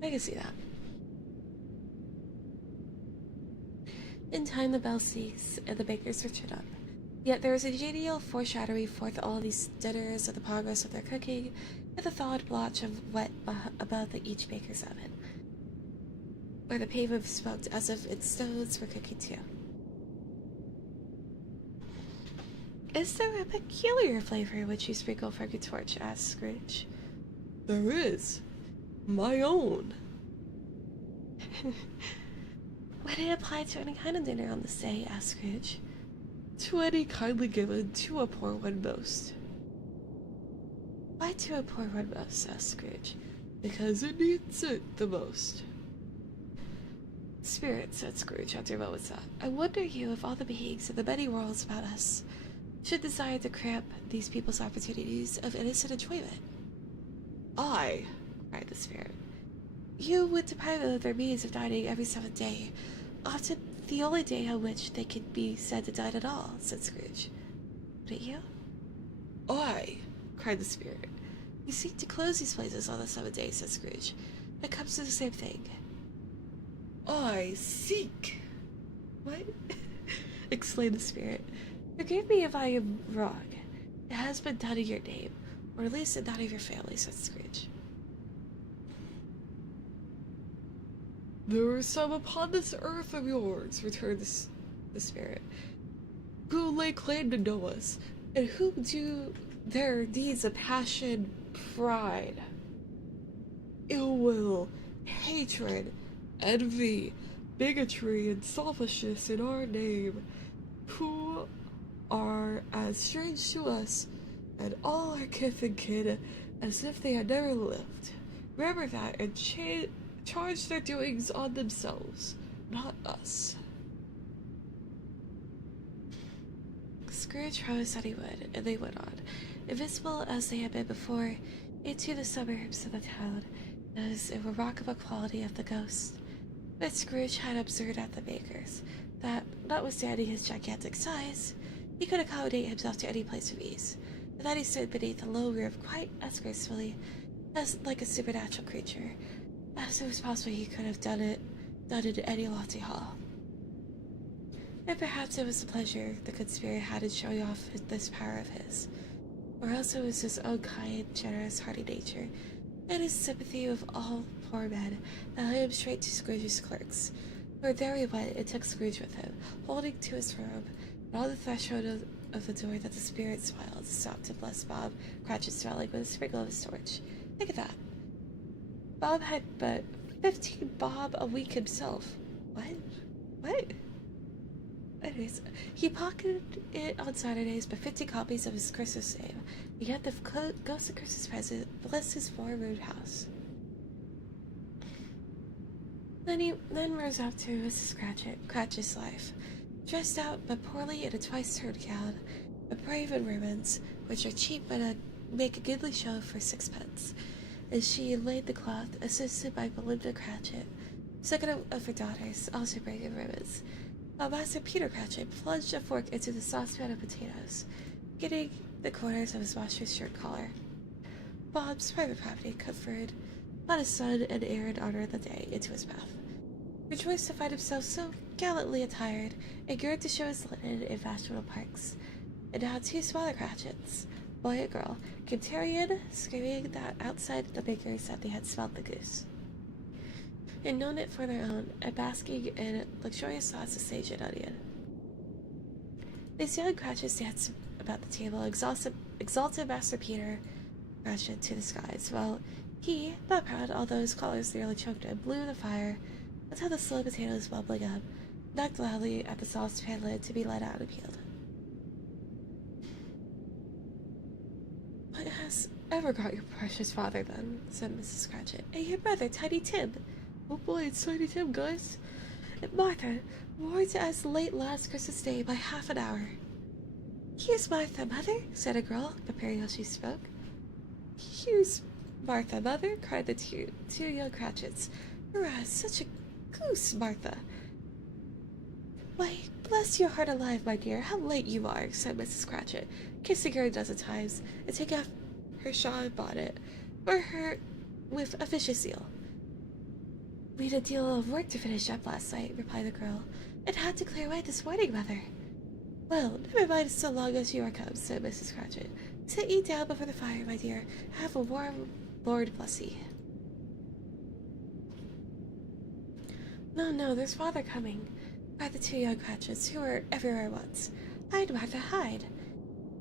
I can see that. In time the bell ceased, and the bakers were shut up, Yet there was a genial foreshadowing forth all these dinners of the progress of their cooking, with a thawed blotch of wet above each baker's oven, where the pavement smoked as if its stones were cooking too. Is there a peculiar flavor which you sprinkle from your torch? Asked Scrooge. There is. My own. Would it apply to any kind of dinner on this day? Asked Scrooge. To any kindly given to a poor one most. Why to a poor one most? Asked Scrooge. Because it needs it the most. Spirit, said Scrooge after a moment's thought, I wonder you if all the beings in the many worlds about us should desire to cramp these people's opportunities of innocent enjoyment. I, cried the spirit. You would deprive them of their means of dining every 7th day, often the only day on which they could be said to dine at all, said Scrooge. Wouldn't you? I, cried the spirit. You seek to close these places on the 7th day, said Scrooge. It comes to the same thing. I seek. What? exclaimed the spirit. Forgive me if I am wrong. It has been done in your name, or at least in that of your family, said Scrooge. There are some upon this earth of yours, returned the spirit, who lay claim to know us, and who do their deeds of passion, pride, ill will, hatred, envy, bigotry, and selfishness in our name, who are as strange to us and all our kith and kin as if they had never lived. Remember that and charge their doings on themselves, not us. Scrooge promised that he would, and they went on, invisible as they had been before, into the suburbs of the town, as a remarkable quality of the ghost. But Scrooge had observed at the baker's that, notwithstanding his gigantic size, he could accommodate himself to any place of ease, and that he stood beneath a low roof quite as gracefully as like a supernatural creature, as it was possible he could have done in any lofty hall. And perhaps it was the pleasure the good spirit had in showing off this power of his, or else it was his own kind, generous, hearty nature, and his sympathy with all poor men that led him straight to Scrooge's clerks. For there he went and took Scrooge with him, holding to his robe, and on the threshold of the door that the spirit smiled, stopped to bless Bob Cratchit's dwelling with a sprinkle of his torch. Think of that. Bob had but 15 bob a week himself. What? Anyways, he pocketed it on Saturdays by 50 copies of his Christmas name. He had the ghost of Christmas present bless his four-roomed house. Then rose up to Mrs. Cratchit's life, dressed out but poorly in a twice-turned gown, but brave in ribbons, which are cheap but make a goodly show for 6pence. And she laid the cloth, assisted by Belinda Cratchit, second of her daughters, also brave in ribbons, while Master Peter Cratchit plunged a fork into the saucepan of potatoes, getting the corners of his master's shirt collar. Bob's private property conferred on his son and heir in honor of the day into his mouth, rejoiced to find himself so gallantly attired, and girded to show his linen in fashionable parks. And now 2 smaller Cratchits, boy and girl, came tearing in, screaming that outside the baker's that they had smelled the goose, and known it for their own, and basking in luxurious sauce of sage and onion. These young Cratchits danced about the table, exalted Master Peter Cratchit to the skies, while he, not proud, although his collars nearly choked him, blew the fire until the slow potatoes bubbling up, knocked loudly at the saucepan lid to be let out and peeled. What has ever got your precious father, then? Said Mrs. Cratchit. And your brother, Tiny Tim? Oh boy, it's Tiny Tim, guys. And Martha, warned as late last Christmas Day by half an hour. Here's Martha, Mother, said a girl, preparing as she spoke. Here's Martha, Mother, cried the two young Cratchits. Hurrah, such a goose, Martha. Why, bless your heart alive, my dear, how late you are, said Mrs. Cratchit, kissing her a dozen times, and taking off her shawl and bonnet for her with a vicious zeal. We'd a deal of work to finish up last night, replied the girl, and had to clear away this morning, Mother. Well, never mind so long as you are come, said Mrs. Cratchit. Sit ye down before the fire, my dear. Have a warm Lord bless ye. No, no, there's father coming, cried the two young Cratchits, who were everywhere at once. Hide, Martha, hide.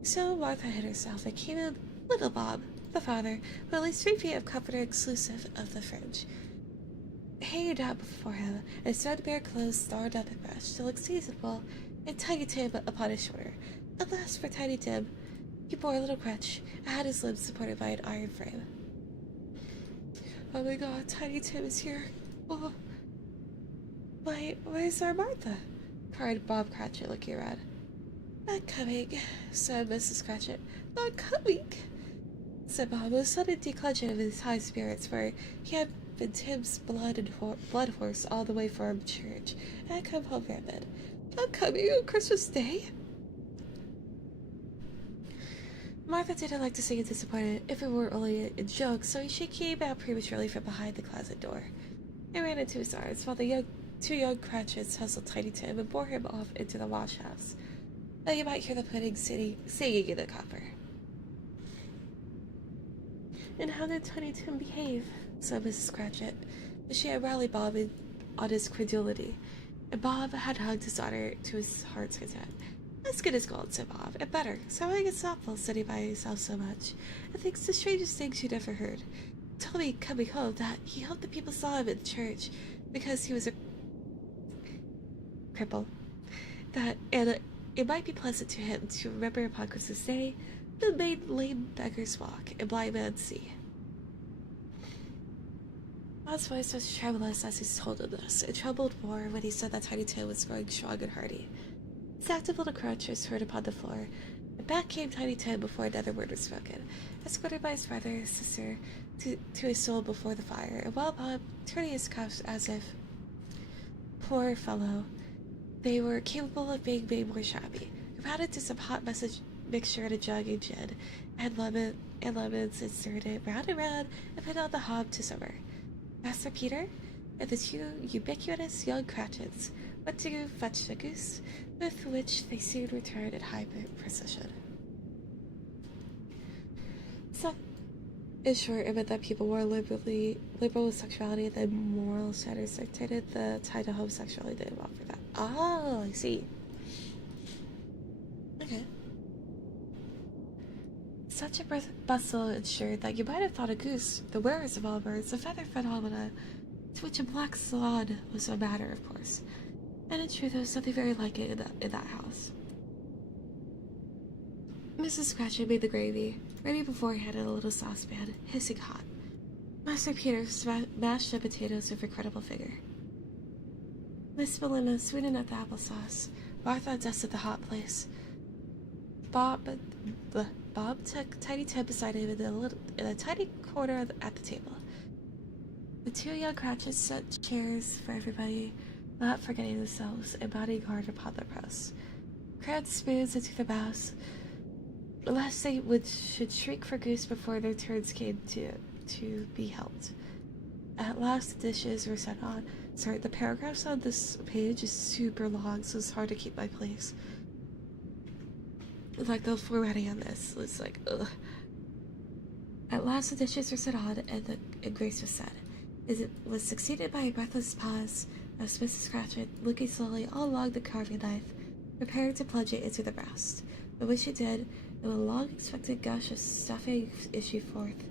So Martha hid herself, and came in little Bob, the father, with at least 3 feet of comforter exclusive of the fringe, hanging out before him, and his threadbare clothes starred up and brushed to look seasonable, and Tiny Tim upon his shoulder. Alas for Tiny Tim! He bore a little crutch, and had his limbs supported by an iron frame. Oh my god, Tiny Tim is here. Oh. Why, where's our Martha? Cried Bob Cratchit, looking around. Not coming, said Mrs. Cratchit. Not coming, said Bob, with a sudden declension of his high spirits, for he had been Tim's blood horse all the way from church, and had come home rampant. Not coming on Christmas Day? Martha didn't like to seem disappointed, if it were only a joke, so she came out prematurely from behind the closet door, and ran into his arms, while the two young Cratchits hustled Tiny Tim and bore him off into the wash house. Now you might hear the pudding singing in the copper. And how did Tiny Tim behave? Said Mrs. Cratchit. She had rallied Bob on his credulity, and Bob had hugged his daughter to his heart's content. As good as gold, said Bob, and better. So I get thoughtful sitting by himself so much, and thinks the strangest things you'd ever heard. He told me coming home that he hoped the people saw him in church because he was a cripple. And it might be pleasant to him to remember upon Christmas Day the made lame beggars walk and blind men see. Bob's voice was tremulous as he told him this, and trembled more when he said that Tiny Tim was growing strong and hearty. His active little crutch was heard upon the floor, and back came Tiny Tim before another word was spoken, escorted by his brother and sister to his stool before the fire, and while Bob, turning his cuffs as if, poor fellow, they were capable of being made more shabby, crowded to some hot mixture in a jug and gin, and lemons, and stirred it round and round, and put on the hob to simmer. Master Peter and the two ubiquitous young Cratchits went to fetch the goose, with which they soon returned in high precision. So, in short, it meant that people more liberal with sexuality than moral standards dictated. The tie to homosexuality didn't offer that. Oh, I see. Okay. Such a bustle ensured that you might have thought a goose, the rarest of all birds, a feather phenomena, to which a black swan was a matter, of course. And in truth, there was something very like it in that house. Mrs. Cratchit made the gravy, ready beforehand in a little saucepan, hissing hot. Master Peter mashed the potatoes with incredible vigor. Miss Belinda sweetened up the applesauce. Martha dusted the hot place. Bob took Tiny Tim beside him in a tiny corner at the table. The two young Cratchits set chairs for everybody, not forgetting themselves, and bodyguard upon their posts. Crammed spoons into their mouths, lest they should shriek for goose before their turns came to be helped. At last the dishes were set on. Sorry, the paragraphs on this page is super long, so it's hard to keep my place. Like, the formatting on this was like, ugh. At last the dishes were set on, and grace was said. It was succeeded by a breathless pause as Mrs. Cratchit, looking slowly all along the carving knife, prepared to plunge it into the breast. But when she did, and a long-expected gush of stuffing issued forth,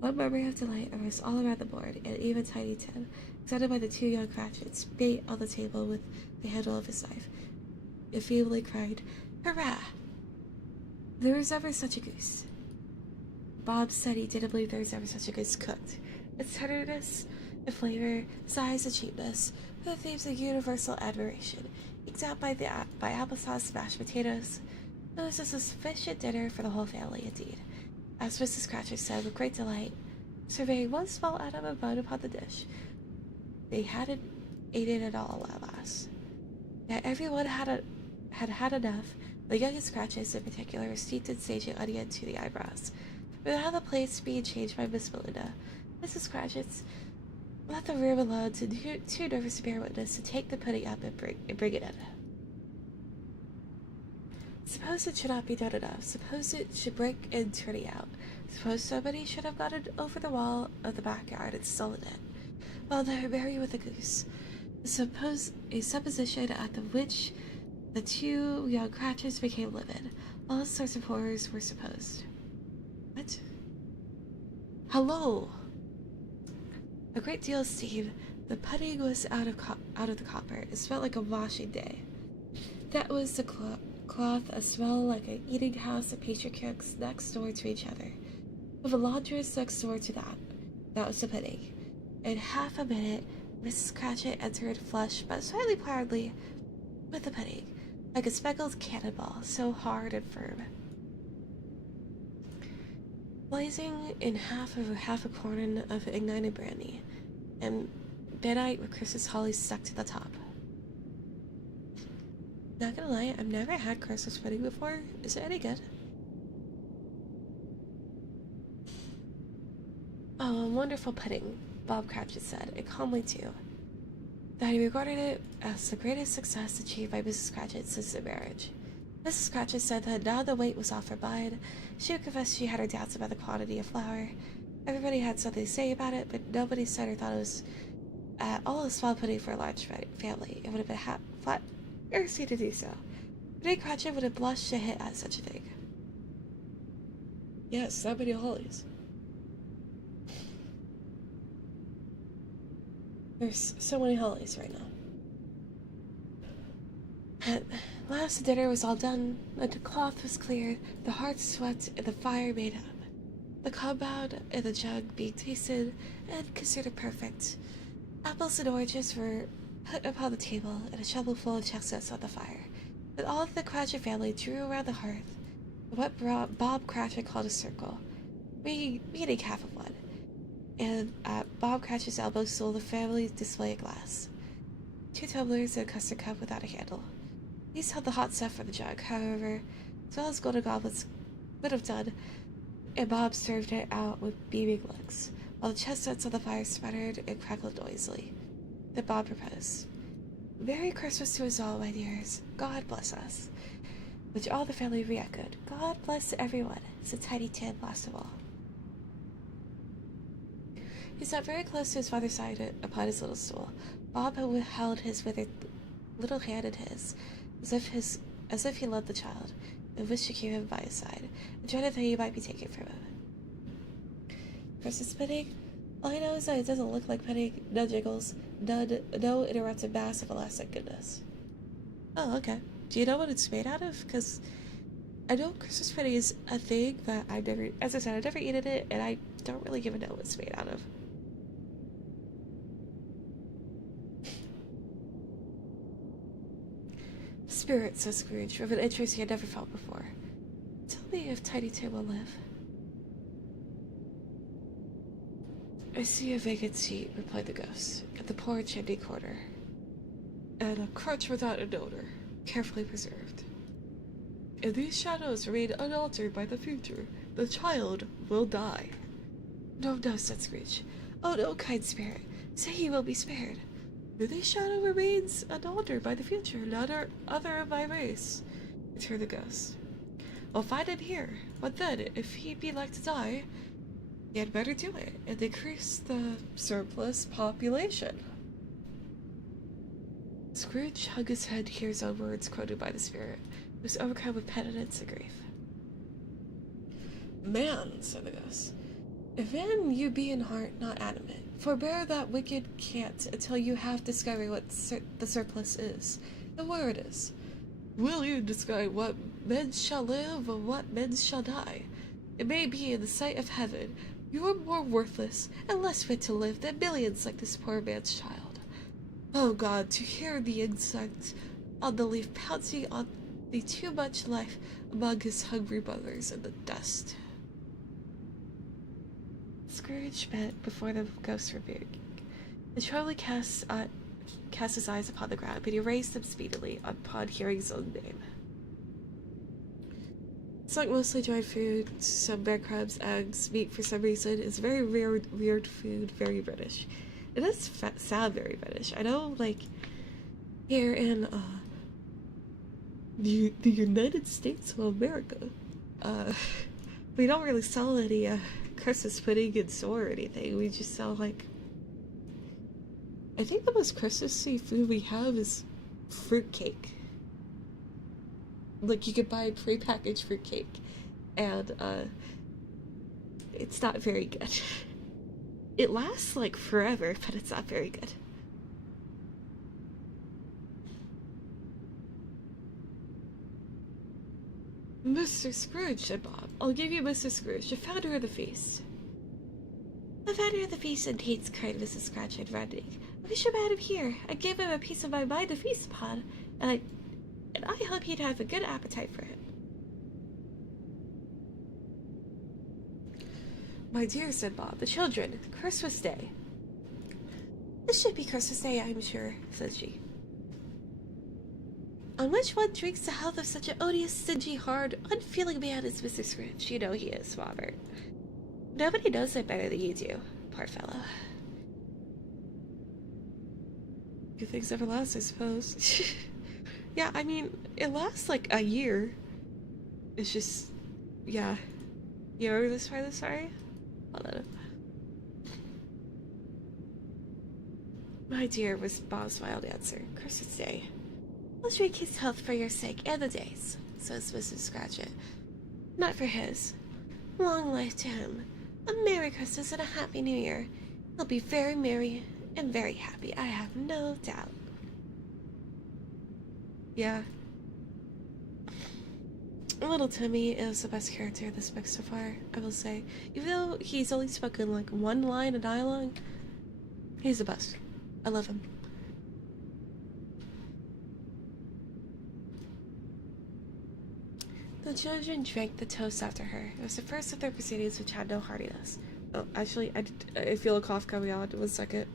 one murmur of delight arose all around the board, and even Tiny Tim, excited by the two young Cratchits, beat on the table with the handle of his knife, and feebly cried, "Hurrah! There was ever such a goose." Bob said he didn't believe there was ever such a goose cooked. Its tenderness, the flavor, size, and cheapness were the themes of universal admiration, eked out by applesauce and mashed potatoes. It was a sufficient dinner for the whole family, indeed, as Mrs. Cratchit said with great delight, surveying one small atom of bone upon the dish. They hadn't eaten it all at last. Yet everyone had enough. The youngest Cratchits, in particular, were steeped in sage and onion to the eyebrows. Without the plates being changed by Miss Belinda, Mrs. Cratchit left the room alone to too nervous to bear witness to take the pudding up and bring it in. Suppose it should not be done enough. Suppose it should break and turning out. Suppose somebody should have gotten over the wall of the backyard and stolen it. While they're merry with the goose. Suppose a supposition at the which the two young Cratchits became livid. All sorts of horrors were supposed. What? Hello! A great deal of steam. The pudding was out of the copper. It smelled like a washing day. That was the cloth, a smell like an eating house of pastry cooks next door to each other, with a laundress next door to that. That was the pudding. In half a minute, Mrs. Cratchit entered, flushed but slightly proudly, with the pudding, like a speckled cannonball, so hard and firm. Blazing in half a corn of ignited brandy, and midnight with Christmas holly stuck to the top. Not gonna lie, I've never had Christmas pudding before. Is it any good? Oh, a wonderful pudding, Bob Cratchit said, and calmly too, that he regarded it as the greatest success achieved by Mrs. Cratchit since their marriage. Mrs. Cratchit said that now the weight was off her mind. She would confess she had her doubts about the quantity of flour. Everybody had something to say about it, but nobody said or thought it was at all a small pudding for a large family. It would have been flat heresy to do so. Renee Cratchit would have blushed to hit at such a thing. Yes, that many hollies. There's so many hollies right now. At last the dinner was all done, the cloth was cleared, the hearth swept, and the fire made up. The compound and the jug being tasted and considered perfect. Apples and oranges were put upon the table, and a shovelful of chestnuts on the fire. Then all of the Cratchit family drew around the hearth, what Bob Cratchit called a circle, meaning half of one. And at Bob Cratchit's elbow stood the family display glass. 2 tumblers and a custard cup without a handle. These held the hot stuff from the jug, however, as well as golden goblets would have done, and Bob served it out with beaming looks, while the chestnuts on the fire sputtered and crackled noisily. Then Bob proposed, "Merry Christmas to us all, my dears. God bless us." Which all the family re-echoed. "God bless everyone," said Tiny Tim last of all. He sat very close to his father's side upon his little stool. Bob had held his withered little hand in his, as if he loved the child, and wished to keep him by his side, and dreaded that he might be taken from him. Christmas pudding? All I know is that it doesn't look like pudding, no jiggles, no interrupted mass of elastic goodness. Oh, okay. Do you know what it's made out of? Because I know Christmas pudding is a thing, but I've never, as I said, I've never eaten it, and I don't really even know what it's made out of. Spirit, said Scrooge, with an interest he had never felt before. Tell me if Tiny Tim will live. I see a vacant seat, replied the ghost, at the poor chimney corner, and a crutch without an owner, carefully preserved. If these shadows remain unaltered by the future, the child will die. No, no, said Scrooge. Oh, no, kind spirit, say he will be spared. If this shadow remains unaltered by the future, none other of my race, returned the ghost. I'll find him here. What then, if he be like to die? He had better do it, and decrease the surplus population. Scrooge hung his head to hear his own words quoted by the spirit, who was overcome with penitence and grief. Man, said the ghost, if man you be in heart, not animate, forbear that wicked cant until you have discovered what the surplus is, and where it is. Will you decide what men shall live and what men shall die? It may be in the sight of heaven you are more worthless and less fit to live than millions like this poor man's child. Oh God, to hear the insect on the leaf pouncing on the too much life among his hungry mothers in the dust. Scrooge bent before the ghost rebuke. The traveler cast his eyes upon the ground, but he raised them speedily upon hearing his own name. It's like mostly dried food, some breadcrumbs, eggs, meat for some reason. It's very weird food, very British. It does sound very British. I know, like, here in The United States of America. We don't really sell any Christmas pudding and soy or anything. We just sell like, I think the most Christmassy food we have is fruitcake. Like, you could buy pre-packaged fruitcake, and it's not very good. It lasts like forever, but it's not very good. Mr. Scrooge, said Bob. I'll give you Mr. Scrooge, the founder of the feast. The founder of the feast indeed, cried Mrs. Scratchard, reddening. I wish I had him here. I gave him a piece of my mind to feast upon, and I hope he'd have a good appetite for it. My dear, said Bob, the children, Christmas Day. This should be Christmas Day, I'm sure, said she. On which one drinks the health of such an odious, stingy, hard, unfeeling man as Mr. Scrooge. You know he is, Robert. Nobody knows it better than you do, poor fellow. Good things ever last, I suppose. Yeah, I mean, it lasts like a year. It's just, yeah. You remember this part of the story? Hold on. My dear, was Bob's wild answer. Christmas Day. I'll drink his health for your sake and the day's, says Mrs. Scratchit. Not for his. Long life to him. A Merry Christmas and a Happy New Year. He'll be very merry and very happy, I have no doubt. Yeah. Little Timmy is the best character in this book so far, I will say. Even though he's only spoken like one line of dialogue, he's the best. I love him. The children drank the toast after her. It was the first of their proceedings which had no heartiness. Oh, actually, I feel a cough coming on. 1 second.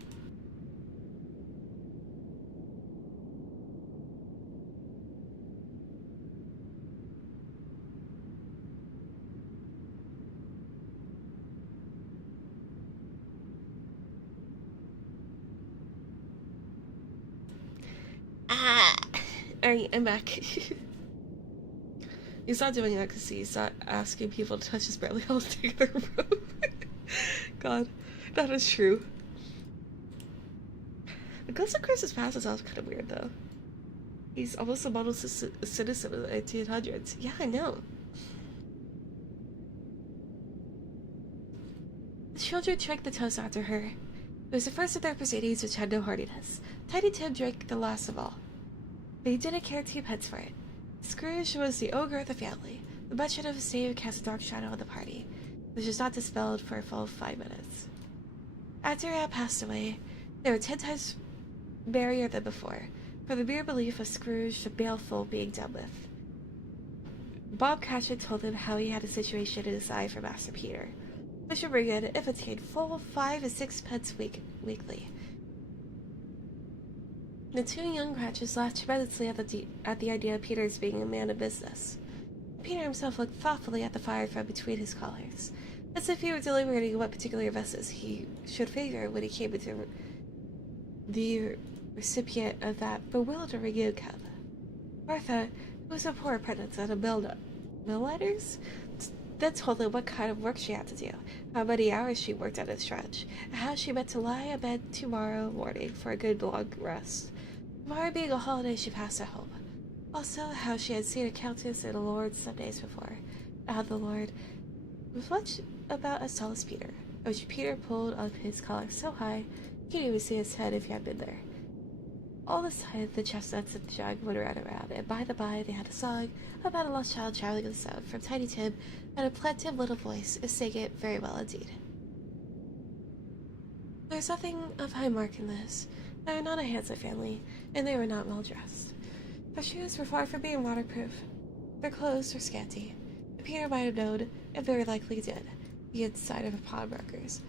Alright, I'm back. He's not doing that because he's not asking people to touch his barely held together rope. God, that is true. The Ghost of Christmas Past is also kind of weird, though. He's almost a model citizen of the 1800s. Yeah, I know. The children drank the toast after her. It was the first of their proceedings which had no heartiness. Tiny Tim drank the last of all, but he didn't care 2 pence for it. Scrooge was the ogre of the family. The mention of his name cast a dark shadow on the party, which was not dispelled for a full 5 minutes. After he had passed away, they were 10 times merrier than before, for the mere belief of Scrooge the baleful being done with. Bob Cratchit told them how he had a situation in his eye for Master Peter, which would bring in, if attained, full 5 to 6 pence weekly. The 2 young Cratchits laughed tremendously at the idea of Peter's being a man of business. Peter himself looked thoughtfully at the fire from between his collars, as if he were deliberating what particular vessels he should favor when he came into the recipient of that bewildering income. Martha, who was a poor apprentice at a millwright's, then told him what kind of work she had to do, how many hours she worked at a stretch, and how she meant to lie in bed tomorrow morning for a good long rest. Tomorrow being a holiday, she passed at home. Also, how she had seen a countess and a lord some days before, and how the lord was much about as tall as Peter, which Peter pulled up his collar so high you couldn't even see his head if you had been there. All this time, the chestnuts and the jug would run around, and by the by, they had a song about a lost child traveling in the sun from Tiny Tim, and a plaintive little voice sang it very well indeed. There was nothing of high mark in this. They were not a handsome family, and they were not well dressed. Their shoes were far from being waterproof. Their clothes were scanty. Peter might have known, and very likely did, the inside of a pawnbroker's.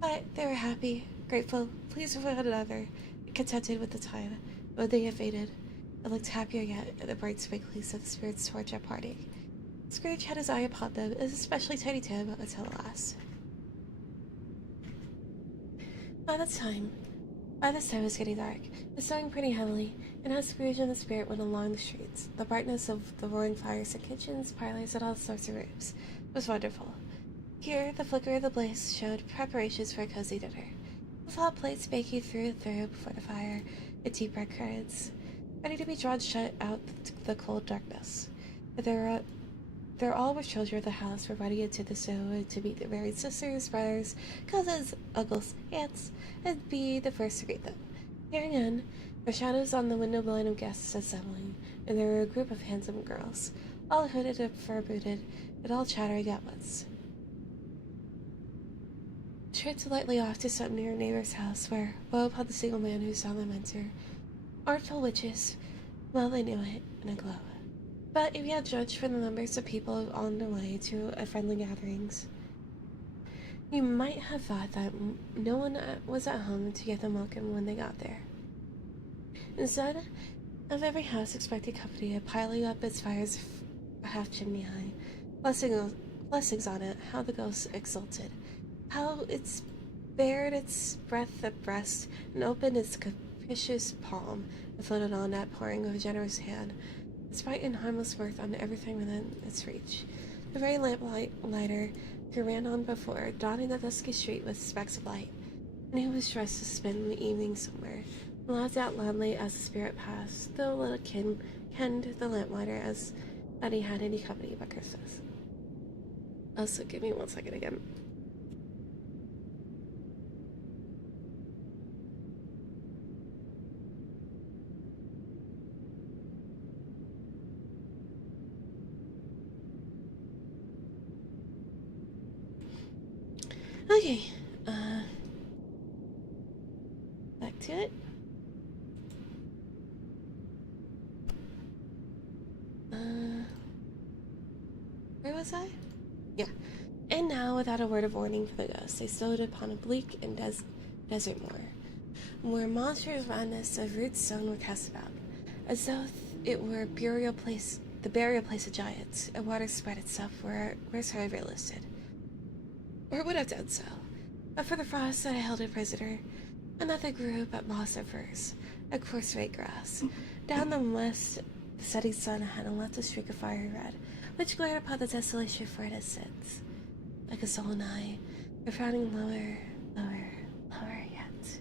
But they were happy, grateful, pleased with one another, and contented with the time when they had faded, and looked happier yet in the bright sprinklings of the spirit's torch at parting. Scrooge had his eye upon them, and especially Tiny Tim, until the last. By By this time it was getting dark. It was snowing pretty heavily, and as Scrooge and the spirit went along the streets, the brightness of the roaring fires in kitchens, parlors, and all sorts of rooms was wonderful. Here, the flicker of the blaze showed preparations for a cozy dinner, with hot plates baking through and through before the fire, and deep red curds, ready to be drawn shut out the cold darkness. But there all were children of the house were running into the snow to meet their married sisters, brothers, cousins, uncles, aunts, and be the first to greet them. Peering in, were shadows on the window blind of guests assembling, and there were a group of handsome girls, all hooded and fur-booted, and all chattering at once. Tripped lightly off to some near neighbor's house, where, woe upon the single man who saw them enter. Artful witches, well they knew it, in a glow. But if you had judged from the numbers of people on their way to a friendly gatherings, you might have thought that no one was at home to get them welcome when they got there. Instead of every house expecting company piling up its fires a half chimney high, blessings on it, how the ghosts exulted, how it bared its breadth of breast and opened its capacious palm and floated on that pouring of a generous hand, despite and harmless mirth on everything within its reach. The very lamplighter who ran on before, dotting the dusky street with specks of light, and who was dressed to spend the evening somewhere, laughed out loudly as the spirit passed, though little kenned the lamplighter as that he had any company but Christmas. Also, give me 1 second again. Okay, back to it. Where was I? Yeah. And now, without a word of warning for the ghosts, they stood upon a bleak and desert moor, where monstrous madness of root stone were cast about, as though it were the burial place of giants, and water spread itself where ever listed, or would have done so, but for the frost that held it prisoner, and nothing grew but moss and furs, and coarse white grass. Down the west, the setting sun had left a streak of fiery red, which glared upon the desolation for an instant, like a sullen eye, but frowning lower yet,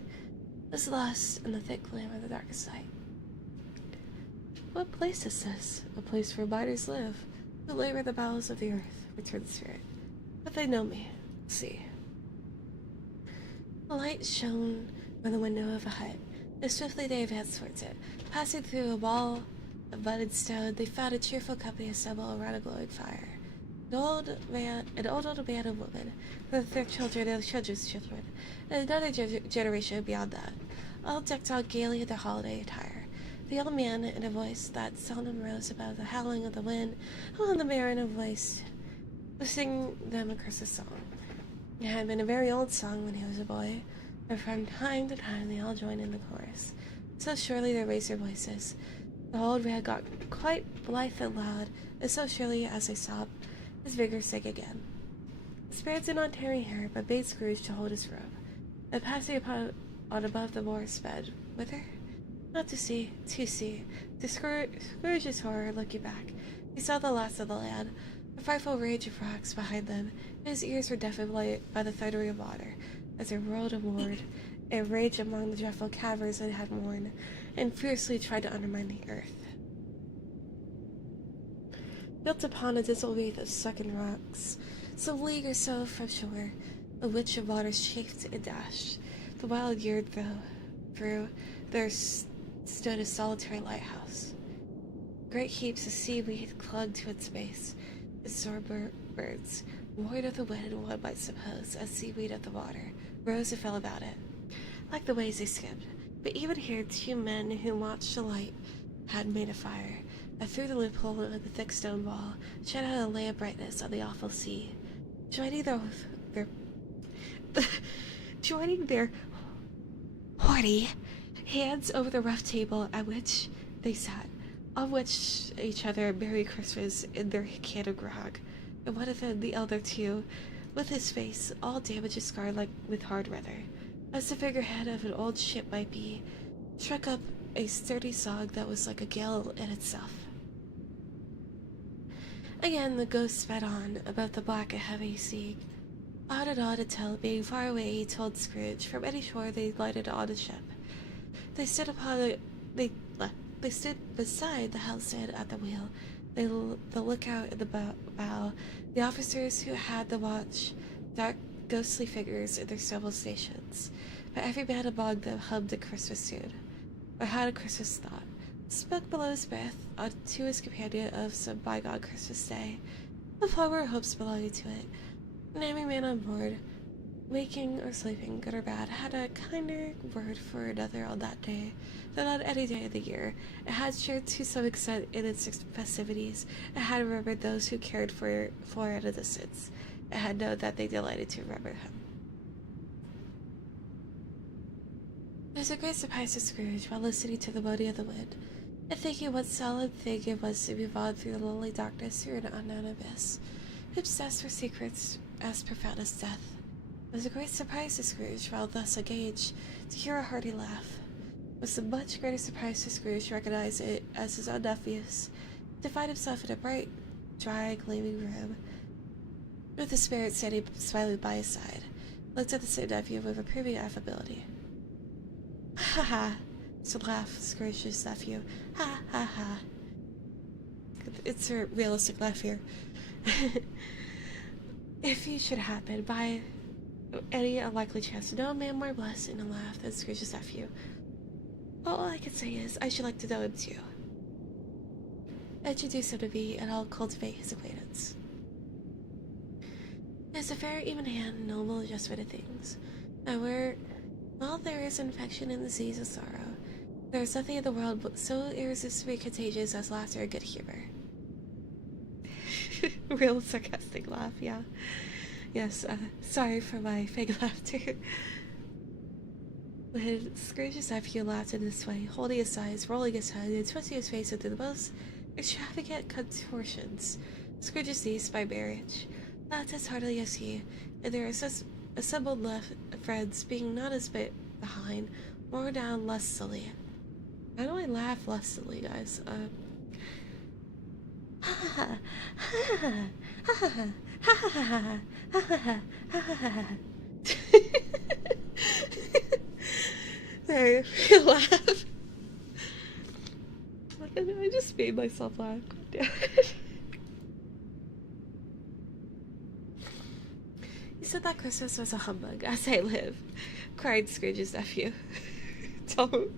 was lost in the thick gloom of the darkest night. What place is this? A place where miners live, who labor the bowels of the earth, returned the spirit. But they know me. See. A light shone from the window of a hut, and swiftly they advanced towards it. Passing through a wall of budded stone, they found a cheerful company assembled around a glowing fire. An old man and woman, with their children and children's children, and another generation beyond that, all decked out gaily in their holiday attire. The old man, in a voice that seldom rose above the howling of the wind, while the man, in a voice, was singing them a Christmas song. It had been a very old song when he was a boy, and from time to time they all joined in the chorus. So surely they raised their voices. The old man got quite blithe and loud, and so surely as they sobbed, his vigor sank again. The spirit did not tarry here, but bade Scrooge to hold his robe, and passing on above the moor sped, whither? Not to see, to Scrooge's horror, looking back, he saw the last of the land, a frightful range of rocks behind them, and his ears were deafened by the thundering of water, as it rolled and roared, and raged among the dreadful caverns it had worn, and fiercely tried to undermine the earth. Built upon a dismal wreath of sunken rocks, some league or so from shore, a witch of waters chafed and dashed, the wild year through, there stood a solitary lighthouse. Great heaps of seaweed clung to its base, and soaring birds, void of the wind, one might suppose, as seaweed of the water, rose and fell about it, like the waves they skimmed. But even here 2 men who watched the light had made a fire, that through the loophole of the thick stone wall shed out a lay of brightness on the awful sea, joining their horny hands over the rough table at which they sat, on which each other Merry Christmas in their can of grog, and one of them, the elder too, with his face all damaged and scarred like with hard weather, as the figurehead of an old ship might be, struck up a sturdy song that was like a gale in itself. Again, the ghost sped on about the black and heavy sea. On and on until, being far away, he told Scrooge, from any shore they lighted on a ship. They stood they stood beside the helmsman at the wheel, the lookout in the bow, the officers who had the watch, dark ghostly figures in their several stations. But every man among them hummed a Christmas tune, or had a Christmas thought, spoke below his breath to his companion of some bygone Christmas day, the former hopes belonging to it. And every man on board, waking or sleeping, good or bad, had a kinder word for another on that day than on any day of the year. It had shared to some extent in its festivities. It had remembered those who cared for at a distance. It had known that they delighted to remember him. It was a great surprise to Scrooge while listening to the moaning of the wind, and thinking what solid thing it was to move on through the lonely darkness through an unknown abyss, obsessed for secrets as profound as death. It was a great surprise to Scrooge, while thus engaged, to hear a hearty laugh. It was a much greater surprise to Scrooge to recognize it as his own nephew's, to find himself in a bright, dry, gleaming room, with the spirit standing smiling by his side, looked at the same nephew with approving affability. "Ha ha!" to laugh Scrooge's nephew. "Ha ha ha!" It's a realistic laugh here. If you should happen, by any unlikely chance, no man more blessed in a laugh than Scrooge's nephew, all I can say is, I should like to know him too. Introduce him to me, and I'll cultivate his acquaintance. He has a fair, even hand, noble adjustment of things, and while there is infection and disease and sorrow, there is nothing in the world so irresistibly contagious as laughter and good humor. Real sarcastic laugh, yeah. Yes, sorry for my fake laughter. When Scrooge's nephew laughed in this way, holding his sides, rolling his head, and twisting his face into the most extravagant contortions, Scrooge's niece, by marriage, laughed as heartily as he, and their assembled friends being not as bit behind, more down lustily. How do I laugh lustily, guys? Ha ha ha ha ha ha ha ha ha ha ha. Sorry, I laugh. I just made myself laugh. God damn it. You said that Christmas was a humbug, as I live, cried Scrooge's nephew. Don't.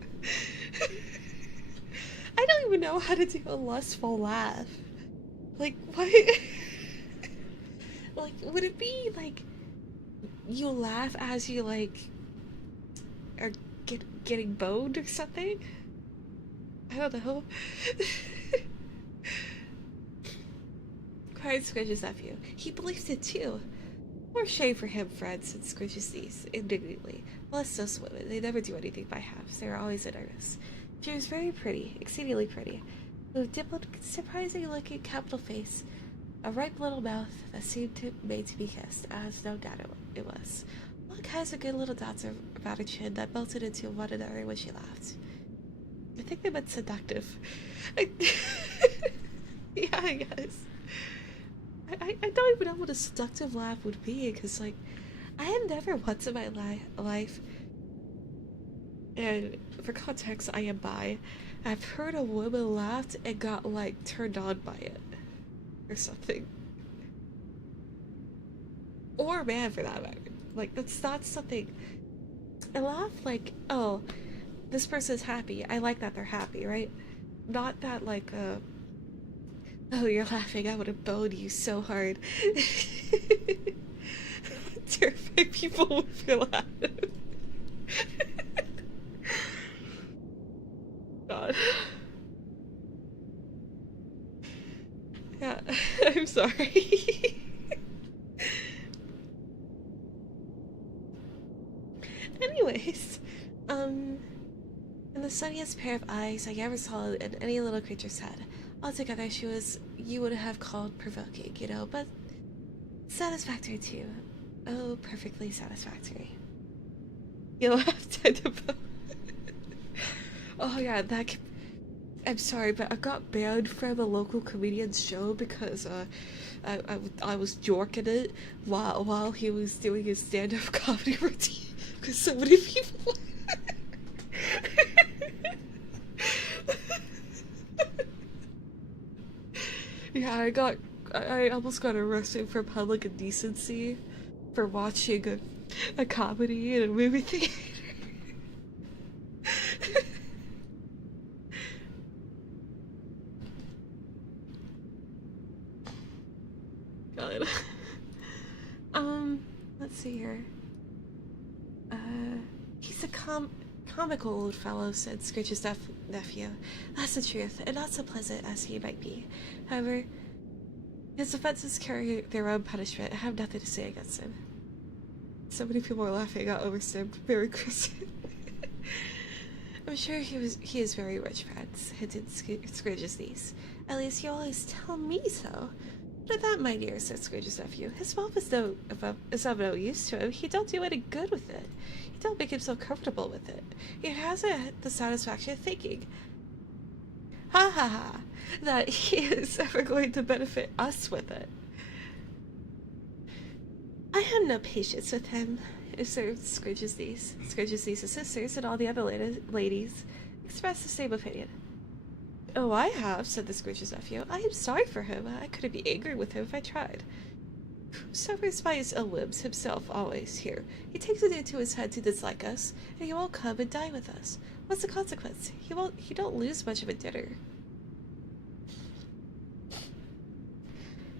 I don't even know how to do a lustful laugh. Like, what? Like, would it be, like, you laugh as you, like, are getting boned or something? I don't know. Cried Scrooge's nephew. He believed it, too. More shame for him, Fred, said Scrooge's niece, indignantly. Bless those women. They never do anything by halves. They are always in earnest. She was very pretty, exceedingly pretty, with a dimpled, surprising-looking capital face, a ripe little mouth that seemed made to be kissed, as no doubt it was. All kinds of good little dots about her chin that melted into one another when she laughed. I think they meant seductive. Yeah, I guess. I don't even know what a seductive laugh would be, because, like, I have never once in my life, and for context, I am bi, I've heard a woman laughed and got, like, turned on by it. Or something. Or a man, for that matter. Like, that's not something... I laugh like, oh, this person's happy. I like that they're happy, right? Not that, like, oh, you're laughing, I would have boned you so hard. Terrifying people with your laugh. God. Yeah, I'm sorry. Anyways, and the sunniest pair of eyes I ever saw in any little creature's head. Altogether, you would have called provoking, you know, but satisfactory too. Oh, perfectly satisfactory. You'll have to devote. Oh yeah, I'm sorry, but I got banned from a local comedian's show because I was jorking it while he was doing his stand-up comedy routine because so many people. Yeah, I almost got arrested for public indecency for watching a comedy in a movie theater. God. Let's see here. He's a comical old fellow, said Scrooge's nephew. That's the truth, and not so pleasant as he might be. However, his offenses carry their own punishment. I have nothing to say against him. So many people are laughing at overstamped Merry Christmas. I'm sure he is very rich, friends, hinted Scrooge's niece. At least you always tell me so. But that, my dear, said Scrooge's nephew. His wealth is of no use to him. He don't do any good with it. He don't make himself comfortable with it. He hasn't the satisfaction of thinking, ha ha ha, that he is ever going to benefit us with it. I have no patience with him, observed Scrooge's niece. Scrooge's niece's sisters and all the other ladies expressed the same opinion. Oh, I have, said the Scrooge's nephew. I am sorry for him. I couldn't be angry with him if I tried. Suffers by his ill whims himself always here. He takes it into his head to dislike us, and he won't come and dine with us. What's the consequence? He don't lose much of a dinner.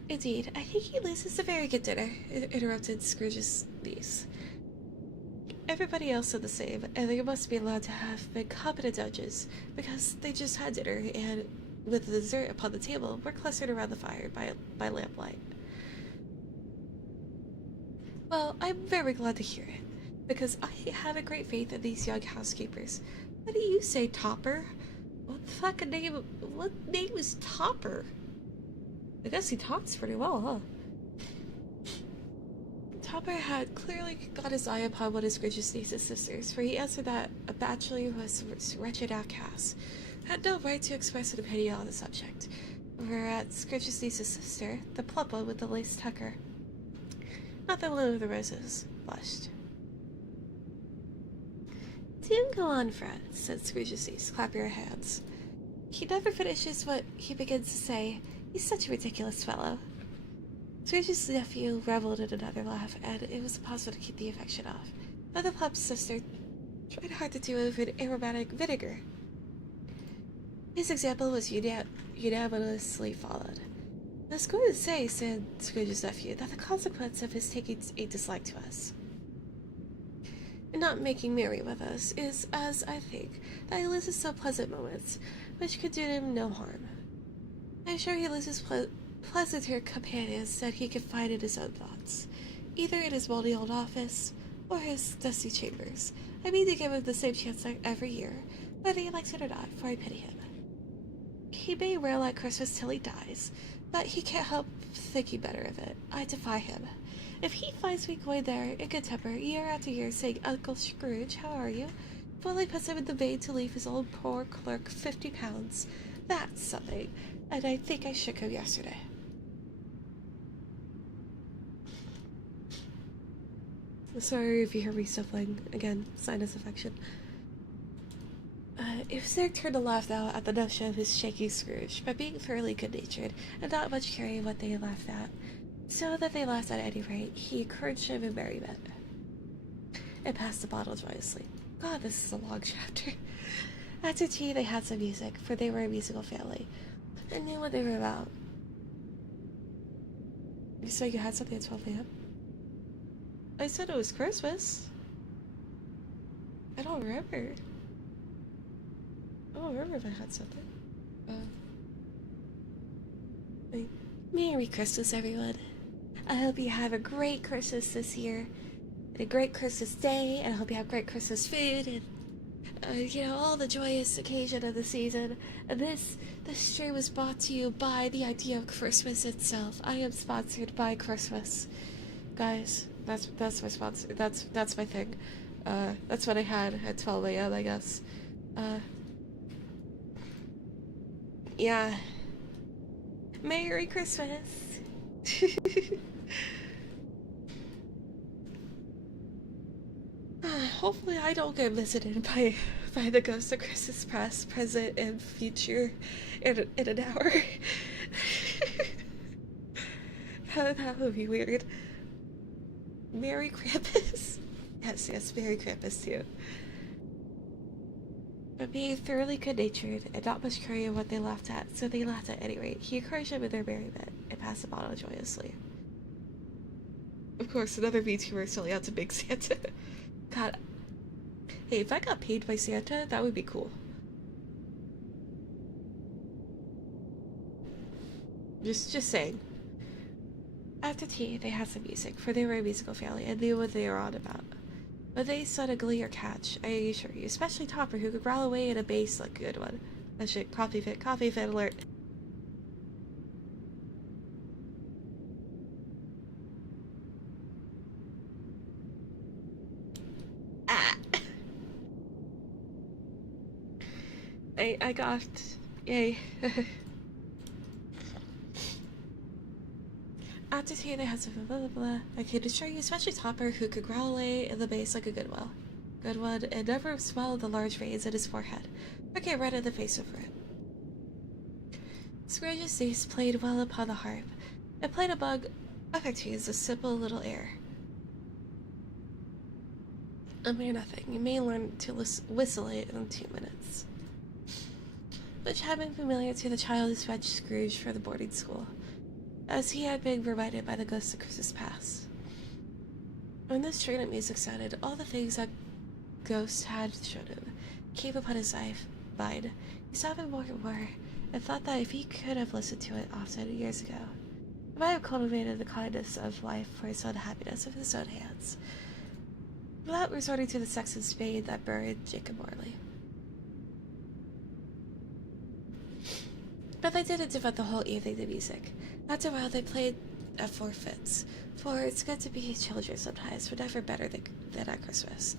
Indeed, I think he loses a very good dinner, interrupted Scrooge's niece. Everybody else said the same, and they must be allowed to have been competent judges, because they just had dinner, and with the dessert upon the table, were clustered around the fire by lamplight. Well, I'm very glad to hear it, because I have a great faith in these young housekeepers. What do you say, Topper? What name is Topper? I guess he talks pretty well, huh? Topper had clearly got his eye upon one of Scrooge's niece's sisters, for he answered that a bachelor was a wretched outcast, had no right to express an opinion on the subject, whereat Scrooge's niece's sister, the plump one with the lace tucker, not the one with the roses, blushed. Do go on, Fred, said Scrooge's niece, clapping her hands. He never finishes what he begins to say. He's such a ridiculous fellow. Scrooge's nephew revelled in another laugh, and it was impossible to keep the affection off. But the plump sister tried hard to do it with aromatic vinegar. His example was unanimously followed. I was going to say, said Scrooge's nephew, that the consequence of his taking a dislike to us, and not making merry with us, is, as I think, that he loses some pleasant moments, which could do him no harm. I'm sure he loses pleasanter companions that he can find in his own thoughts, either in his moldy old office or his dusty chambers. I mean to give him the same chance every year, whether he likes it or not, for I pity him. He may rail at Christmas till he dies, but he can't help thinking better of it. I defy him. If he finds me going there in good temper year after year saying, Uncle Scrooge, how are you? Fully puts him in the maid to leave his old poor clerk £50. That's something, and I think I shook him yesterday. Sorry if you hear me sniffling. Again, sinus affection. It was their turn to laugh now at the notion of his shaking Scrooge, but being thoroughly good-natured, and not much caring what they laughed at, so that they laughed at any rate, he encouraged him in merriment, and passed the bottle joyously. God, this is a long chapter. After tea, they had some music, for they were a musical family, and knew what they were about. So you had something at 12 a.m.? I said it was Christmas. I don't remember. I don't remember if I had something. Merry Christmas, everyone. I hope you have a great Christmas this year, and a great Christmas day, and I hope you have great Christmas food, and all the joyous occasion of the season. And this stream was brought to you by the idea of Christmas itself. I am sponsored by Christmas, guys. That's my sponsor. That's my thing. That's what I had at 12 a.m., I guess. Yeah. Merry Christmas! Hopefully I don't get visited by the ghost of Christmas past, present, and future in an hour. That would be weird. Merry Krampus. Yes, Merry Krampus too. But being thoroughly good-natured and not much caring what they laughed at, so they laughed at any rate, he encouraged them in their merriment and passed the bottle joyously. Of course, another VTuber selling out to Big Santa. God, hey, if I got paid by Santa, that would be cool. Just saying. After tea, they had some music, for they were a musical family and knew what they were on about. But they saw a glee or catch, I assure you, especially Topper, who could growl away in a bass like a good one. That shit, coffee fit alert. Ah! I got... Yay. After tea, they had some blah blah blah. I could assure you, especially Topper, who could growl away in the bass like a good one, and never swallowed the large veins in his forehead, or get red in the face over it. Scrooge's niece played well upon the harp, and played among other tunes a simple little air. A mere nothing. You may learn to whistle it in 2 minutes. Which had been familiar to the childish fetched Scrooge for the boarding school, as he had been reminded by the ghost of Christmas past. When this strain of music sounded, all the things that ghost had shown him came upon his mind. He saw them more and more, and thought that if he could have listened to it often years ago, he might have cultivated the kindness of life for his own happiness with his own hands, without resorting to the sex and spade that buried Jacob Morley. But they didn't devote the whole evening to music. After a while, they played at forfeits, for it's good to be children sometimes, but never better than at Christmas.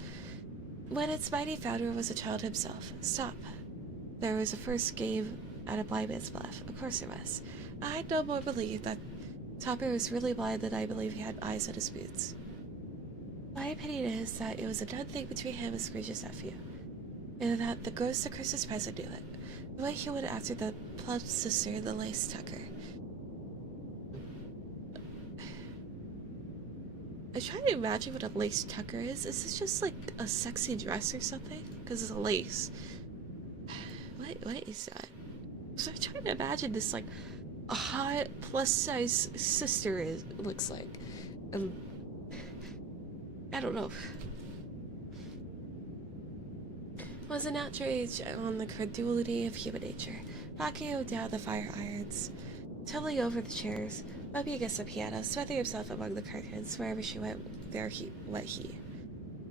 When its mighty founder was a child himself. Stop. There was a first game at a blind man's bluff. Of course there was. I no more believe that Topper was really blind than I believe he had eyes in his boots. My opinion is that it was a done thing between him and Scrooge's nephew, and that the ghost of Christmas present knew it. The way he went after the plump sister and the lace tucker. I try to imagine what a lace tucker is. Is this just like a sexy dress or something? Because it's a lace. What is that? So I'm trying to imagine this like a hot plus size sister looks like. I don't know. Was an outrage on the credulity of human nature, knocking down the fire irons, tumbling over the chairs, rubbing against the piano, sweating himself among the curtains. Wherever she went, there he went he.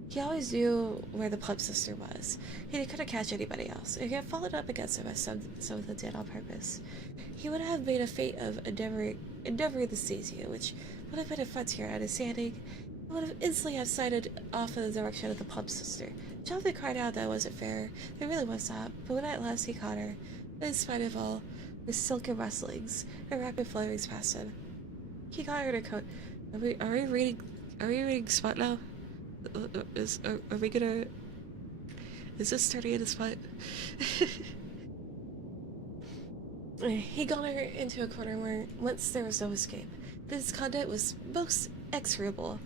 He always knew where the plump sister was. He couldn't catch anybody else. If he had fallen up against her, as some of them did on purpose, he would have made a feat of endeavoring to seize you, which would have been a frontier understanding. He would have instantly have sighted off in the direction of the plump sister. Jonathan cried out that it wasn't fair. It really was not. But when at last he caught her, in spite of all the silken rustlings and rapid flutterings past him, he got her in her coat. Are we reading Spot now? Are we gonna? Is this starting in a spot? He got her into a corner where once there was no escape. His conduct was most execrable.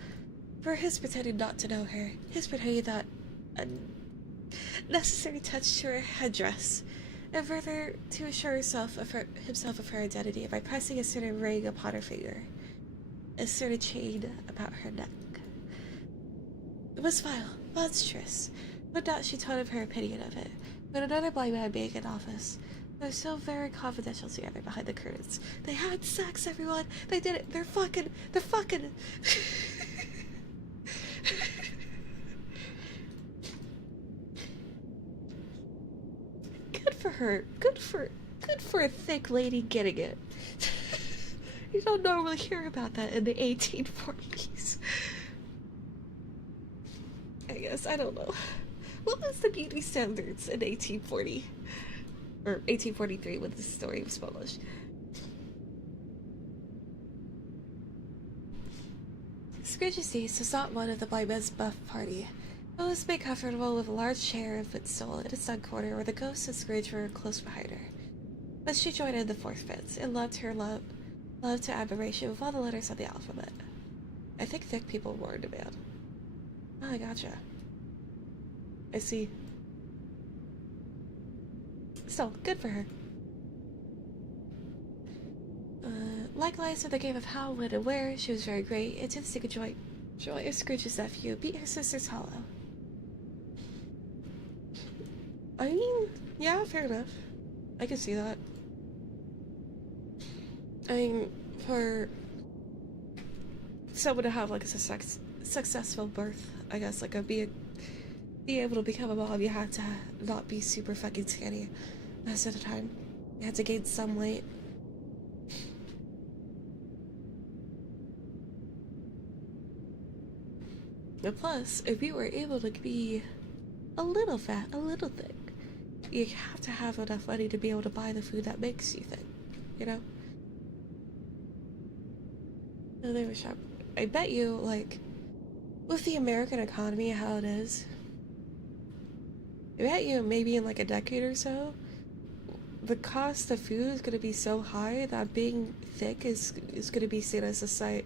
For his pretending not to know her, his pretending that a necessary touch to her headdress, and further to assure himself of her identity by pressing a certain ring upon her finger, a certain chain about her neck. It was vile, monstrous. No doubt she told him her opinion of it, but another blind man being in office. They're so very confidential together behind the curtains. They had sex, everyone! They did it! They're fucking! Good for her. Good for a thick lady getting it. You don't normally hear about that in the 1840s. guess. I don't know. What was the beauty standards in 1840? Or 1843 when this story was published? Scrooge's niece was not one of the blind man's buff party. It was made comfortable with a large chair and footstool in a sun corner where the ghost and Scrooge were close behind her. But she joined in the fourth fence and loved to admiration with all the letters of the alphabet. I think thick people were in demand. Oh, I gotcha. I see. Still, good for her. Likewise, in the game of how, when, and where, she was very great, and to the secret joy of Scrooge's nephew beat her sister's hollow. I mean, yeah, fair enough. I can see that. I mean, for someone to have like a successful birth, I guess, like be able to become a mom, you had to not be super fucking skinny most of the time. You had to gain some weight. But plus, if you were able to be a little fat, a little thick, you have to have enough money to be able to buy the food that makes you thick, you know? No, they were sharp. I bet you, like, with the American economy, how it is, I bet you maybe in like a decade or so, the cost of food is going to be so high that being thick is going to be seen as a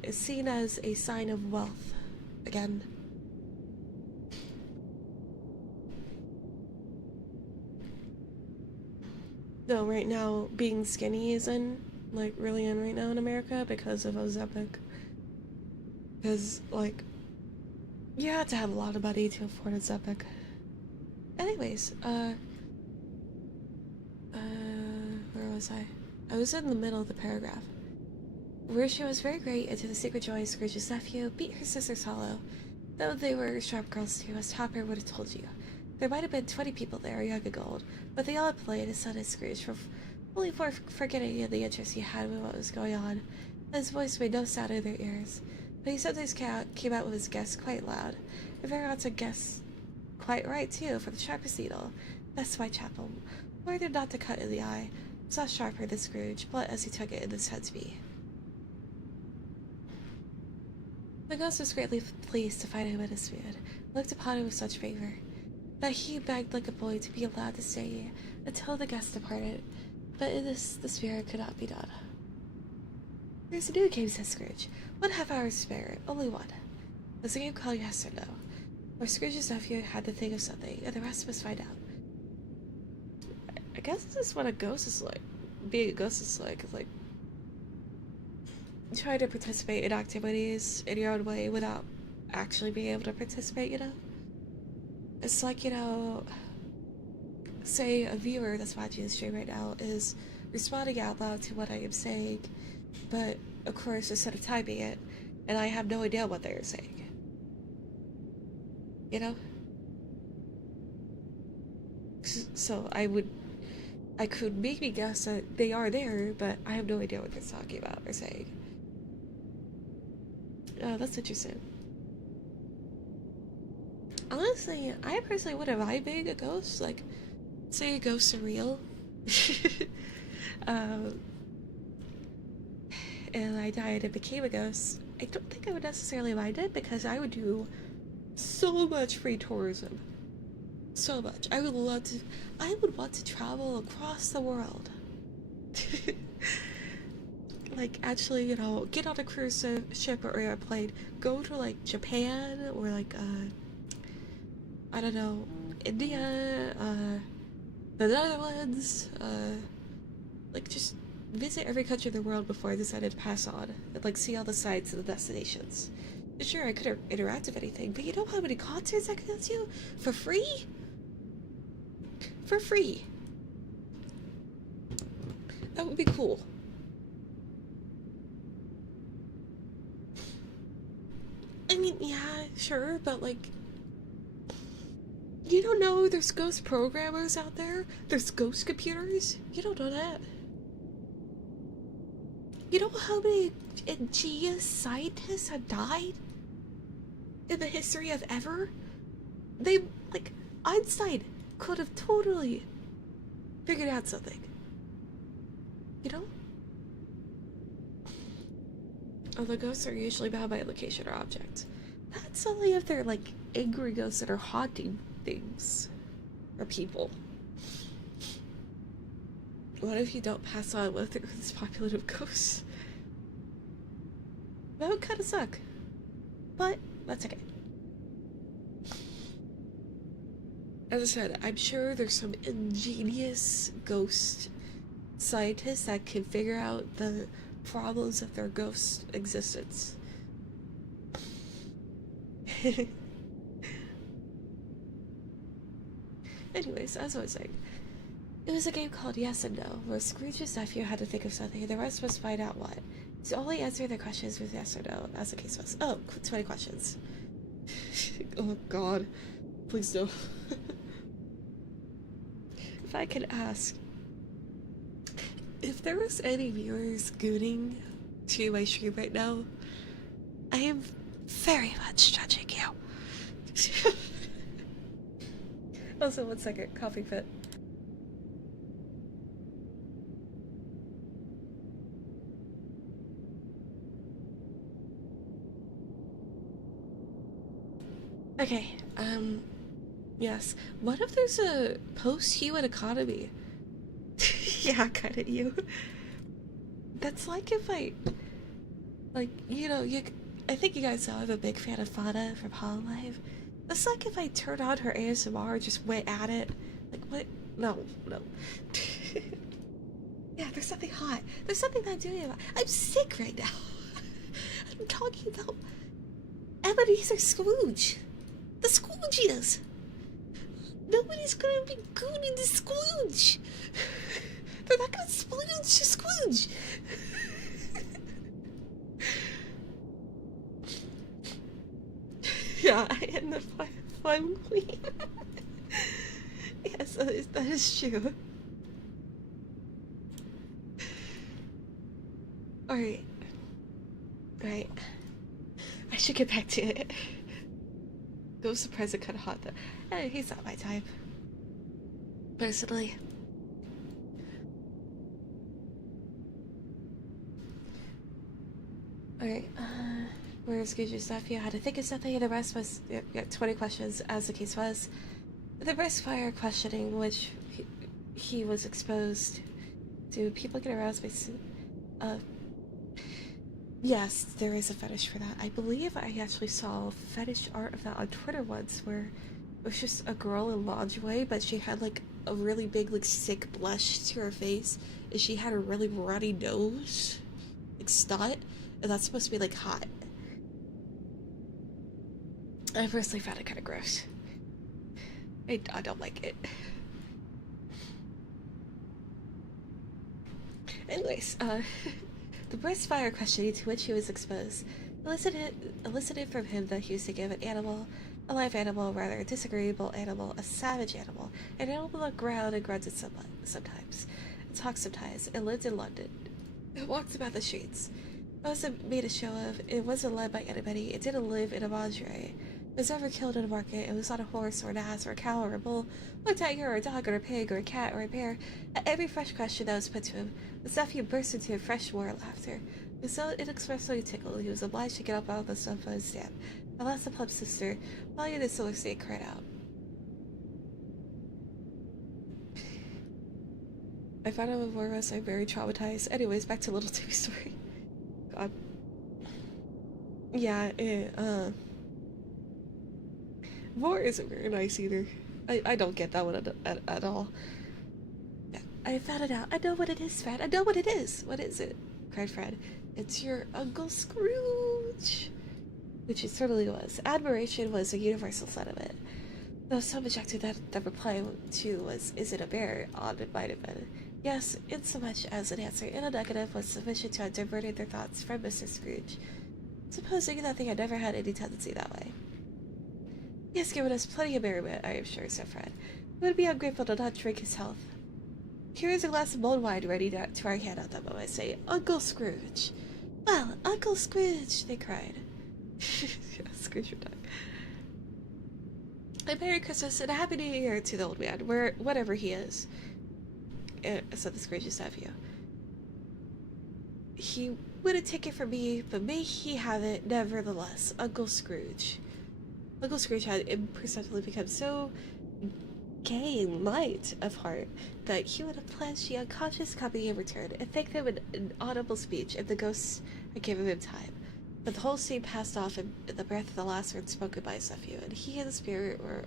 is seen as a sign of wealth again. Though right now being skinny isn't like really in right now in America because of Ozempic. Because like you have to have a lot of money to afford Ozempic. Anyways, where was I? I was in the middle of the paragraph. Where she was very great, and to the secret joy of Scrooge's nephew, beat her sister's hollow. Though they were sharp girls too, as Topper would have told you. There might have been 20 people there, young and old, but they all had played as son and Scrooge, only for forgetting the interest he had in what was going on. His voice made no sound in their ears, but he sometimes came out with his guess quite loud, and very often guessed quite right too, for the sharpest needle. That's Whitechapel. Warned not to cut in the eye, saw sharper than Scrooge, but as he took it in the head to be. The ghost was greatly pleased to find him in his food, looked upon him with such favor, that he begged like a boy to be allowed to stay until the guest departed, but in this the spirit could not be done. There's a new game, said Scrooge. 1/2 hour to spare, only one. There's a game called Yes or No, where Scrooge's nephew had to think of something, and the rest must find out. I guess this is what a ghost is like. Being a ghost is like trying to participate in activities in your own way without actually being able to participate, you know? It's like, you know, say a viewer that's watching the stream right now is responding out loud to what I am saying, but of course instead of typing it, and I have no idea what they're saying. You know? So I could maybe guess that they are there, but I have no idea what they're talking about or saying. Oh, that's interesting. Honestly, I personally wouldn't mind being a ghost. Like, say a ghosts are real. And I died and became a ghost. I don't think I would necessarily mind it because I would do so much free tourism. So much. I would want to travel across the world. Like, actually, you know, get on a cruise ship or airplane, go to, like, Japan, or, like, I don't know, India, the Netherlands, like, just visit every country in the world before I decided to pass on, and, like, see all the sites and the destinations. Sure, I couldn't interact with anything, but you know how many concerts I could go to? For free? For free. That would be cool. I mean, yeah, sure, but like, you don't know there's ghost programmers out there? There's ghost computers? You don't know that. You know how many ingenious scientists have died? in the history of ever. They, like, Einstein could have totally figured out something. You know? Although ghosts are usually bound by location or object. That's only if they're, like, angry ghosts that are haunting things. Or people. What if you don't pass on with this population of ghosts? That would kind of suck. But, that's okay. As I said, I'm sure there's some ingenious ghost scientists that can figure out the problems of their ghost existence. Anyways, as I was saying, it was a game called Yes and No, where Scrooge's nephew had to think of something and the rest must find out what. To only answer the questions with yes or no, as the case was. Oh, 20 questions. Oh god. Please don't. If I could ask, if there was any viewers gooning to my stream right now, I am very much judging you. Also, 1 second, coughing fit. Okay, yes. What if there's a post-human economy? Yeah, kinda you. That's like if I, like, you know, I think you guys know I'm a big fan of Fauna from Hololive. That's like if I turned on her ASMR and just went at it. Like, what? No. Yeah, there's something hot. There's something that I'm doing about it. I'm sick right now. I'm talking about Ebenezer Scrooge. The Scroogies. Nobody's gonna be gooning the Scrooge. They're not gonna split into Scrooge. Yeah, I am the phlegm queen. Yes, that is true. Alright. Right. I should get back to it. Ghost surprise are kinda hot though. He's not my type. Personally. Alright, where's Scrooge's nephew? Had to think of something and the rest was 20 questions as the case was. The breast fire questioning which he was exposed to. People get aroused by yes, there is a fetish for that. I believe I actually saw fetish art of that on Twitter once where it was just a girl in lingerie, but she had like a really big, like, sick blush to her face, and she had a really runny nose, like snot, and that's supposed to be like hot. I personally found it kind of gross. I don't like it. Anyways, the breast fire questioning to which he was exposed elicited from him that he was thinking of an animal, a live animal, rather a disagreeable animal, a savage animal, an animal that growled and grunted sometimes, and talked sometimes, and lived in London. It walked about the streets. It wasn't made a show of, it wasn't led by anybody, it didn't live in a menagerie. It was never killed in a market, it was on a horse or an ass or a cow or a bull, or a tiger or a dog or a pig or a cat or a bear. At every fresh question that was put to him, the nephew burst into a fresh roar of laughter. He was so inexpressibly tickled, he was obliged to get up out of the sofa and stand. At last the plump sister, lying in a similar state, cried out. I found out before us I'm very traumatized. Anyways, back to Little Timmy story. God. Yeah, Vor isn't very nice either. I don't get that one at all. I found it out. I know what it is, Fred. I know what it is. What is it? Cried Fred. It's your Uncle Scrooge. Which it certainly was. Admiration was a universal sentiment. Though some objected that the reply to was, is it a bear? Odd it might have been. Yes, insomuch as an answer in a negative was sufficient to have diverted their thoughts from Mr. Scrooge, supposing that they had never had any tendency that way. He has given us plenty of merriment, I am sure, said Fred. It would be ungrateful to not drink his health. Here is a glass of mulled wine ready to our hand at that moment. I say, Uncle Scrooge. Well, Uncle Scrooge, they cried. Yeah, Scrooge would die. A Merry Christmas and a Happy New Year to the old man, whatever he is. Said the Scrooge's nephew. He wouldn't take it from me, but may he have it nevertheless. Uncle Scrooge. Uncle Scrooge had imperceptibly become so gay and light of heart that he would have pledged the unconscious company in return and thanked them in an audible speech if the ghosts had given him time. But the whole scene passed off in the breath of the last words spoken by his nephew, and he and the spirit were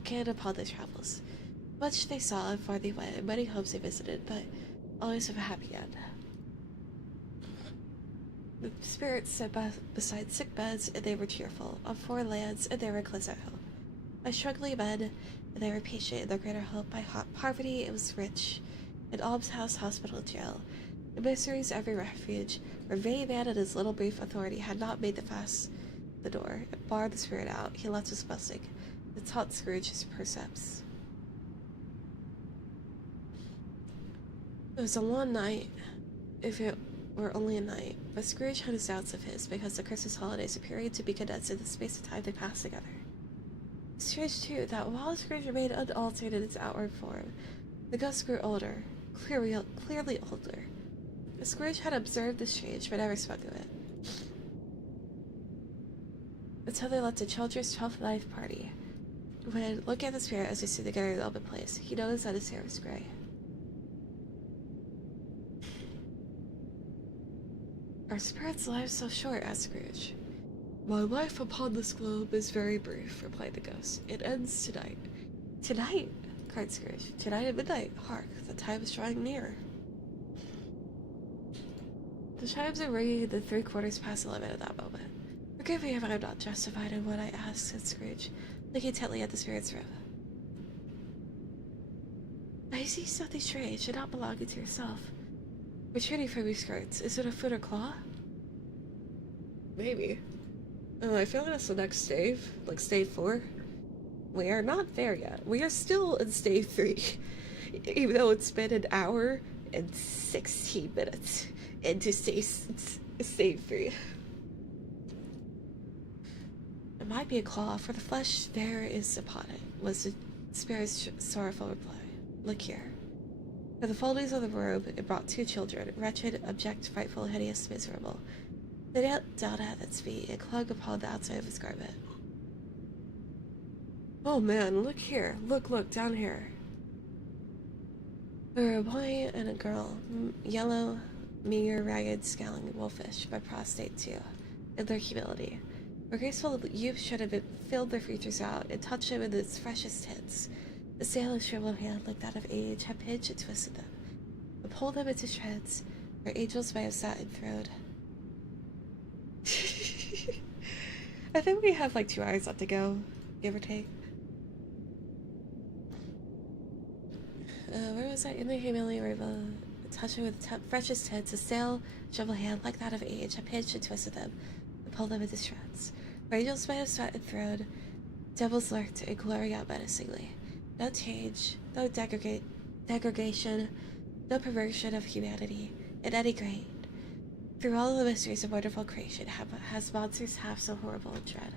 again upon their travels. Much they saw and far they went, and many homes they visited, but always with a happy end. The spirits sat beside sick beds, and they were cheerful. On foreign lands, and they were close at home. By struggling men, and they were patient in their greater hope. By poverty, it was rich. In almshouse, hospital, jail. In miseries, every refuge, where vain man and his little brief authority had not made the door, and barred the spirit out, he left his blessing. It taught Scrooge his precepts. It was a long night, if it were only a night, but Scrooge had his doubts of his, because the Christmas holidays appeared to be condensed in the space of time they passed together. Strange, too, that while Scrooge remained unaltered in its outward form, the ghost grew older, clearly older. Scrooge had observed the strange, but never spoke of it. Until they left the children's 12th night party. When, looking at the spirit as they stood together in the open place, he noticed that his hair was gray. Are spirits' lives so short? Asked Scrooge. My life upon this globe is very brief, replied the ghost. It ends tonight. Tonight? Cried Scrooge. Tonight at midnight. Hark, the time is drawing near. The chimes are ringing the 11:75 at that moment. Forgive me if I am not justified in what I ask, said Scrooge, looking intently at the spirit's room. I see something strange and not belonging to yourself. Retreating from your skirts. Is it a foot or claw? Maybe. I feel like that's the next stave, like stave 4. We are not there yet. We are still in stave 3, even though it's been an hour and 16 minutes into stave 3. It might be a claw, for the flesh there is upon it, was the spirit's sorrowful reply. Look here. For the foldings of the robe, it brought 2 children, wretched, abject, frightful, hideous, miserable. They knelt down at its feet and clung upon the outside of his garment. Oh man, look here. Look, down here. There were a boy and a girl, yellow, meager, ragged, scowling wolfish, but prostrate too, in their humility. Where graceful youth should have filled their features out and touched them in its freshest tints. The sailor's shriveled hand, like that of age, had pinched and twisted them, and pulled them into shreds, where angels might have sat enthroned. I think we have like 2 hours left to go, give or take. Where was I? In the humility river, touching with the freshest tints, a sail, shriveled hand, like that of age, had pinched and twisted them, and pulled them into shreds, where angels might have sat enthroned. Devils lurked and glaring out menacingly. No change, no degradation, no perversion of humanity, in any grade. Through all the mysteries of wonderful creation, has monsters half so horrible and dread.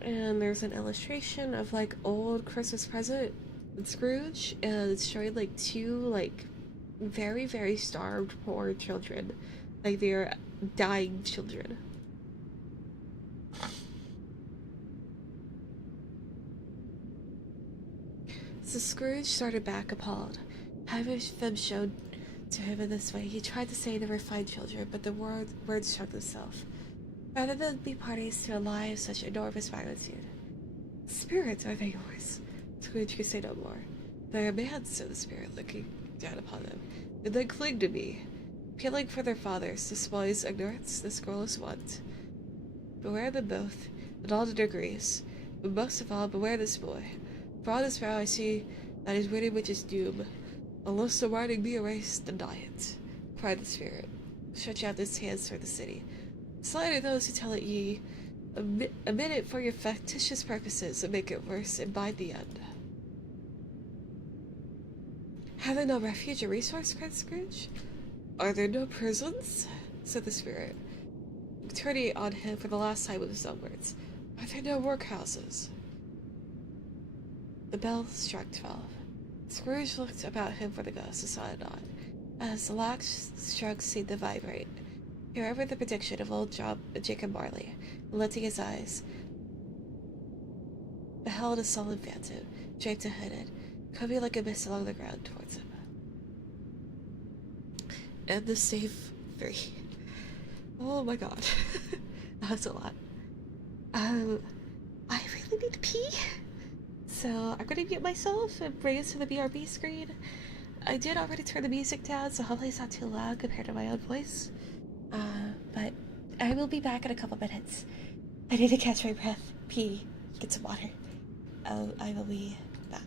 And there's an illustration of like old Christmas present with Scrooge, and it's showing like 2 like very, very starved poor children, like they're dying children. So Scrooge started back appalled. Having them shown to him in this way, he tried to say they were fine children, but the words choked themselves. Rather than be parties to a lie of such enormous magnitude. Spirits, are they yours? Scrooge could say no more. They are man's, said the spirit, looking down upon them, and then cling to me, appealing for their fathers, this boy's ignorance, this girl's want. Beware them both, in all the degrees, but most of all, beware this boy. For on his brow I see that is written which is doom. Unless the writing be erased, deny it, cried the spirit, stretching out his hands toward the city. Slide are those who tell it ye, omit it for your factitious purposes, and make it worse, and bide the end. Have they no refuge or resource? Cried Scrooge. Are there no prisons? Said the spirit. turning on him for the last time with his own words. Are there no workhouses? The bell struck 12. Scrooge looked about him for the ghost and saw it nod, as the latch strokes seemed to vibrate. He remembered the prediction of old Jacob Marley, and lifting his eyes, beheld a sullen phantom, draped and hooded, coming like a mist along the ground towards him. And the save 3. Oh my god. That was a lot. I really need to pee. So I'm gonna mute myself and bring us to the BRB screen. I did already turn the music down, so hopefully it's not too loud compared to my own voice. But I will be back in a couple minutes. I need to catch my breath, pee, get some water. I will be back.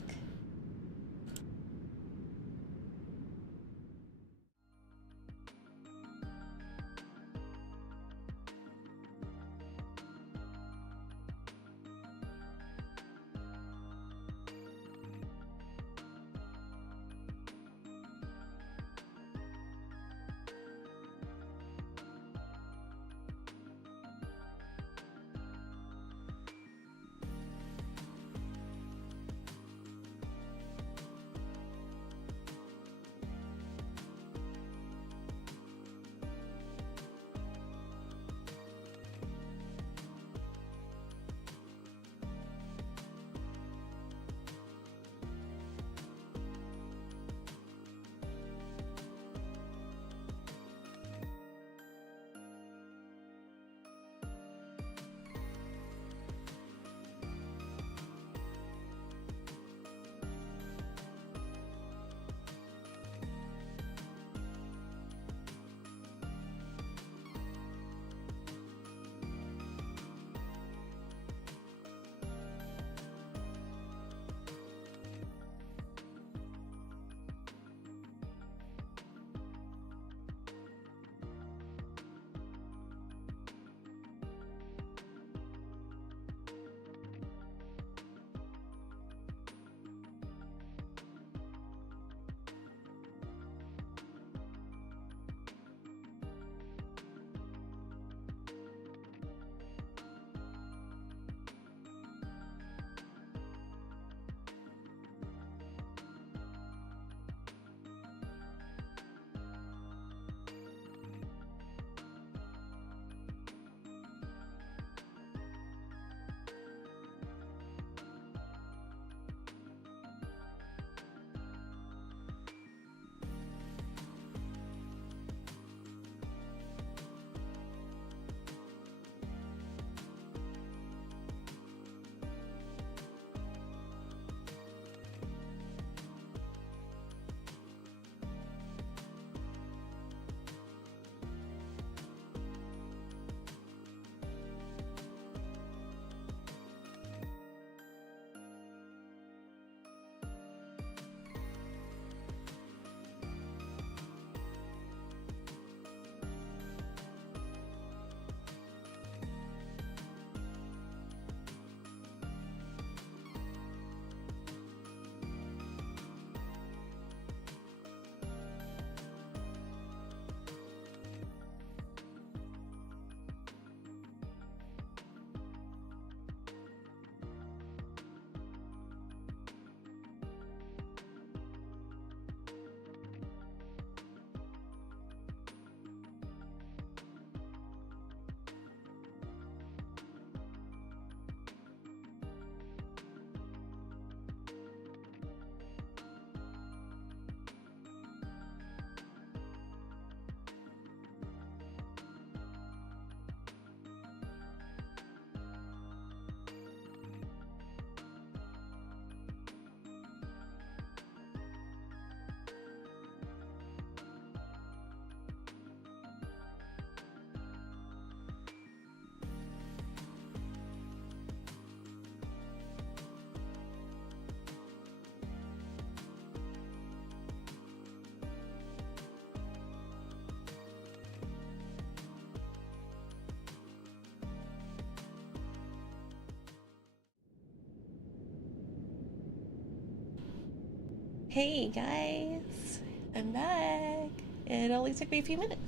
Hey guys, I'm back. It only took me a few minutes.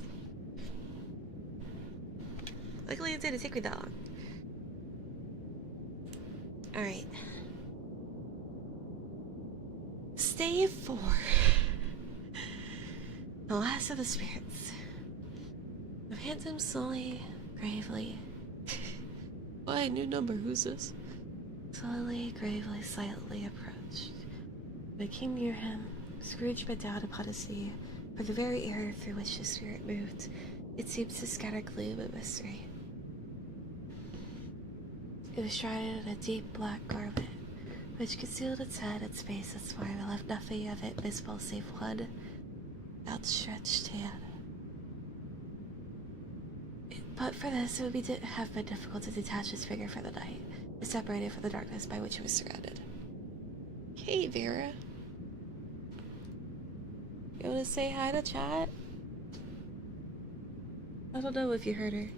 Luckily it didn't take me that long. Alright. Stage 4. The last of the spirits. The phantom slowly, gravely... Why, new number, who's this? Slowly, gravely, silently approached. When it came near him, Scrooge bent down upon his knee, for the very air through which the spirit moved, it seemed to scatter gloom and mystery. It was shrouded in a deep black garment, which concealed its head, its face, its form, and left nothing of it visible save one outstretched hand. But for this, it would have been difficult to detach its figure from the night, and separate it from the darkness by which it was surrounded. Hey, Vera. You want to say hi to chat? I don't know if you heard her.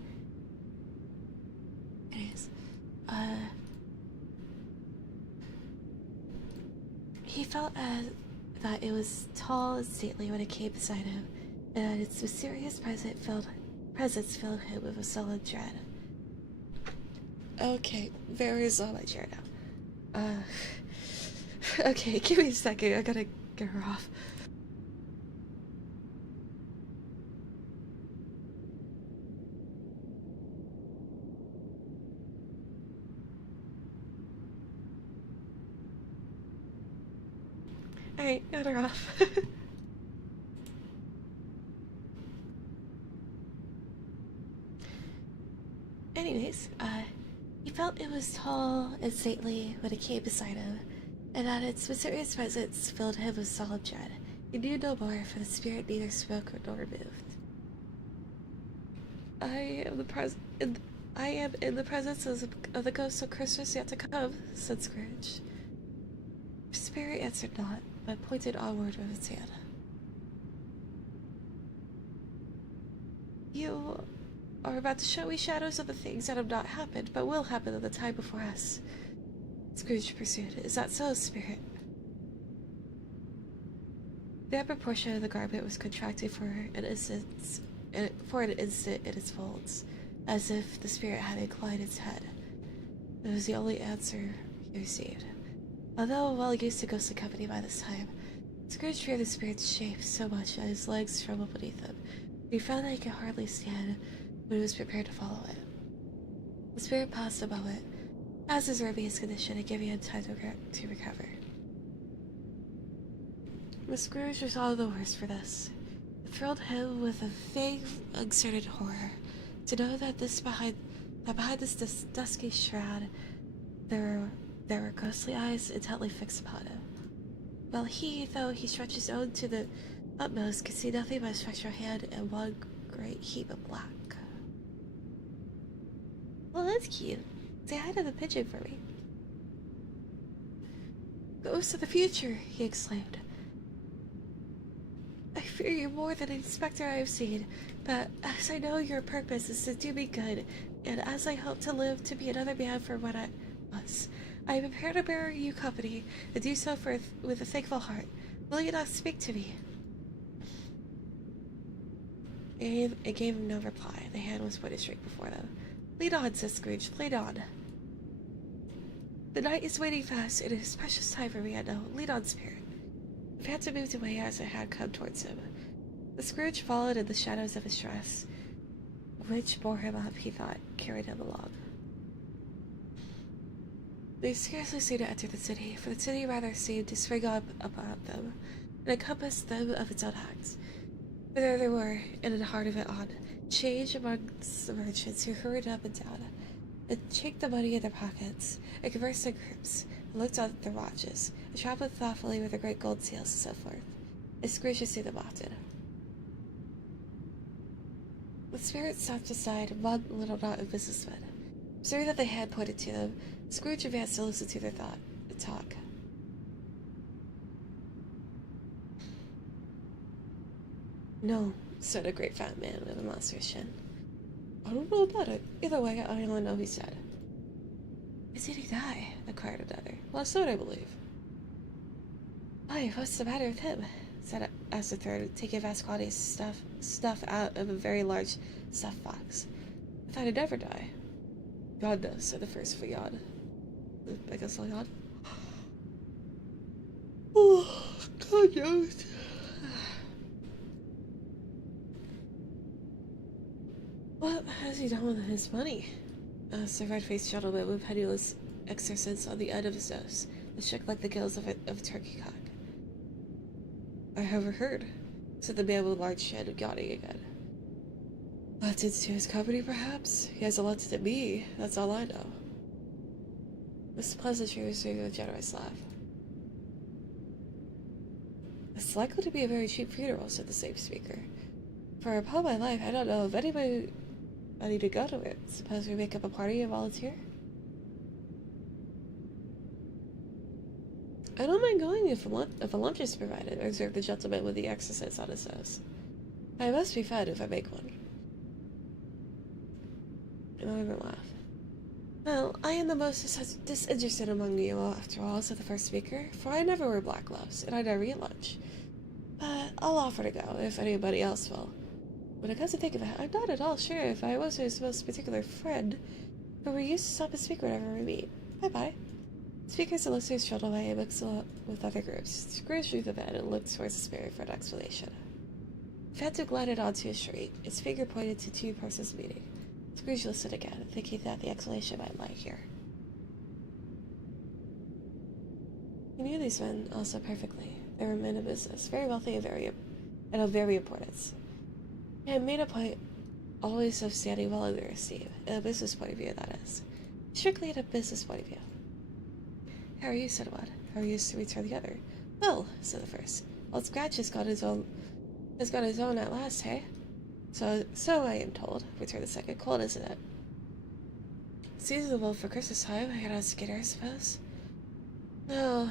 Anyways, he felt that it was tall and stately when it came beside him, and that its mysterious presence filled him with a sullen dread. Okay, Vera's on my chair now. Okay, give me a second, I gotta get her off. Alright, got her off. Anyways, he felt it was tall and stately when it came beside him, and that its mysterious presence filled him with solemn dread. He knew no more, for the spirit neither spoke nor moved. I am in the presence of the ghost of Christmas yet to come, said Scrooge. The spirit answered not, but pointed onward with its hand. You are about to show me shadows of the things that have not happened, but will happen in the time before us. Scrooge pursued. Is that so, spirit? The upper portion of the garment was contracted for an instant in its folds, as if the spirit had inclined its head. It was the only answer he received. Although well used to ghostly company by this time, Scrooge feared the spirit's shape so much that his legs trembled beneath him. He found that he could hardly stand when he was prepared to follow it. The spirit paused a moment, as is Ruby's condition, and giving him time to recover. But Scrooge resolved the worst for this. It thrilled him with a vague, uncertain horror to know that behind this dusky shroud there were ghostly eyes intently fixed upon him. While he, though he stretched his own to the utmost, could see nothing but a spectral hand and one great heap of black. Well, that's cute. Say hi to the pigeon for me. Ghost of the future, he exclaimed. I fear you more than any specter I have seen, but as I know your purpose is to do me good, and as I hope to live to be another man for what I was, I am prepared to bear you company, and do so with a thankful heart. Will you not speak to me? It gave him no reply. The hand was pointed straight before them. Lead on, said Scrooge. Lead on. The night is waning fast, and it is precious time for me, I know. Lead on, spirit. The phantom moved away as it had come towards him. The Scrooge followed in the shadows of his dress, which bore him up, he thought, carried him along. They scarcely seemed to enter the city, for the city rather seemed to spring up about them, and encompass them of its own acts. For there they were, in the heart of it on, change amongst the merchants who hurried up and down, and chinked the money in their pockets, and conversed in groups, and looked on their watches, and travelled thoughtfully with their great gold seals and so forth, and Scrooge could see them often. The spirit stopped aside one little knot of businessmen. Observing that they had pointed to them, Scrooge advanced to listen to their talk. No, said a great fat man with a monstrous chin. I don't know about it. Either way, I only know he said. Is did he die? Inquired another. Well, so I believe. Why, what's the matter with him? asked a third, taking vast quantities of stuff out of a very large stuffed box. I thought I'd never die. God knows, said the first for yawn. I guess I'll yawn. Oh, God knows. What has he done with his money? A red-faced gentleman with penniless excrescence on the end of his nose, that shook like the gills of a turkey cock. I overheard, said the man with a large chin, yawning again. Left it to his company, perhaps? He hasn't left it to me, that's all I know. This pleasantry was doing a generous laugh. It's likely to be a very cheap funeral, said the same speaker. For upon my life, I don't know of anybody to go to it. Suppose we make up a party and volunteer? I don't mind going if a lunch is provided, observed the gentleman with the exercise on his nose. I must be fed if I make one. Another laugh. Well, I am the most disinterested among you, after all, said the first speaker, for I never wear black gloves, and I never eat lunch. But I'll offer to go, if anybody else will. When it comes to think of it, I'm not at all sure if I was his most particular friend, but we used to stop and speak whenever we meet. Bye-bye. Speakers and listeners strolled away and mixed with other groups. Scrooge drew the bed and looked towards the spirit for an explanation. Phantom glided onto his street. Its finger pointed to two persons meeting. Scrooge listened again, thinking that the explanation might lie here. He knew these men also perfectly. They were men of business, very wealthy and of very importance. He had made a point always of standing well in their esteem, in a business point of view, that is. Strictly in a business point of view. How are you, said one. How are you to return the other? Well, said the first. Old Scratch has got his own at last, hey? So I am told, returned the second. Cold, isn't it? Seasonable for Christmas time. I got a skater, I suppose. No,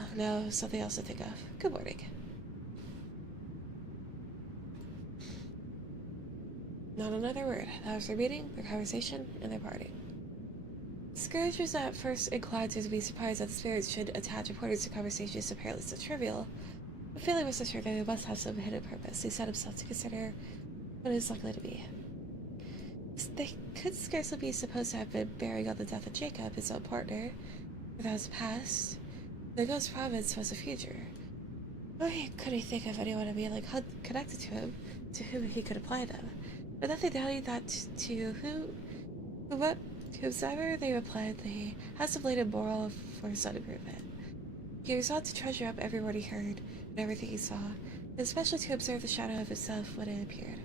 something else to think of. Good morning. Not another word. That was their meeting, their conversation, and their party. Scrooge was at first inclined to be surprised that the spirits should attach importance to conversations apparently so trivial, but feeling was so sure that they must have some hidden purpose, he set himself to consider what it was likely to be. They could scarcely be supposed to have been bearing on the death of Jacob, his own partner, for that was the past. The ghost province was the future. Nor could he think of anyone immediately connected to him, to whom he could apply them. But nothing doubting that to whomsoever they replied, they had some latent moral for his own improvement. He resolved to treasure up every word he heard and everything he saw, and especially to observe the shadow of himself when it appeared.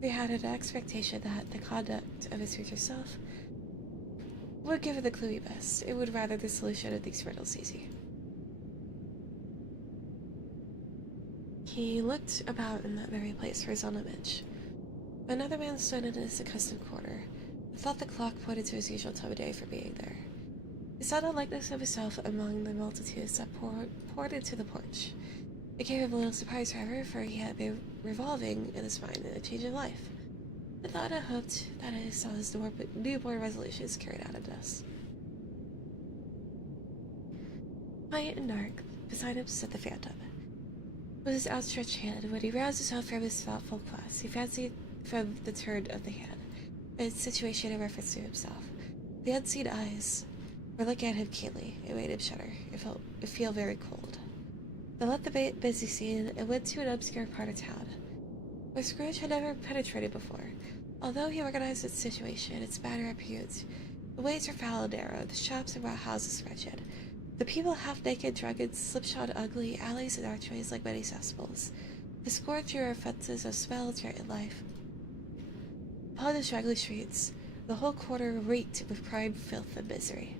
He had an expectation that the conduct of his future self would give him the clue he best. It would render the solution of these riddles easy. He looked about in that very place for his own image. Another man stood in his accustomed corner, and thought the clock pointed to his usual time of day for being there. He saw no likeness of himself among the multitudes that poured into the porch. It gave him a little surprise, however, for he had been revolving in his mind a change of life, and thought and hoped that he saw his newborn resolutions carried out in dust. Quiet and dark, beside him stood the Phantom. With his outstretched hand, when he roused himself from his thoughtful quest, he fancied from the turn of the hand, its situation in reference to himself. The unseen eyes were looking at him keenly. It made him shudder. It feel very cold. They left the busy scene and went to an obscure part of town, where Scrooge had never penetrated before. Although he recognized its situation, its manner appeared. The ways were foul and narrow, the shops and houses wretched. The people half-naked, drunken, slipshod, ugly, alleys and archways like many cesspools. The scorcher fences of smell, dirt, and life. Upon the straggly streets, the whole quarter reeked with crime, filth, and misery.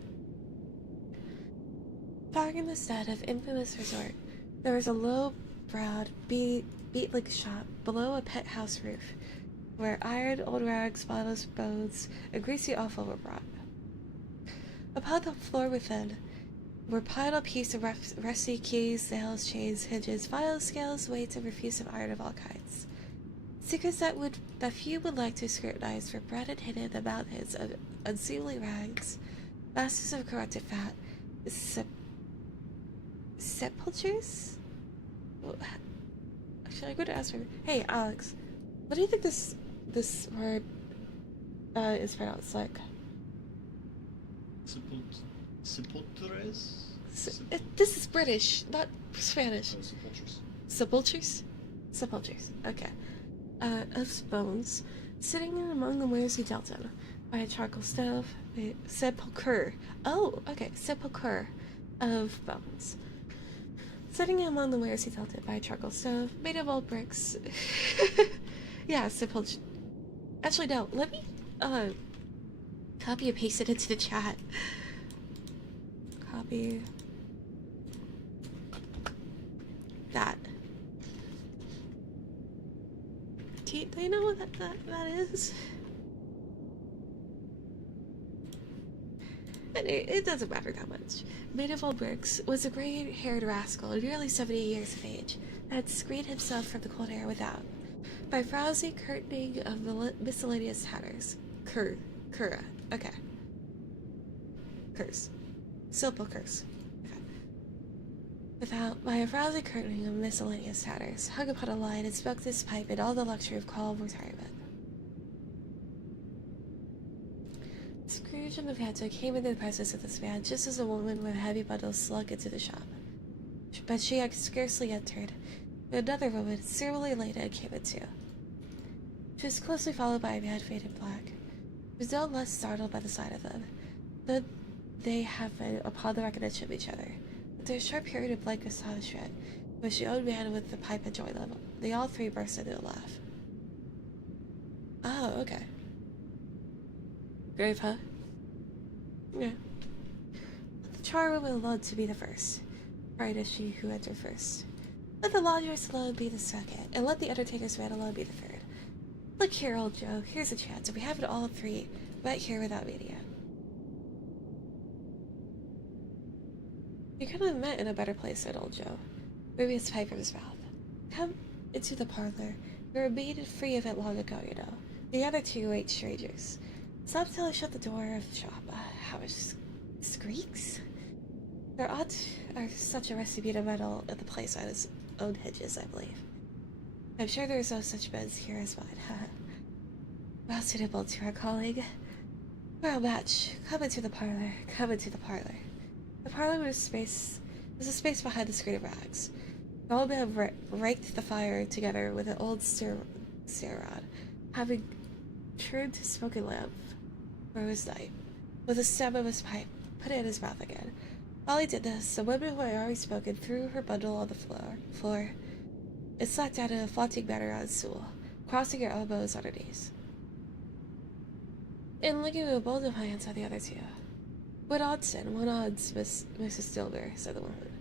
Far in the stead of infamous resort, there was a low-browed, beat-like shop below a penthouse roof, where iron, old rags, bottles, bones, and greasy offal were brought. Upon the floor within were piled up heaps of rusty keys, nails, chains, hinges, files, scales, weights, and refuse of iron of all kinds. Secrets that few would like to scrutinize were bred and hidden in the mountains of unseemly rags, masses of corrupted fat, sepulchres? Actually, I'm going to ask her. Hey, Alex, what do you think this word is pronounced like. Sepultures? This is British, not Spanish. Oh, sepultures. Sepultures? Sepultures, okay. Of bones, sitting in among the wares he dealt in, by a charcoal stove, a sepulchre. Oh, okay, sepulchre of bones. Sitting among the wares he dealt in by a charcoal stove, made of old bricks. Yeah, sepulchre. Actually, no, let me, copy and paste it into the chat. Copy. That. Do you know what that is? And it doesn't matter that much. Made of old bricks was a gray-haired rascal, nearly 70 years of age, that had screened himself from the cold air without by frowsy curtaining of miscellaneous tatters. Cura. Okay. Curse. Simple curse. Without, by a frowsy curtaining of miscellaneous tatters, hung upon a line and smoked his pipe in all the luxury of calm retirement. Scrooge and Mepanta came into the presence of this man just as a woman with a heavy bundle slunk into the shop. But she had scarcely entered, when another woman, similarly laden, came in too. She was closely followed by a man painted in black. He was no less startled by the sight of them than they had been upon the recognition of each other. After a short period of blank astonishment, which the old man with the pipe had joined them, they all three burst into a laugh. Oh, okay. Grave, huh? Yeah. Let the charwoman alone to be the first, cried as she who entered first. Let the laundress alone be the second, and let the entertainer's man alone be the third. Look here, old Joe, here's a chance, and we have it all three right here without media. You couldn't have met in a better place, said old Joe, moving his pipe from his mouth. Come into the parlor. We were made free of it long ago, you know. The other two ain't strangers. It's not until I shut the door of the shop. How much squeaks? There are such a recipe to meddle at the place on its own hinges, I believe. I'm sure there's no such beds here as mine. Well suitable to our calling. Well, match. Come into the parlor. Come into the parlor. The parlor was a space behind the screen of rags. The old man raked the fire together with an old stir rod, having trimmed his smoking lamp for his night. With the stem of his pipe, put it in his mouth again. While he did this, the woman who had already spoken threw her bundle on the floor and sat down in a flaunting manner on a stool, crossing her elbows on her knees, and looking with both of hands at the other two. What odds, Mrs. Dilber, said the woman.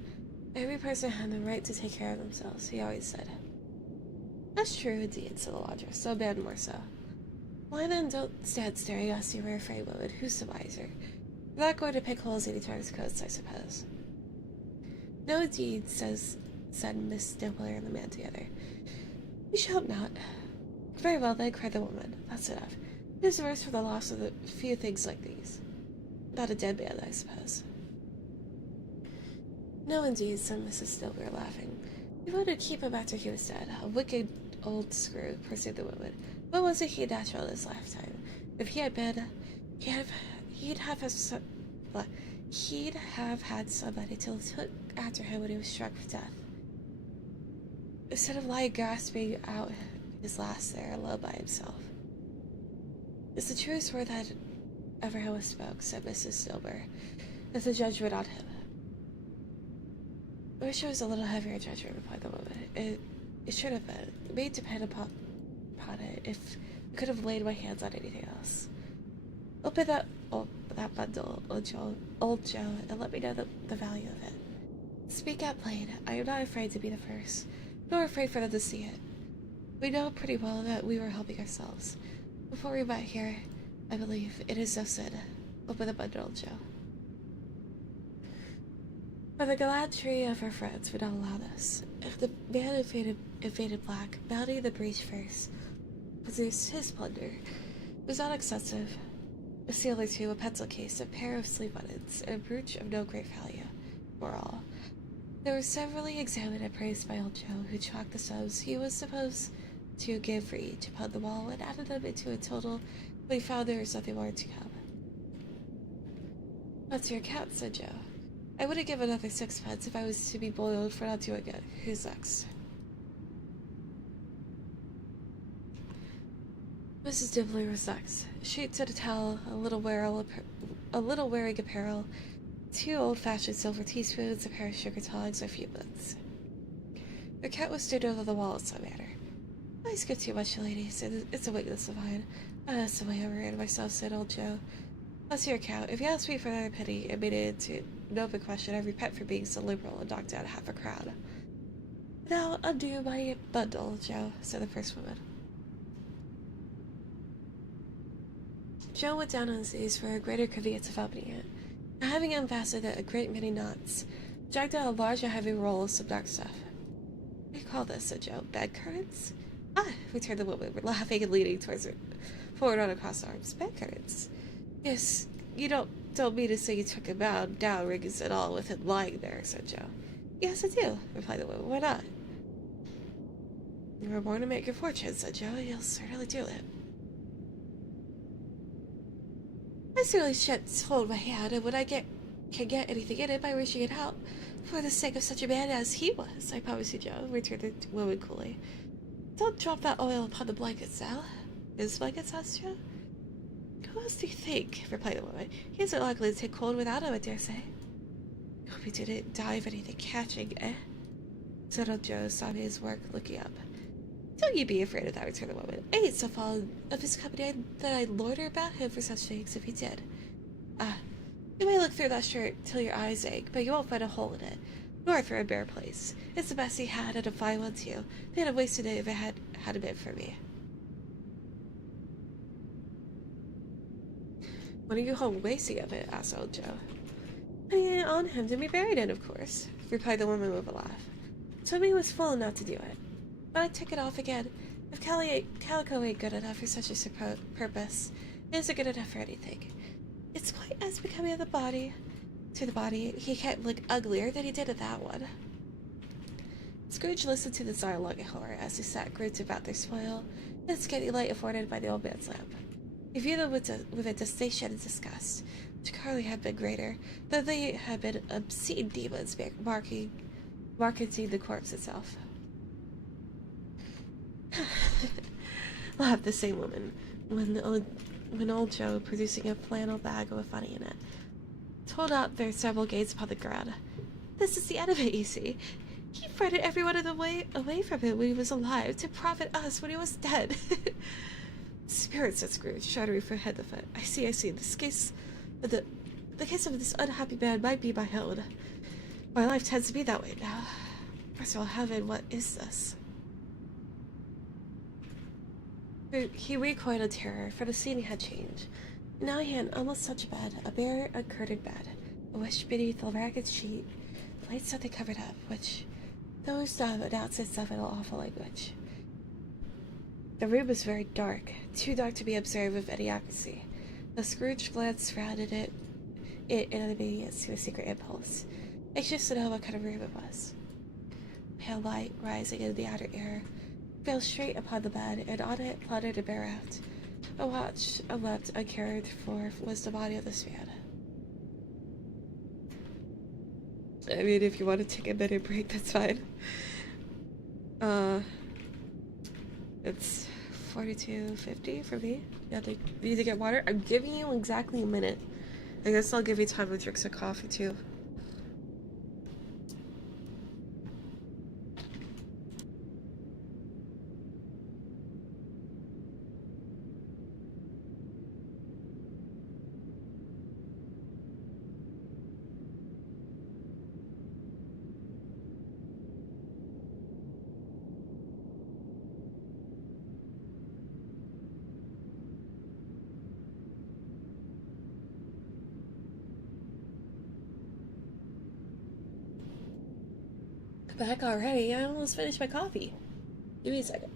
Every person had the right to take care of themselves, he always said. That's true indeed, said the laundress, so bad more so. Why then don't stand staring at us, you afraid woman, who's the wiser? You're not going to pick holes in each other's coats, I suppose. No indeed, said Miss Dilber and the man together. We should hope not. Very well then, cried the woman. That's enough. Who's worse for the loss of a few things like these? Not a dead man, I suppose. No, indeed, said Mrs. Dilber, laughing. We wanted to keep him after he was dead. A wicked old screw, pursued the woman. But wasn't he natural in his lifetime? If he had been, he'd have had somebody to look after him when he was struck with death. Instead of lying gasping out his last there alone by himself. It's the truest word that ever was spoke, said Mrs. Dilber. It's a judgment on him. I wish it was a little heavier judgment, replied the woman. It should have been. It may depend upon it if I could have laid my hands on anything else. Open that bundle, old Joe, and let me know the value of it. Speak out plain. I am not afraid to be the first, nor afraid for them to see it. We know pretty well that we were helping ourselves. Before we met here, I believe it is so said. Open the bundle, old Joe. But the gallantry of her friends would not allow this. If the man in faded black, mounting the breach first, produced his plunder, it was not excessive. A seal or two, a pencil case, a pair of sleeve buttons, and a brooch of no great value were all. They were severally examined and praised by old Joe, who chalked the sums he was supposed to give for each upon the wall and added them into a total We found there was nothing more to come. That's your cat, said Joe. I would have given another 6 pence if I was to be boiled for not doing it. Who's next? Mrs. Dibley was next. Sheets and a towel, a little wearing apparel, 2 old-fashioned silver teaspoons, a pair of sugar tongs, and a few books. The cat was stood over the wall in some manner. I skip too much, lady, said it's a weakness of mine. That's the way I ran myself, said old Joe. That's your account. If you ask me for another penny, it made it into an open question. I repent for being so liberal and knocked down half a crown. Now undo my bundle, Joe, said the first woman. Joe went down on his knees for a greater convenience of opening it, and having unfastened it a great many knots, dragged out a large and heavy roll of some dark stuff. What do you call this, said Joe. Bed curtains? Ah, returned the woman, laughing and leaning towards it, forward on her crossed arms. Bed curtains? Yes, you don't mean to say you took him down riggings and all with him lying there, said Joe. Yes, I do, replied the woman. Why not? You were born to make your fortune, said Joe. You'll certainly do it. I certainly shan't hold my hand, and when I can get anything in it by wishing it out, for the sake of such a man as he was, I promise you, Joe, returned the woman coolly. Don't drop that oil upon the blankets, Sal. His blankets, asked Joe. Who else do you think? Replied the woman. He isn't likely to take cold without him, I dare say. Hope he didn't die of anything catching, eh? Said old Joe, stopping his work, looking up. Don't you be afraid of that, returned the woman. I ain't so fond of his company that I'd loiter about him for such things if he did. You may look through that shirt till your eyes ache, but you won't find a hole in it, nor through a bare place. It's the best he had, and a fine one, too. They'd have wasted it if it hadn't been for me. When are you home wasting of it? Asked old Joe. Putting it on him to be buried in, of course, replied the woman with a laugh. Tommy was fool enough to do it. But I took it off again. If calico ain't good enough for such a purpose, it isn't good enough for anything. It's quite as becoming of the body. To the body, he can't look uglier than he did at that one. Scrooge listened to this dialogue in horror as he sat grouped about their spoil, and the scanty light afforded by the old man's lamp. He viewed them with a distinction and disgust, which hardly had been greater, though they had been obscene demons marketing the corpse itself. Laughed the same woman when old Joe, producing a flannel bag with money in it, told out their several gates upon the ground. This is the end of it, you see. He frightened everyone of the way away from him when he was alive to profit us when he was dead. Spirit, said Scrooge, shuddering from head to foot. I see. The case of this unhappy man might be my own. My life tends to be that way now. Merciful heaven, what is this? He recoiled in terror, for the scene had changed. Now he had almost such a bed, a bare, uncurtained bed, a which beneath a ragged sheet, light something covered up, which, though dumb, announced itself in an awful language. The room was very dark, too dark to be observed with any accuracy. The Scrooge glanced round at it in obedience to a secret impulse, anxious to know what kind of room it was. Pale light, rising in the outer air, fell straight upon the bed, and on it fluttered a bare raft. A watch, unwept, uncared for, was the body of this man. I mean, if you want to take a minute break, that's fine. It's 42:50 for me. You need to get water. I'm giving you exactly a minute. I guess I'll give you time to drink some coffee too. Back already? I almost finished my coffee. Give me a second.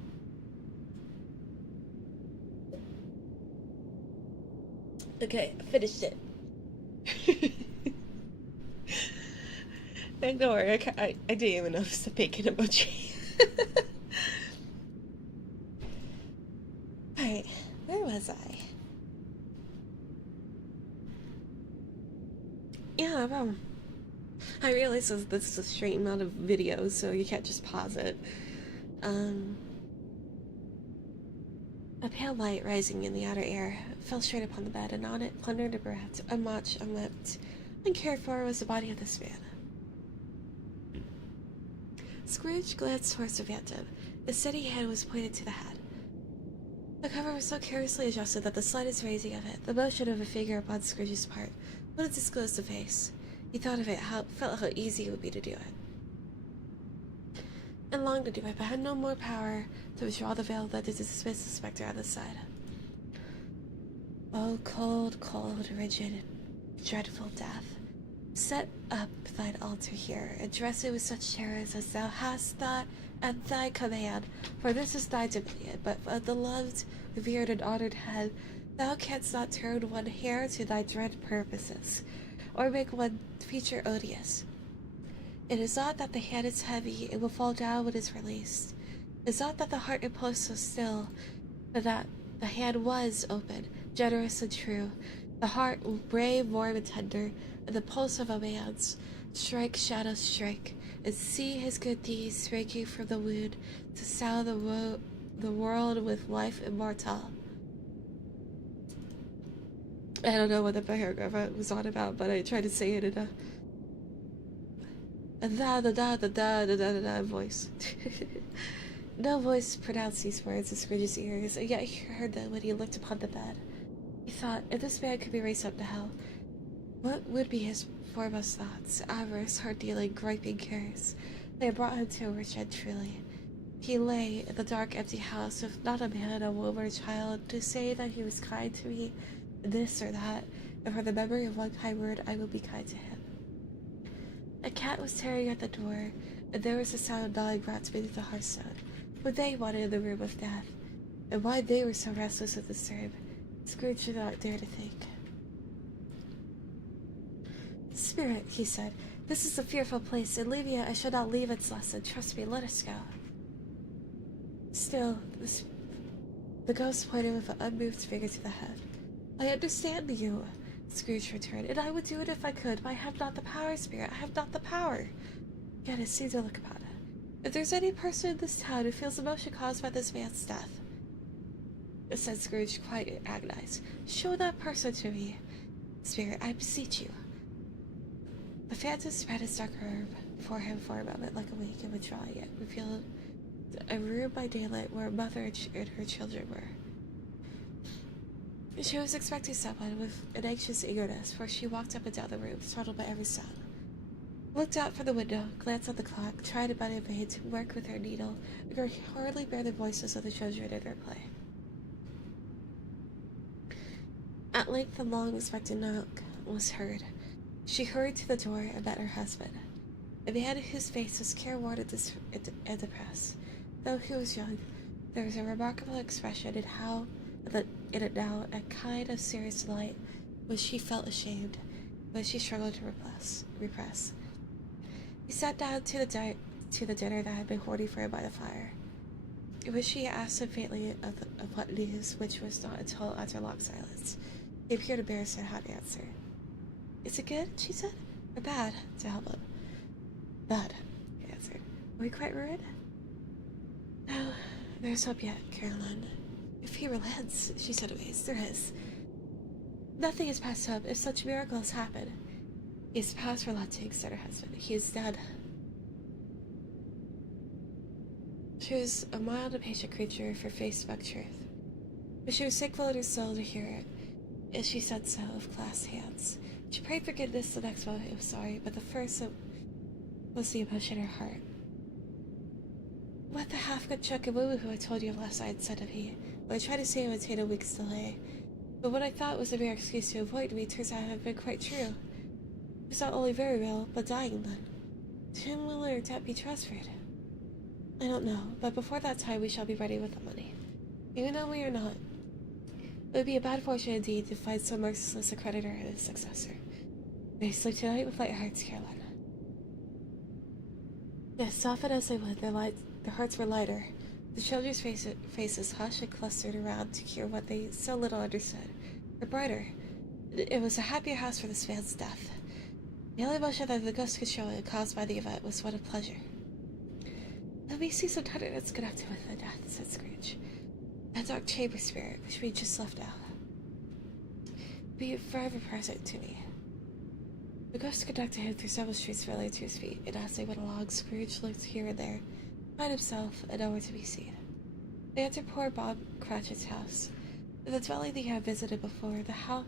Okay, I finished it. Don't worry, I didn't even notice the bacon emoji. Alright, where was I? Yeah, well, I realize this is a straight amount of video, so you can't just pause it. A pale light rising in the outer air fell straight upon the bed, and on it, plundered and bereft, unwatched, unwept, uncared for, was the body of this man. Scrooge glanced towards the phantom. His steady hand was pointed to the head. The cover was so carelessly adjusted that the slightest raising of it, the motion of a finger upon Scrooge's part, would have disclosed the face. He thought of it, felt how easy it would be to do it, and longed to do it, but had no more power to withdraw the veil than to dismiss the spectre on the side. Oh, cold, cold, rigid, dreadful death, set up thine altar here, and dress it with such terrors as thou hast thought at thy command, for this is thy dominion. But of the loved, revered, and honored head, thou canst not turn one hair to thy dread purposes, or make one feature odious. It is not that the hand is heavy, it will fall down when it is released. It is not that the heart imposed so still, but that the hand was open, generous and true, the heart brave, warm, and tender, and the pulse of a man's. Strike, shadow, strike, and see his good deeds springing from the wound to sound the world with life immortal. I don't know what the paragraph was on about, but I tried to say it in a da voice. No voice pronounced these words in Scrooge's ears, and yet he heard them when he looked upon the bed. He thought, if this man could be raised up to hell, what would be his foremost thoughts? Avarice, hard-dealing, griping cares. They had brought him to a rich end truly. He lay in the dark, empty house with not a man, a woman, or a child to say that he was kind to me, this or that, and for the memory of one kind word I will be kind to him. A cat was tearing at the door, and there was the sound of gnawing rats beneath the hearthstone. What they wanted in the room of death, and why they were so restless and disturbed, Scrooge did not dare to think. Spirit, he said, this is a fearful place, and Livia, I shall not leave its lesson. Trust me, let us go. Still, the ghost pointed with an unmoved finger to the head. I understand you, Scrooge returned, and I would do it if I could, but I have not the power, Spirit. I have not the power. Yet it seems to look upon it. If there's any person in this town who feels emotion caused by this man's death, said Scrooge, quite agonized, show that person to me. Spirit, I beseech you. The phantom spread his dark robe before him for a moment like a wing, and withdrawing it, revealed a room by daylight where a mother and her children were. She was expecting someone with an anxious eagerness, for she walked up and down the room, startled by every sound. Looked out from the window, glanced at the clock, tried but in vain to work with her needle, and could hardly bear the voices of the children in her play. At length the long-expected knock was heard. She hurried to the door and met her husband, a man whose face was careworn and depressed. Though he was young, there was a remarkable expression in it now, a kind of serious delight which she felt ashamed, but she struggled to repress. He sat down to the dinner that had been hoarding for him by the fire, in which she asked him faintly of what news, which was not until after long silence he appeared embarrassed at how to answer. Is it good, she said, or bad, to help him? Bad, he answered. Are we quite ruined? No, there's hope yet, Caroline. If he relents, she said amazed, there is. Nothing is past hope if such miracles happen. He is past relenting, said her husband. He is dead. She was a mild and patient creature if her face spoke truth, but she was thankful in her soul to hear it, as she said so with clasped hands. She prayed forgiveness the next moment. It was sorry, but the first was the emotion in her heart. What the half-good chunk of woo who I told you of last night, said he. Well, I tried to say it would take a week's delay, but what I thought was a mere excuse to avoid me turns out to have been quite true. He's not only very ill, but dying then. To whom will our debt be transferred? I don't know, but before that time we shall be ready with the money. Even though we are not, it would be a bad fortune indeed to find so merciless a creditor and his successor. May sleep tonight with light hearts, Caroline. Yes, soften as they would, their hearts were lighter. The children's faces hushed and clustered around to hear what they so little understood, were brighter. It was a happier house for this man's death. The only emotion that the ghost could show it caused by the event was one of pleasure. Let me see some tenderness connected with the death, said Scrooge. That dark chamber spirit, which we just left out. Be forever present to me. The ghost conducted him through several streets fairly to his feet, and as they went along, Scrooge looked here and there, find himself, and nowhere to be seen. They entered poor Bob Cratchit's house, the dwelling they had visited before. The house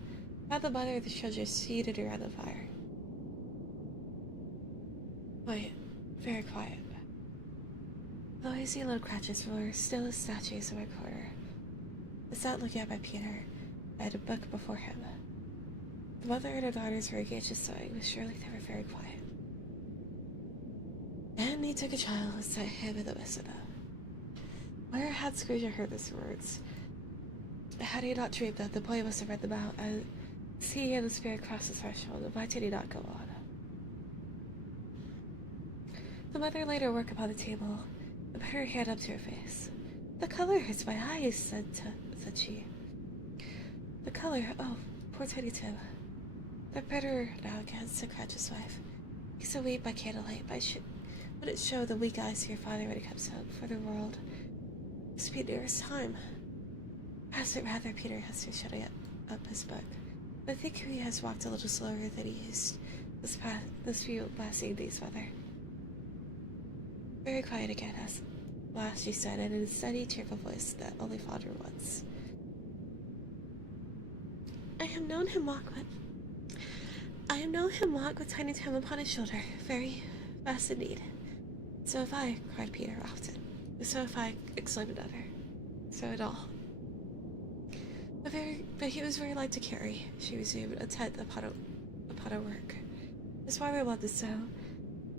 had the mother and the children seated around the fire. Quiet, very quiet. Noisy little Cratchits were still as statues in my corner. I sat looking at my Peter. I had a book before him. The mother and her daughters were engaged in sewing, but surely they were very quiet. And he took a child and set him in the midst of them. Where had Scrooge heard these words? Had he not dreamed that the boy must have read them out, and he and the spirit crossed the threshold? Why did he not go on? The mother laid her work upon the table and put her hand up to her face. The color hurts my eyes, said she. The color, oh, poor Tiny Tim. They're better now again, said Cratchit's wife. He's a weep by candlelight, but would it show the weak eyes to your father when he comes out for the world? This be nearest time. Has it rather, Peter hesitated, shutting up his book. I think he has walked a little slower than he used this few last evenings, mother. Very quiet again, as last she said, and in a steady, cheerful voice that only faltered once. I have known him walk with Tiny Tim upon his shoulder, very fast indeed. So have I, cried Peter often. So have I, exclaimed another. So had all. But he was very light to carry, she resumed, intent upon her work. His father loved it so.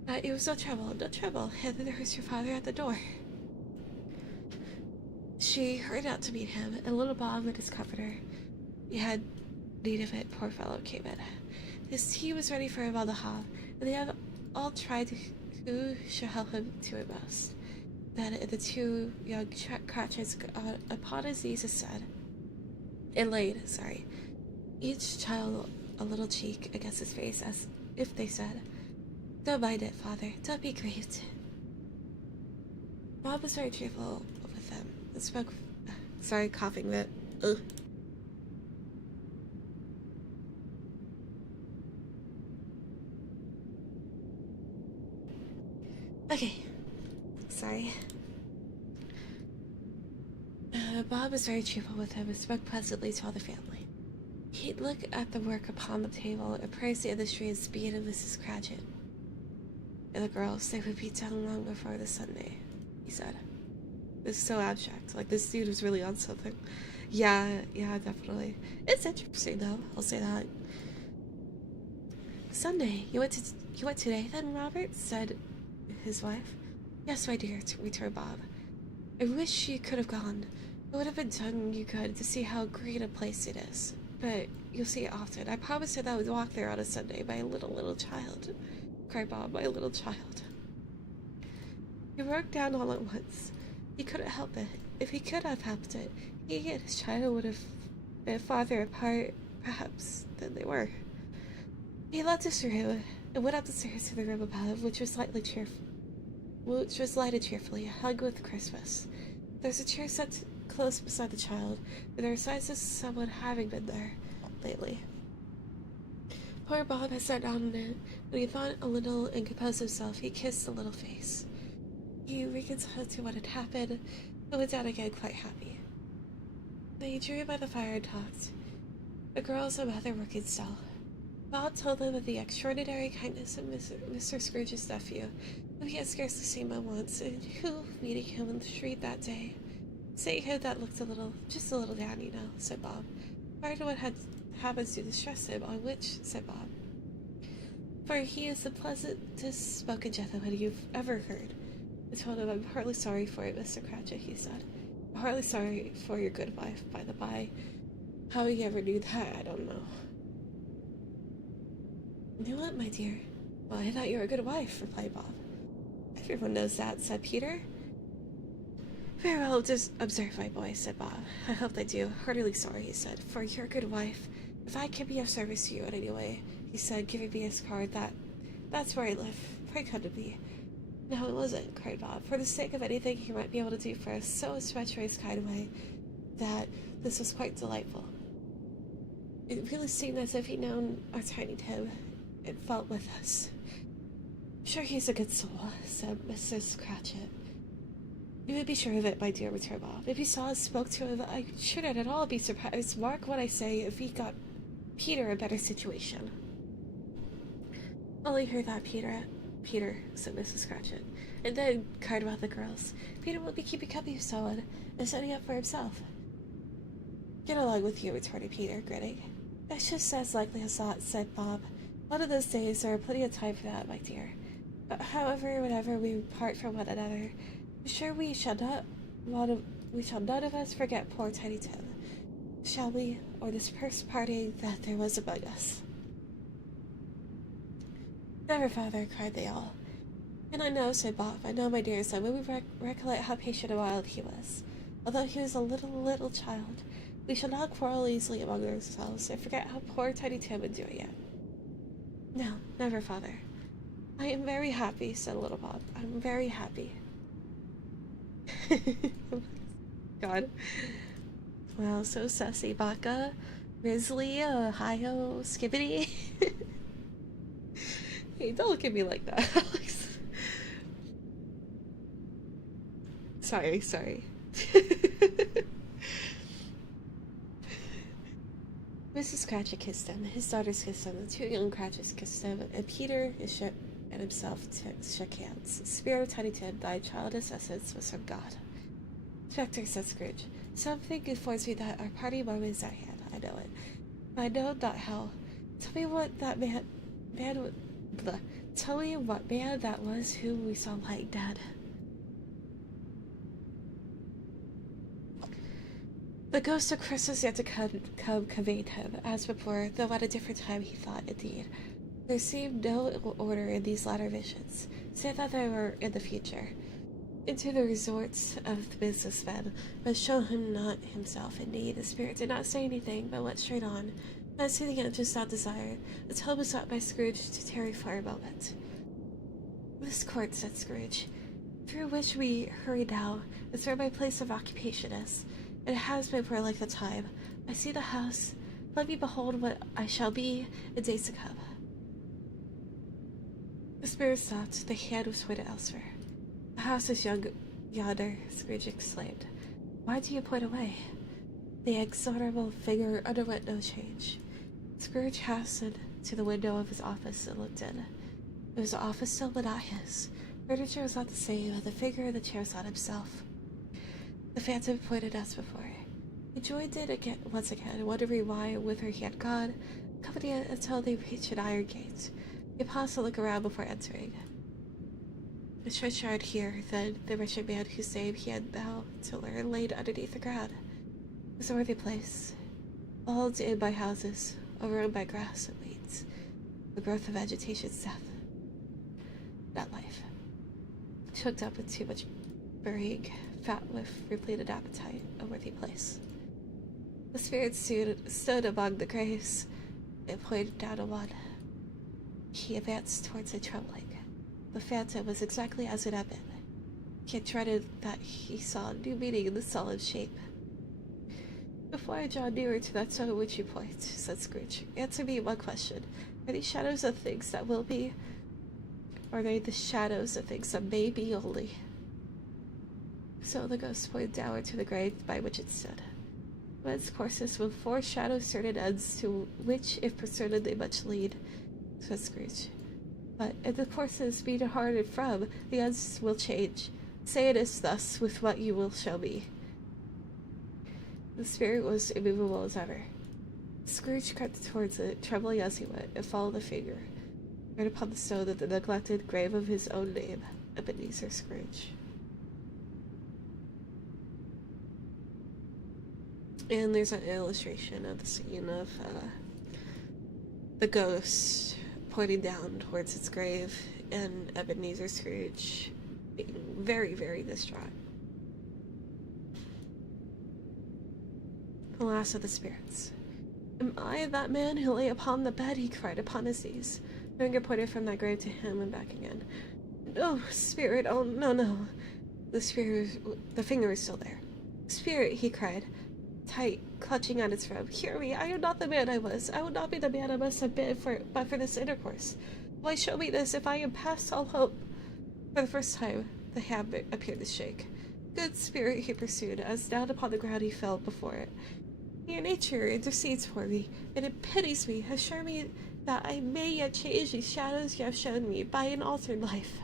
It was no trouble, and there was your father at the door. She hurried out to meet him, and little Bob and his comforter, he had need of it, poor fellow, came in. His tea was ready for him on the hob, and they had all tried who should help him to it most. Then the two young Cratchits got upon his knees and laid, each child a little cheek against his face, as if they said, Don't mind it, father, don't be grieved. Bob was very cheerful with them, and spoke, coughing that, ugh. Okay, Bob was very cheerful with him and spoke pleasantly to all the family. He'd look at the work upon the table and praise the industry and speed of Mrs. Cratchit. And the girls, they would be done long before the Sunday, he said. This is so abstract. Like, this dude was really on something. Yeah, definitely. It's interesting, though. I'll say that. Sunday? You went today, then, Robert? Said his wife. Yes, my dear, returned Bob. I wish you could have gone. It would have been done you good to see how great a place it is. But you'll see it often. I promised her that I would walk there on a Sunday, my little child. Cried Bob, my little child. He broke down all at once. He couldn't help it. If he could have helped it, he and his child would have been farther apart, perhaps, than they were. He left his room and went up the stairs to the room above, which was lighted cheerfully, hung with Christmas. There's a chair set close beside the child, and there are signs of someone having been there lately. Poor Bob had sat down on it. When he thought a little and composed himself, he kissed the little face. He reconciled to what had happened and went down again quite happy. They drew by the fire and talked. The girls and mother were good still. Bob told them of the extraordinary kindness of Mr. Scrooge's nephew, whom he had scarcely seen but once, and who, meeting him in the street that day, saying him that looked just a little down, said Bob. Prior to what had happened to distress him, on which, said Bob, for he is the pleasantest spoken gentleman you've ever heard. I told him, I'm heartily sorry for it, Mr. Cratchit, he said. I'm heartily sorry for your good wife, by the by. How he ever knew that, I don't know. Knew what, my dear? Well, I thought you were a good wife, replied Bob. Everyone knows that, said Peter. Very well, just observe, my boy, said Bob. I hope they do. Heartily sorry, he said, for you're a good wife. If I can be of service to you in any way, He said, giving me his card, that's where I live. Pray come to me. No, it wasn't, cried Bob. For the sake of anything he might be able to do for us, so treacherous kind of way, that this was quite delightful. It really seemed as if he'd known our tiny Tim and felt with us. I'm sure he's a good soul, said Mrs. Cratchit. You may be sure of it, my dear, returned Bob. If you saw and spoke to him, I should not at all be surprised. Mark what I say, if he got Peter a better situation. Only heard that, Peter, said Mrs. Cratchit, and then cried about the girls. Peter will be keeping company with someone and setting up for himself. Get along with you, retorted Peter, grinning. That's just as likely as that, said Bob. One of those days there are plenty of time for that, my dear. However, whenever we part from one another, I'm sure we shall none of us forget poor Tiny Tim, shall we, or this first parting that there was among us. Never, father, cried they all. And I know, said Bob, I know, my dear son, when we recollect how patient and mild he was. Although he was a little child, we shall not quarrel easily among ourselves, and forget how poor Tiny Tim endured it. No, never, father. I am very happy, said little Bob. I'm very happy. God. Wow, so sassy. Baka, Grizzly, Ohio, Skibbity. Hey, don't look at me like that, Alex. Sorry. Mrs. Cratchit kissed him, his daughters kissed him, the two young Cratchits kissed him, and Peter and himself shook hands. The spirit of Tiny Tim, thy childish essence, was from God. Spectre, said Scrooge, something informs me that our party moment is at hand. I know it. But I know not how. Tell me what that Tell me what man that was whom we saw lying dead. The ghost of Christmas yet to come conveyed him, as before, though at a different time he thought, indeed. There seemed no order in these latter visions, save that they were in the future. Into the resorts of the businessmen, but show him not himself. Indeed, the spirit did not say anything, but went straight on, not seeing it just not desired, until besought by Scrooge to tarry for a moment. This court, said Scrooge, through which we hurry now, is where my place of occupation is. It has been for a length of time. I see the house. Let me behold what I shall be in days to come. The spirit stopped. The hand was pointed elsewhere. The house is yonder, Scrooge exclaimed. Why do you point away? The inexorable figure underwent no change. Scrooge hastened to the window of his office and looked in. It was an office still, but not his. Furniture was not the same, and the figure in the chair was not himself. The phantom pointed as before. He joined in once again, wondering why and whither he had gone, accompanied until they reached an iron gate. He paused to look around before entering. The churchyard here, then, the wretched man whose name he had now to learn laid underneath the ground. It was a worthy place, walled in by houses, overrun by grass and weeds. The growth of vegetation's death. Not life. Choked up with too much burying, fat with repleted appetite, a worthy place. The spirit stood among the graves and pointed down on one. He advanced towards it, trembling. The phantom was exactly as it had been. He had dreaded that he saw new meaning in the solid shape. Before I draw nearer to that stone at which you point, said Scrooge, answer me one question. Are these shadows of things that will be, or are they the shadows of things that may be only? So the ghost pointed downward to the grave by which it stood. Men's courses will foreshadow certain ends to which, if pursued, they much lead, said Scrooge. But if the courses be departed from, the ends will change. Say it is thus with what you will show me. The spirit was immovable as ever. Scrooge crept towards it, trembling as he went, and followed the figure, right upon the stone of the neglected grave of his own name, Ebenezer Scrooge. And there's an illustration of the scene of the ghost pointing down towards its grave, and Ebenezer Scrooge being very, very distraught. The last of the spirits. Am I that man who lay upon the bed? He cried upon his knees. The finger pointed from that grave to him and back again. No, spirit, oh no, no. The finger was still there. Spirit, he cried, tight, clutching at its robe. Hear me, I am not the man I was. I would not be the man I must have been but for this intercourse. Why show me this if I am past all hope? For the first time, the hand appeared to shake. Good spirit, he pursued, as down upon the ground he fell before it. Your nature intercedes for me, and it pities me. Assure me that I may yet change these shadows you have shown me by an altered life.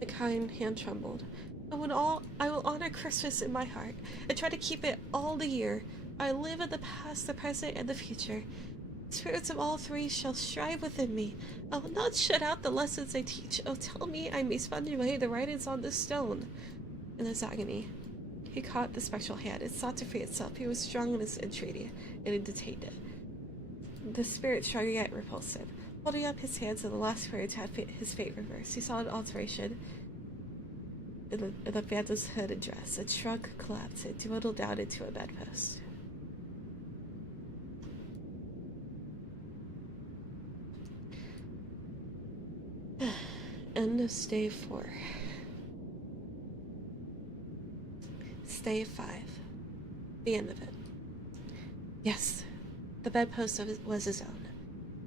The kind hand trembled. I will honor Christmas in my heart, and try to keep it all the year. I live in the past, the present, and the future. Spirits of all three shall strive within me. I will not shut out the lessons they teach. Oh, tell me I may sponge away the writings on this stone. In his agony, he caught the spectral hand. It sought to free itself. He was strong in his entreaty, and it detained it. The spirit shrugged yet repulsive. Holding up his hands in the last prayer to have his fate reversed, he saw an alteration in the phantom's hood and dress. Its shrunk collapsed. It dwindled down into a bedpost. End of stave 4. Stave 5. The end of it. Yes, the bedpost was his own.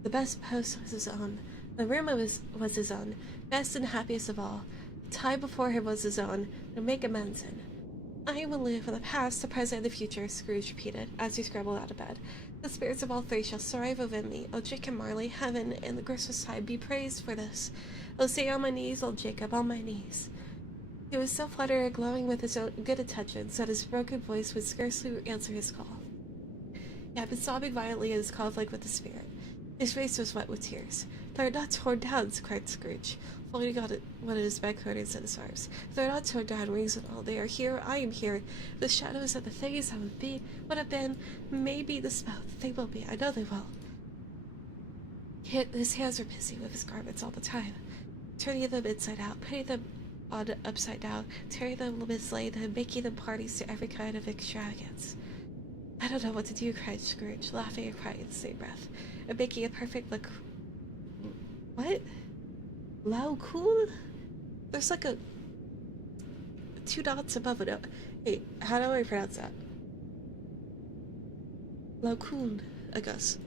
The best post was his own. The room was his own. Best and happiest of all. The time before him was his own, and make amends in. I will live for the past, the present, and the future, Scrooge repeated, as he scrambled out of bed. The spirits of all three shall strive within me. O Jacob Marley, heaven and the Christmas tide be praised for this. O say on my knees, old Jacob, on my knees. He was so fluttered and glowing with his own good intentions that his broken voice would scarcely answer his call. He had been sobbing violently in his conflict with the spirit. His face was wet with tears. They are not torn down, cried Scrooge, folding on one of his bed curtains in his arms. They are not torn down, rings and all. They are here, I am here. The shadows of the things that would have been, may be the spell. They will be, I know they will. His hands were busy with his garments all the time, turning them inside out, putting them on upside down, tearing them, mislaying them, making them parties to every kind of extravagance. I don't know what to do, cried Scrooge, laughing and crying in the same breath, and making a perfect look. What? Laocoon? There's like 2 dots above it. Hey, how do I pronounce that? Laocoon, I guess.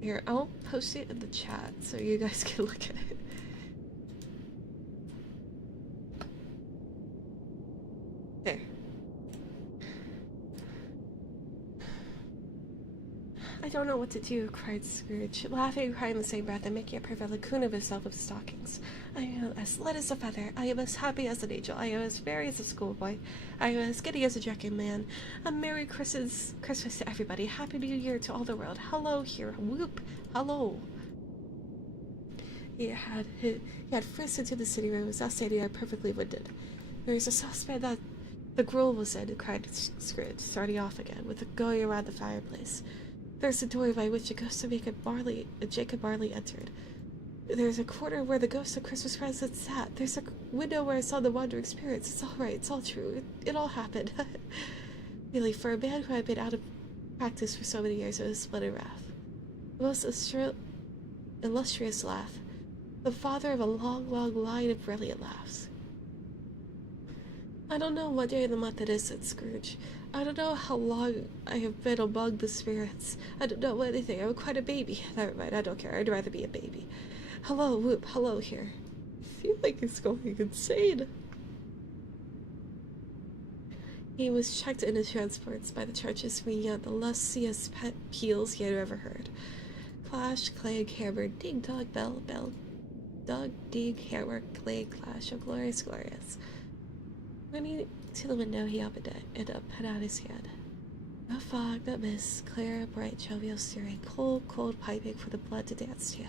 Here, I'll post it in the chat so you guys can look at it. There. I don't know what to do, cried Scrooge, laughing and crying in the same breath and making a perfect lacoon of himself with stockings. I am as light as a feather. I am as happy as an angel. I am as merry as a schoolboy. I am as giddy as a drunken man. A Merry Christmas to everybody. Happy New Year to all the world. Hello here. Whoop. Hello. He had frisked into the sitting room and was now standing there perfectly winded. There was a saucepan that the gruel was in, cried Scrooge, starting off again, with going around the fireplace. There's a door by which the ghost of Jacob Marley entered. There's a corner where the ghost of Christmas presents sat. There's a window where I saw the wandering spirits. It's all right. It's all true. It all happened. Really, for a man who had been out of practice for so many years, it was splendid wrath. The most illustrious laugh. The father of a long, long line of brilliant laughs. I don't know what day of the month it is, said Scrooge. I don't know how long I have been among the spirits. I don't know anything. I'm quite a baby. Never mind, I don't care. I'd rather be a baby. Hello, whoop, hello here. I feel like he's going insane. He was checked into transports by the churches ringing out the lustiest peals he had ever heard. Clash, clang, hammer, ding, dog, bell, bell, dog, ding, hammer, clang, clash. Oh, glorious, glorious. Running to the window, he opened it and put out his hand. No fog, no mist, clear, bright, jovial steering, cold, cold piping for the blood to dance to.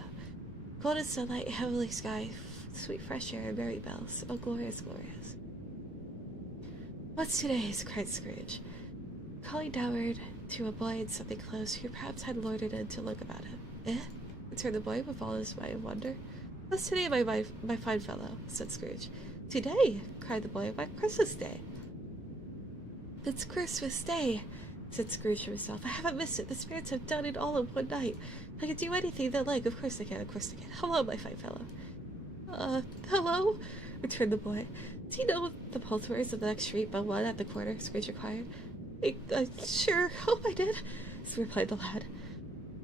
Golden sunlight, heavenly sky, sweet fresh air, merry bells. Oh, glorious, glorious. What's today's? Cried Scrooge, calling downward to a boy in something close who perhaps had loitered in to look about him. Eh? Returned the boy with all his might of wonder. What's today, my fine fellow? Said Scrooge. Today? Cried the boy. Why, Christmas Day. It's Christmas Day, said Scrooge to himself. I haven't missed it. The spirits have done it all in one night. I can do anything they like. Of course they can, of course they can. Hello, my fine fellow. Hello? Returned the boy. Do you know the Polters of the next street but one at the corner? Scrooge inquired. Sure, hope I did, replied the lad.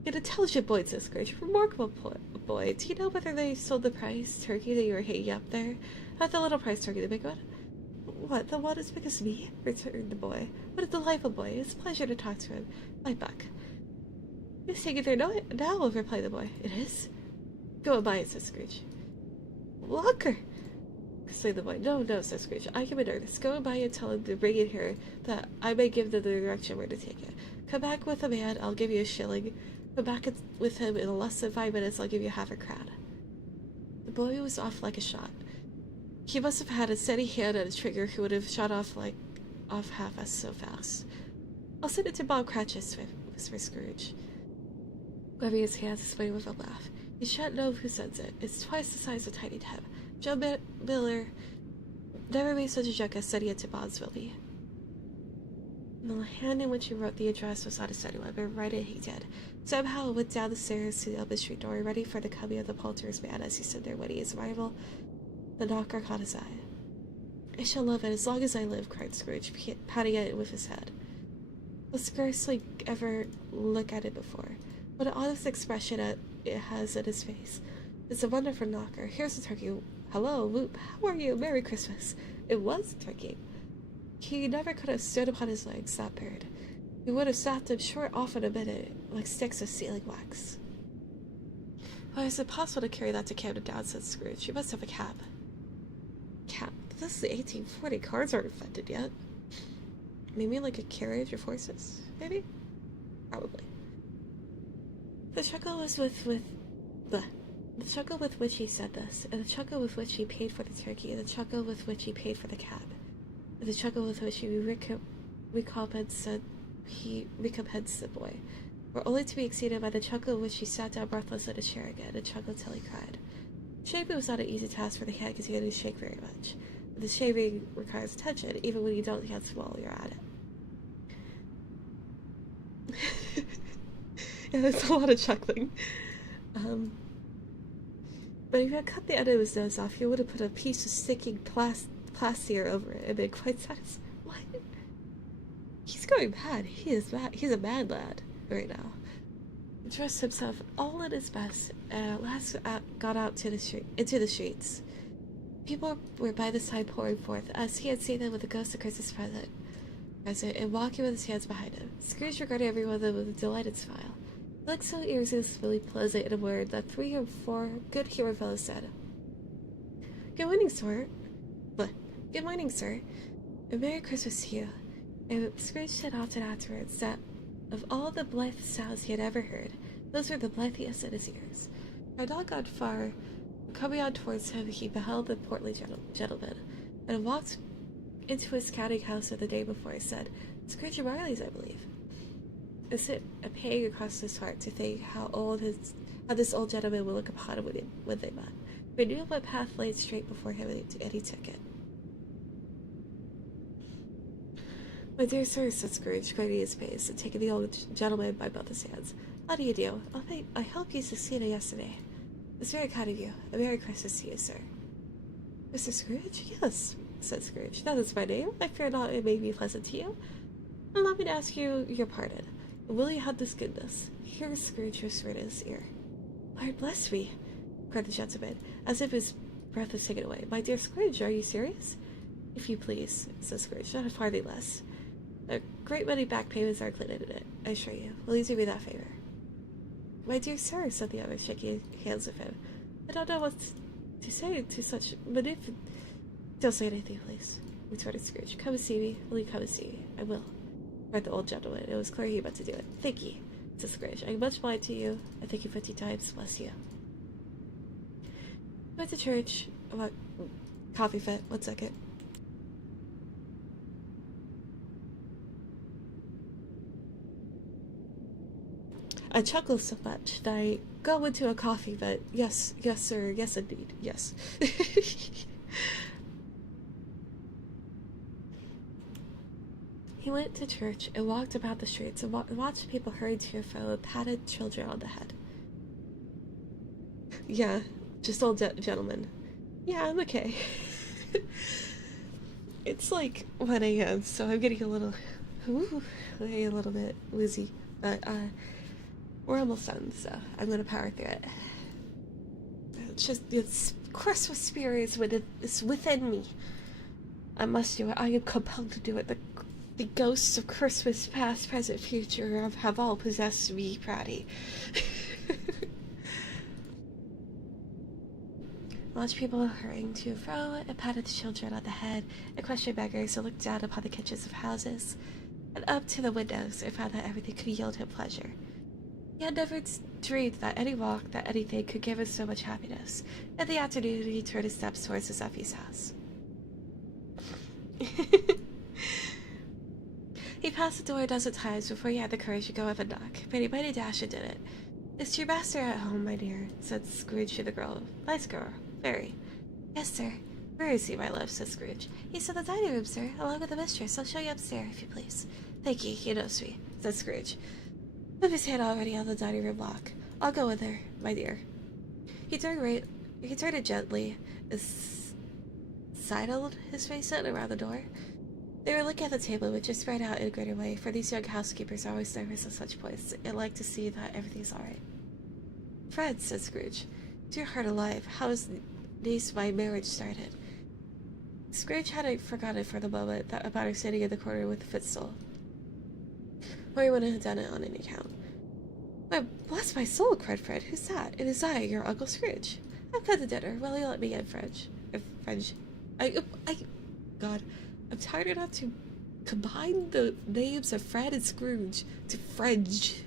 An intelligent boy, said Scrooge. Remarkable boy. Do you know whether they sold the prize turkey that you were hanging up there? Not the little prize turkey, the big one? What, the one as big as me? Returned the boy. What a delightful boy. It's a pleasure to talk to him. My buck. It's taken there now, replied the boy. It is? Go and buy it, said Scrooge. Locker! Exclaimed the boy. No, said Scrooge. I am in earnest. Go and buy it and tell him to bring it here, that I may give them the direction where to take it. Come back with a man, I'll give you a shilling. Come back with him in less than 5 minutes, I'll give you half a crown. The boy was off like a shot. He must have had a steady hand and a trigger who would have shot off half as so fast. I'll send it to Bob Cratchit, whispered Scrooge, waving his hands and smiling with a laugh. You shan't know who sends it. It's twice the size of Tiny Tim. Joe Miller never made such a joke as sending it to Bob's Willie. The hand in which he wrote the address was not a steady one, but write it he did. Somehow it went down the stairs to the open street door, ready for the coming of the Polter's man as he stood there waiting his arrival. The knocker caught his eye. I shall love it as long as I live, cried Scrooge, patting it with his head. I'll scarcely ever look at it before. What an honest expression it has in his face. It's a wonderful knocker. Here's the turkey. Hello, Whoop. How are you? Merry Christmas. It was a turkey. He never could have stood upon his legs, that bird. He would have snapped them short off in a minute, like sticks of sealing wax. Why, is it possible to carry that to Camden Town, said Scrooge. You must have a cab. Cab? This is the 1840. Cars aren't invented yet. Maybe like a carriage of horses? Maybe? Probably. The chuckle was the chuckle with which he said this, and the chuckle with which he paid for the turkey, and the chuckle with which he paid for the cab, and the chuckle with which he recompensed the boy, were only to be exceeded by the chuckle with which he sat down breathless in a chair again, and chuckled till he cried. Shaving was not an easy task for the hand because he didn't shake very much. But the shaving requires attention, even when you don't hands while you're at it. Yeah, there's a lot of chuckling. But if he had cut the end of his nose off, he would have put a piece of sticking plaster over it and been quite satisfied. What? He's going mad. He's a mad lad right now. He dressed himself all in his best and at last got out into the streets. People were by this time pouring forth, as he had seen them with the ghost of Christmas present and walking with his hands behind him. Scrooge regarded every one of them with a delighted smile. He looked so irresistibly pleasant in a word that 3 or 4 good-humored fellows said, Good morning, sir. Good morning, sir. And Merry Christmas to you. And Scrooge said often afterwards that of all the blithe sounds he had ever heard, those were the blithest in his ears. Had not gone far, coming on towards him, he beheld the portly gentleman, and walked into his counting house of the day before. He said, Scrooge and Marley's, I believe. It sent a pang across his heart to think how this old gentleman would look upon him when they met. He knew what path lay straight before him, and he took it. My dear sir, said Scrooge, quickening his pace and taking the old gentleman by both his hands. How do you do? I hope you succeeded yesterday. It's very kind of you. A Merry Christmas to you, sir. Mr. Scrooge? Yes, said Scrooge. That is my name. I fear not it may be pleasant to you. Allow me to ask you your pardon. Will you have this goodness? Here Scrooge whispered in his ear. Lord bless me, cried the gentleman, as if his breath was taken away. My dear Scrooge, are you serious? If you please, said Scrooge, not a farthing less. A great many back payments are included in it, I assure you. Will you do me that favor? My dear sir, said the other, shaking hands with him. I don't know what to say to such magnificent... Don't say anything, please, retorted Scrooge. Come and see me. Will you come and see me? I will, cried the old gentleman. It was clear he meant to do it. Thank ye, said Scrooge. I am much obliged to you. I thank you 50 times. Bless you. Went to church. About coffee fit. 1 second. I chuckled so much that I go into a coffee fit. Yes, sir. Yes, indeed. Yes. He went to church and walked about the streets and watched people hurry to and fro and patted children on the head. Yeah, just old gentlemen. Yeah, I'm okay. It's like 1 a.m., so I'm getting a little bit woozy. But, we're almost done, so I'm gonna power through it. It's Christmas spirit is within me. I must do it. I am compelled to do it. The ghosts of Christmas past, present, future have all possessed me, Pratty. Watched people hurrying to and fro, and patted the children on the head, and questioned beggars who looked down upon the kitchens of houses, and up to the windows, and found that everything could yield him pleasure. He had never dreamed that any walk, that anything could give him so much happiness. In the afternoon, he turned his steps towards his nephew's house. He passed the door a dozen times before he had the courage to go up and knock, but he might have dashed and did it. "Is your master at home, my dear?" said Scrooge to the girl. "Nice girl. Very." "Yes, sir." "Where is he, my love?" said Scrooge. "He's in the dining room, sir, along with the mistress. I'll show you upstairs, if you please." "Thank ye, he knows me," said Scrooge, with his hand already on the dining room lock. "I'll go with her, my dear." He turned it gently, and sidled his face in around the door. They were looking at the table, which is spread out in a greater way, for these young housekeepers are always nervous at such points, and like to see that everything's all right. "Fred," said Scrooge, "dear heart alive, how is my marriage started?" Scrooge hadn't forgotten for the moment about her sitting in the corner with the footstool, or he wouldn't have done it on any account. "Why, bless my soul," cried Fred. "Who's that?" "It is I, your Uncle Scrooge. I've come to dinner. Will you let me in, French? God, I'm tired enough to combine the names of Fred and Scrooge to French.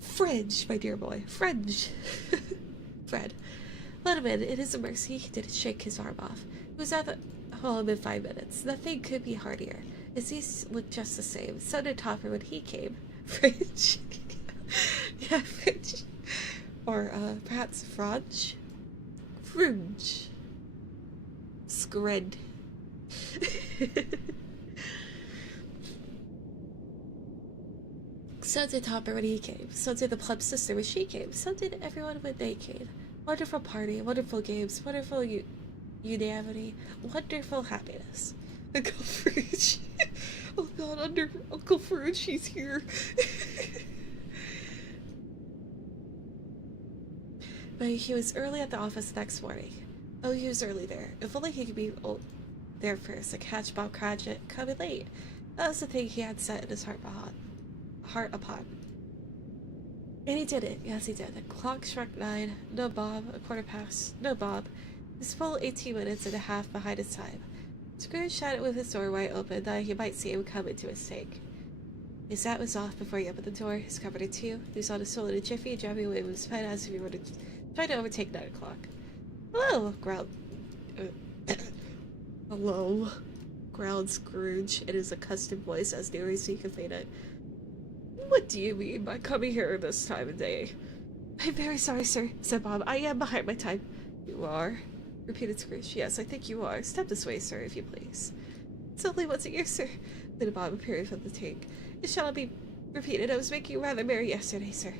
French, my dear boy. French." Fred. "Let him in. It is a mercy he didn't shake his arm off. It was at the home in 5 minutes. Nothing could be hardier. His teeth looked just the same. So did Topper when he came." French. Yeah, French. Or, perhaps French? Fringe. Scred. So did Topper when he came. So did the plump sister when she came. So did everyone when they came. Wonderful party, wonderful games, wonderful unanimity, wonderful happiness. Uncle Scrooge. Oh God, under Uncle Scrooge, he's here. But he was early at the office the next morning. Oh, he was early there. If only he could be there first and catch Bob Cratchit coming late. That was the thing he had set in his heart upon. And he did it. Yes, he did. The clock struck 9. No Bob. 1/4 past. No Bob. His full 18 minutes and a half behind his time. Scrooge sat with his door wide open, that he might see him come into his take. His hat was off before he opened the door, his covered in two. He was on his stool in a jiffy, driving away with his pen as if he were trying to overtake 9 o'clock. "Hello," growled... "Hello," growled Scrooge in his accustomed voice as near as he could feign it. "What do you mean by coming here this time of day?" "I'm very sorry, sir," said Bob. "I am behind my time." "You are?" repeated Scrooge. "Yes, I think you are. Step this way, sir, if you please." "It's only once a year, sir," said Bob, appearing from the tank. "It shall not be repeated. I was making rather merry yesterday, sir."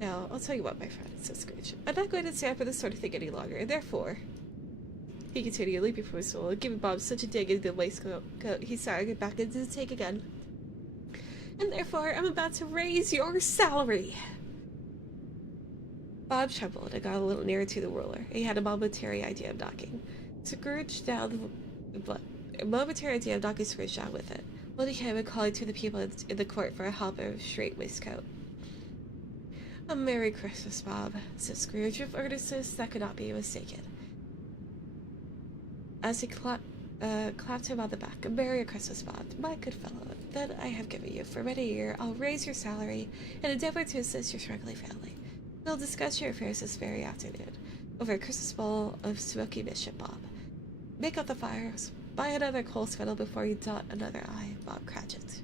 "Now, I'll tell you what, my friend," said Scrooge. "I'm not going to stand for this sort of thing any longer, and therefore," he continued, leaping from his stool, and giving Bob such a dig into the waistcoat, he staggered back into the tank again. "And therefore, I'm about to raise your salary." Bob trembled and got a little nearer to the ruler. He had a momentary idea of knocking Scrooge down with it, holding him and calling to the people in the court for a help and a straight waistcoat. "A Merry Christmas, Bob," said Scrooge with earnestness that could not be mistaken, as he clapped him on the back. "A Merry Christmas, Bob, my good fellow. Then I have given you for many a year. I'll raise your salary and endeavor to assist your struggling family. We'll discuss your affairs this very afternoon, over a Christmas bowl of smoky mission, Bob. Make up the fires. Buy another coal scuttle before you dot another I, Bob Cratchit."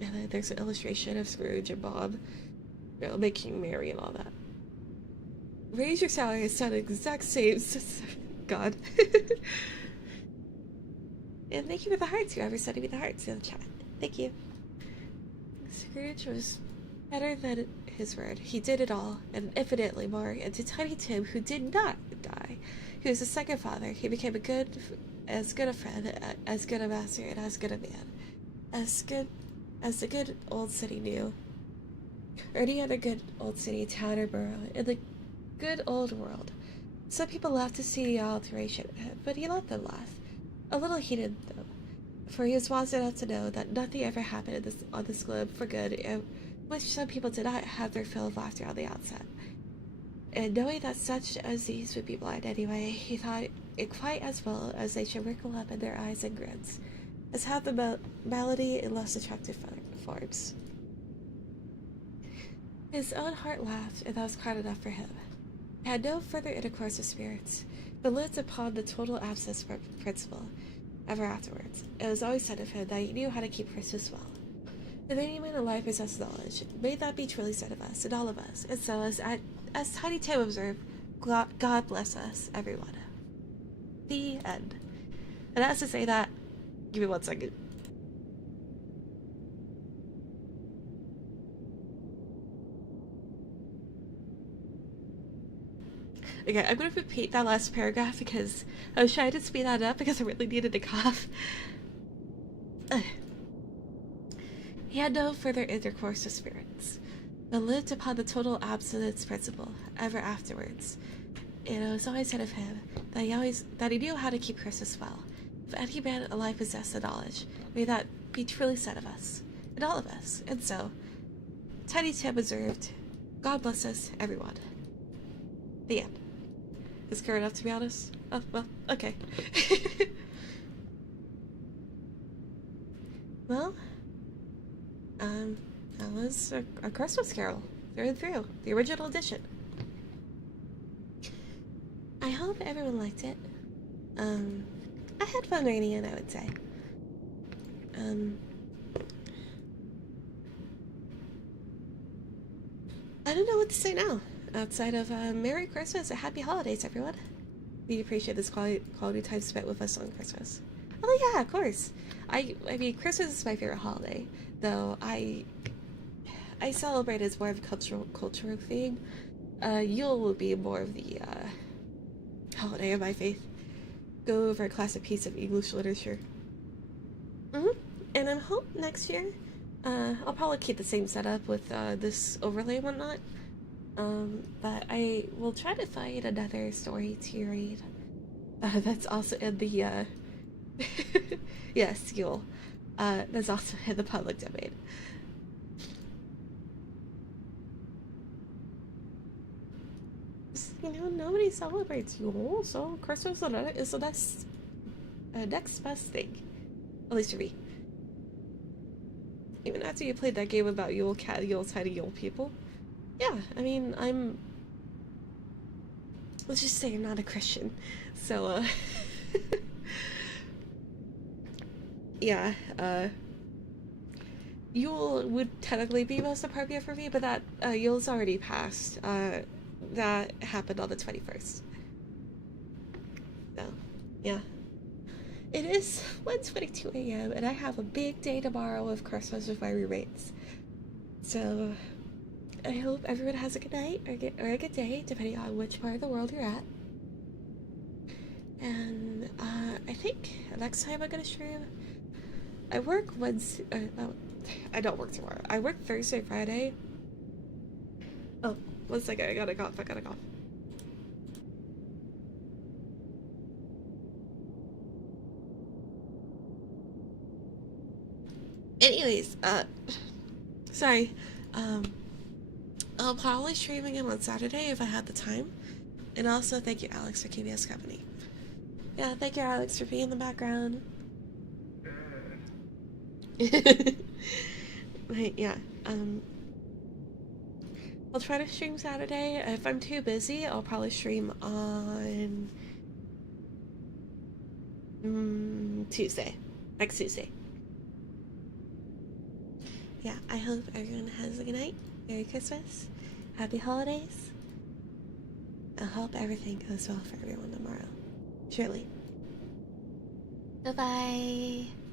And then there's an illustration of Scrooge and Bob, making merry and all that. Raise your salary is sound exact same. God. And thank you for the hearts, whoever sent me the hearts in the chat. Thank you. Scrooge was better than his word. He did it all, and infinitely more. And to Tiny Tim, who did not die, he was a second father. He became as good a friend, as good a master, and as good a man. As good as the good old city knew. Or any other good old city, town, or borough in the good old world. Some people laughed to see the alteration, but he let them laugh. A little heated, though, for he was wise enough to know that nothing ever happened on this globe for good, and which some people did not have their fill of laughter on the outset. And knowing that such as these would be blind anyway, he thought it quite as well as they should wrinkle up in their eyes and grins, as have the melody in less attractive forms. His own heart laughed, and that was quite enough for him. He had no further intercourse with spirits, but lived upon the total absence principle ever afterwards. It was always said of him that he knew how to keep Christmas well. The meaning of life possessed knowledge. May that be truly said of us, and all of us. And so, as Tiny Tim observed, God bless us, everyone. The end. And as to say that, give me 1 second. Okay, I'm going to repeat that last paragraph because I was trying to speed that up because I really needed to cough. He had no further intercourse with spirits, but lived upon the total abstinence principle ever afterwards. And it was always said of him that he knew how to keep Christmas well. If any man alive possessed the knowledge, may that be truly said of us, and all of us. And so, Tiny Tim observed, God bless us, everyone. The end. Is clear enough, to be honest? Oh, well, okay. Well, that was a Christmas Carol, through and through, the original edition. I hope everyone liked it. I had fun reading it, I would say. I don't know what to say now, outside of Merry Christmas and Happy Holidays, everyone. We appreciate this quality time spent with us on Christmas. Oh yeah, of course. I mean, Christmas is my favorite holiday, though I celebrate as more of a cultural thing. Yule will be more of the holiday of my faith. Go over a classic piece of English literature. And I hope next year, I'll probably keep the same setup with this overlay and whatnot. But I will try to find another story to read. That's also in the yes, Yule. That's also in the public domain. You know, nobody celebrates Yule, so Christmas is the next best thing. At least for me. Even after you played that game about Yule Cat, Yule Tiny Yule people. Yeah, I mean, let's just say I'm not a Christian. So, yeah, Yule would technically be most appropriate for me, but that, Yule's already passed. That happened on the 21st. So, yeah. It is 1:22 a.m. and I have a big day tomorrow with Christmas with my roommates. So, I hope everyone has a good night or a good day, depending on which part of the world you're at. And, I think next time I'm gonna stream, I work Wednesday, I don't work tomorrow. I work Thursday, Friday. Oh, 1 second, I gotta cough. Anyways, sorry, I'll probably stream again on Saturday if I had the time. And also, thank you, Alex, for keeping us company. Yeah, thank you, Alex, for being in the background. But, yeah, I'll try to stream Saturday. If I'm too busy, I'll probably stream on Tuesday. Next Tuesday. Yeah, I hope everyone has a good night. Merry Christmas. Happy holidays. I hope everything goes well for everyone tomorrow. Surely. Bye-bye.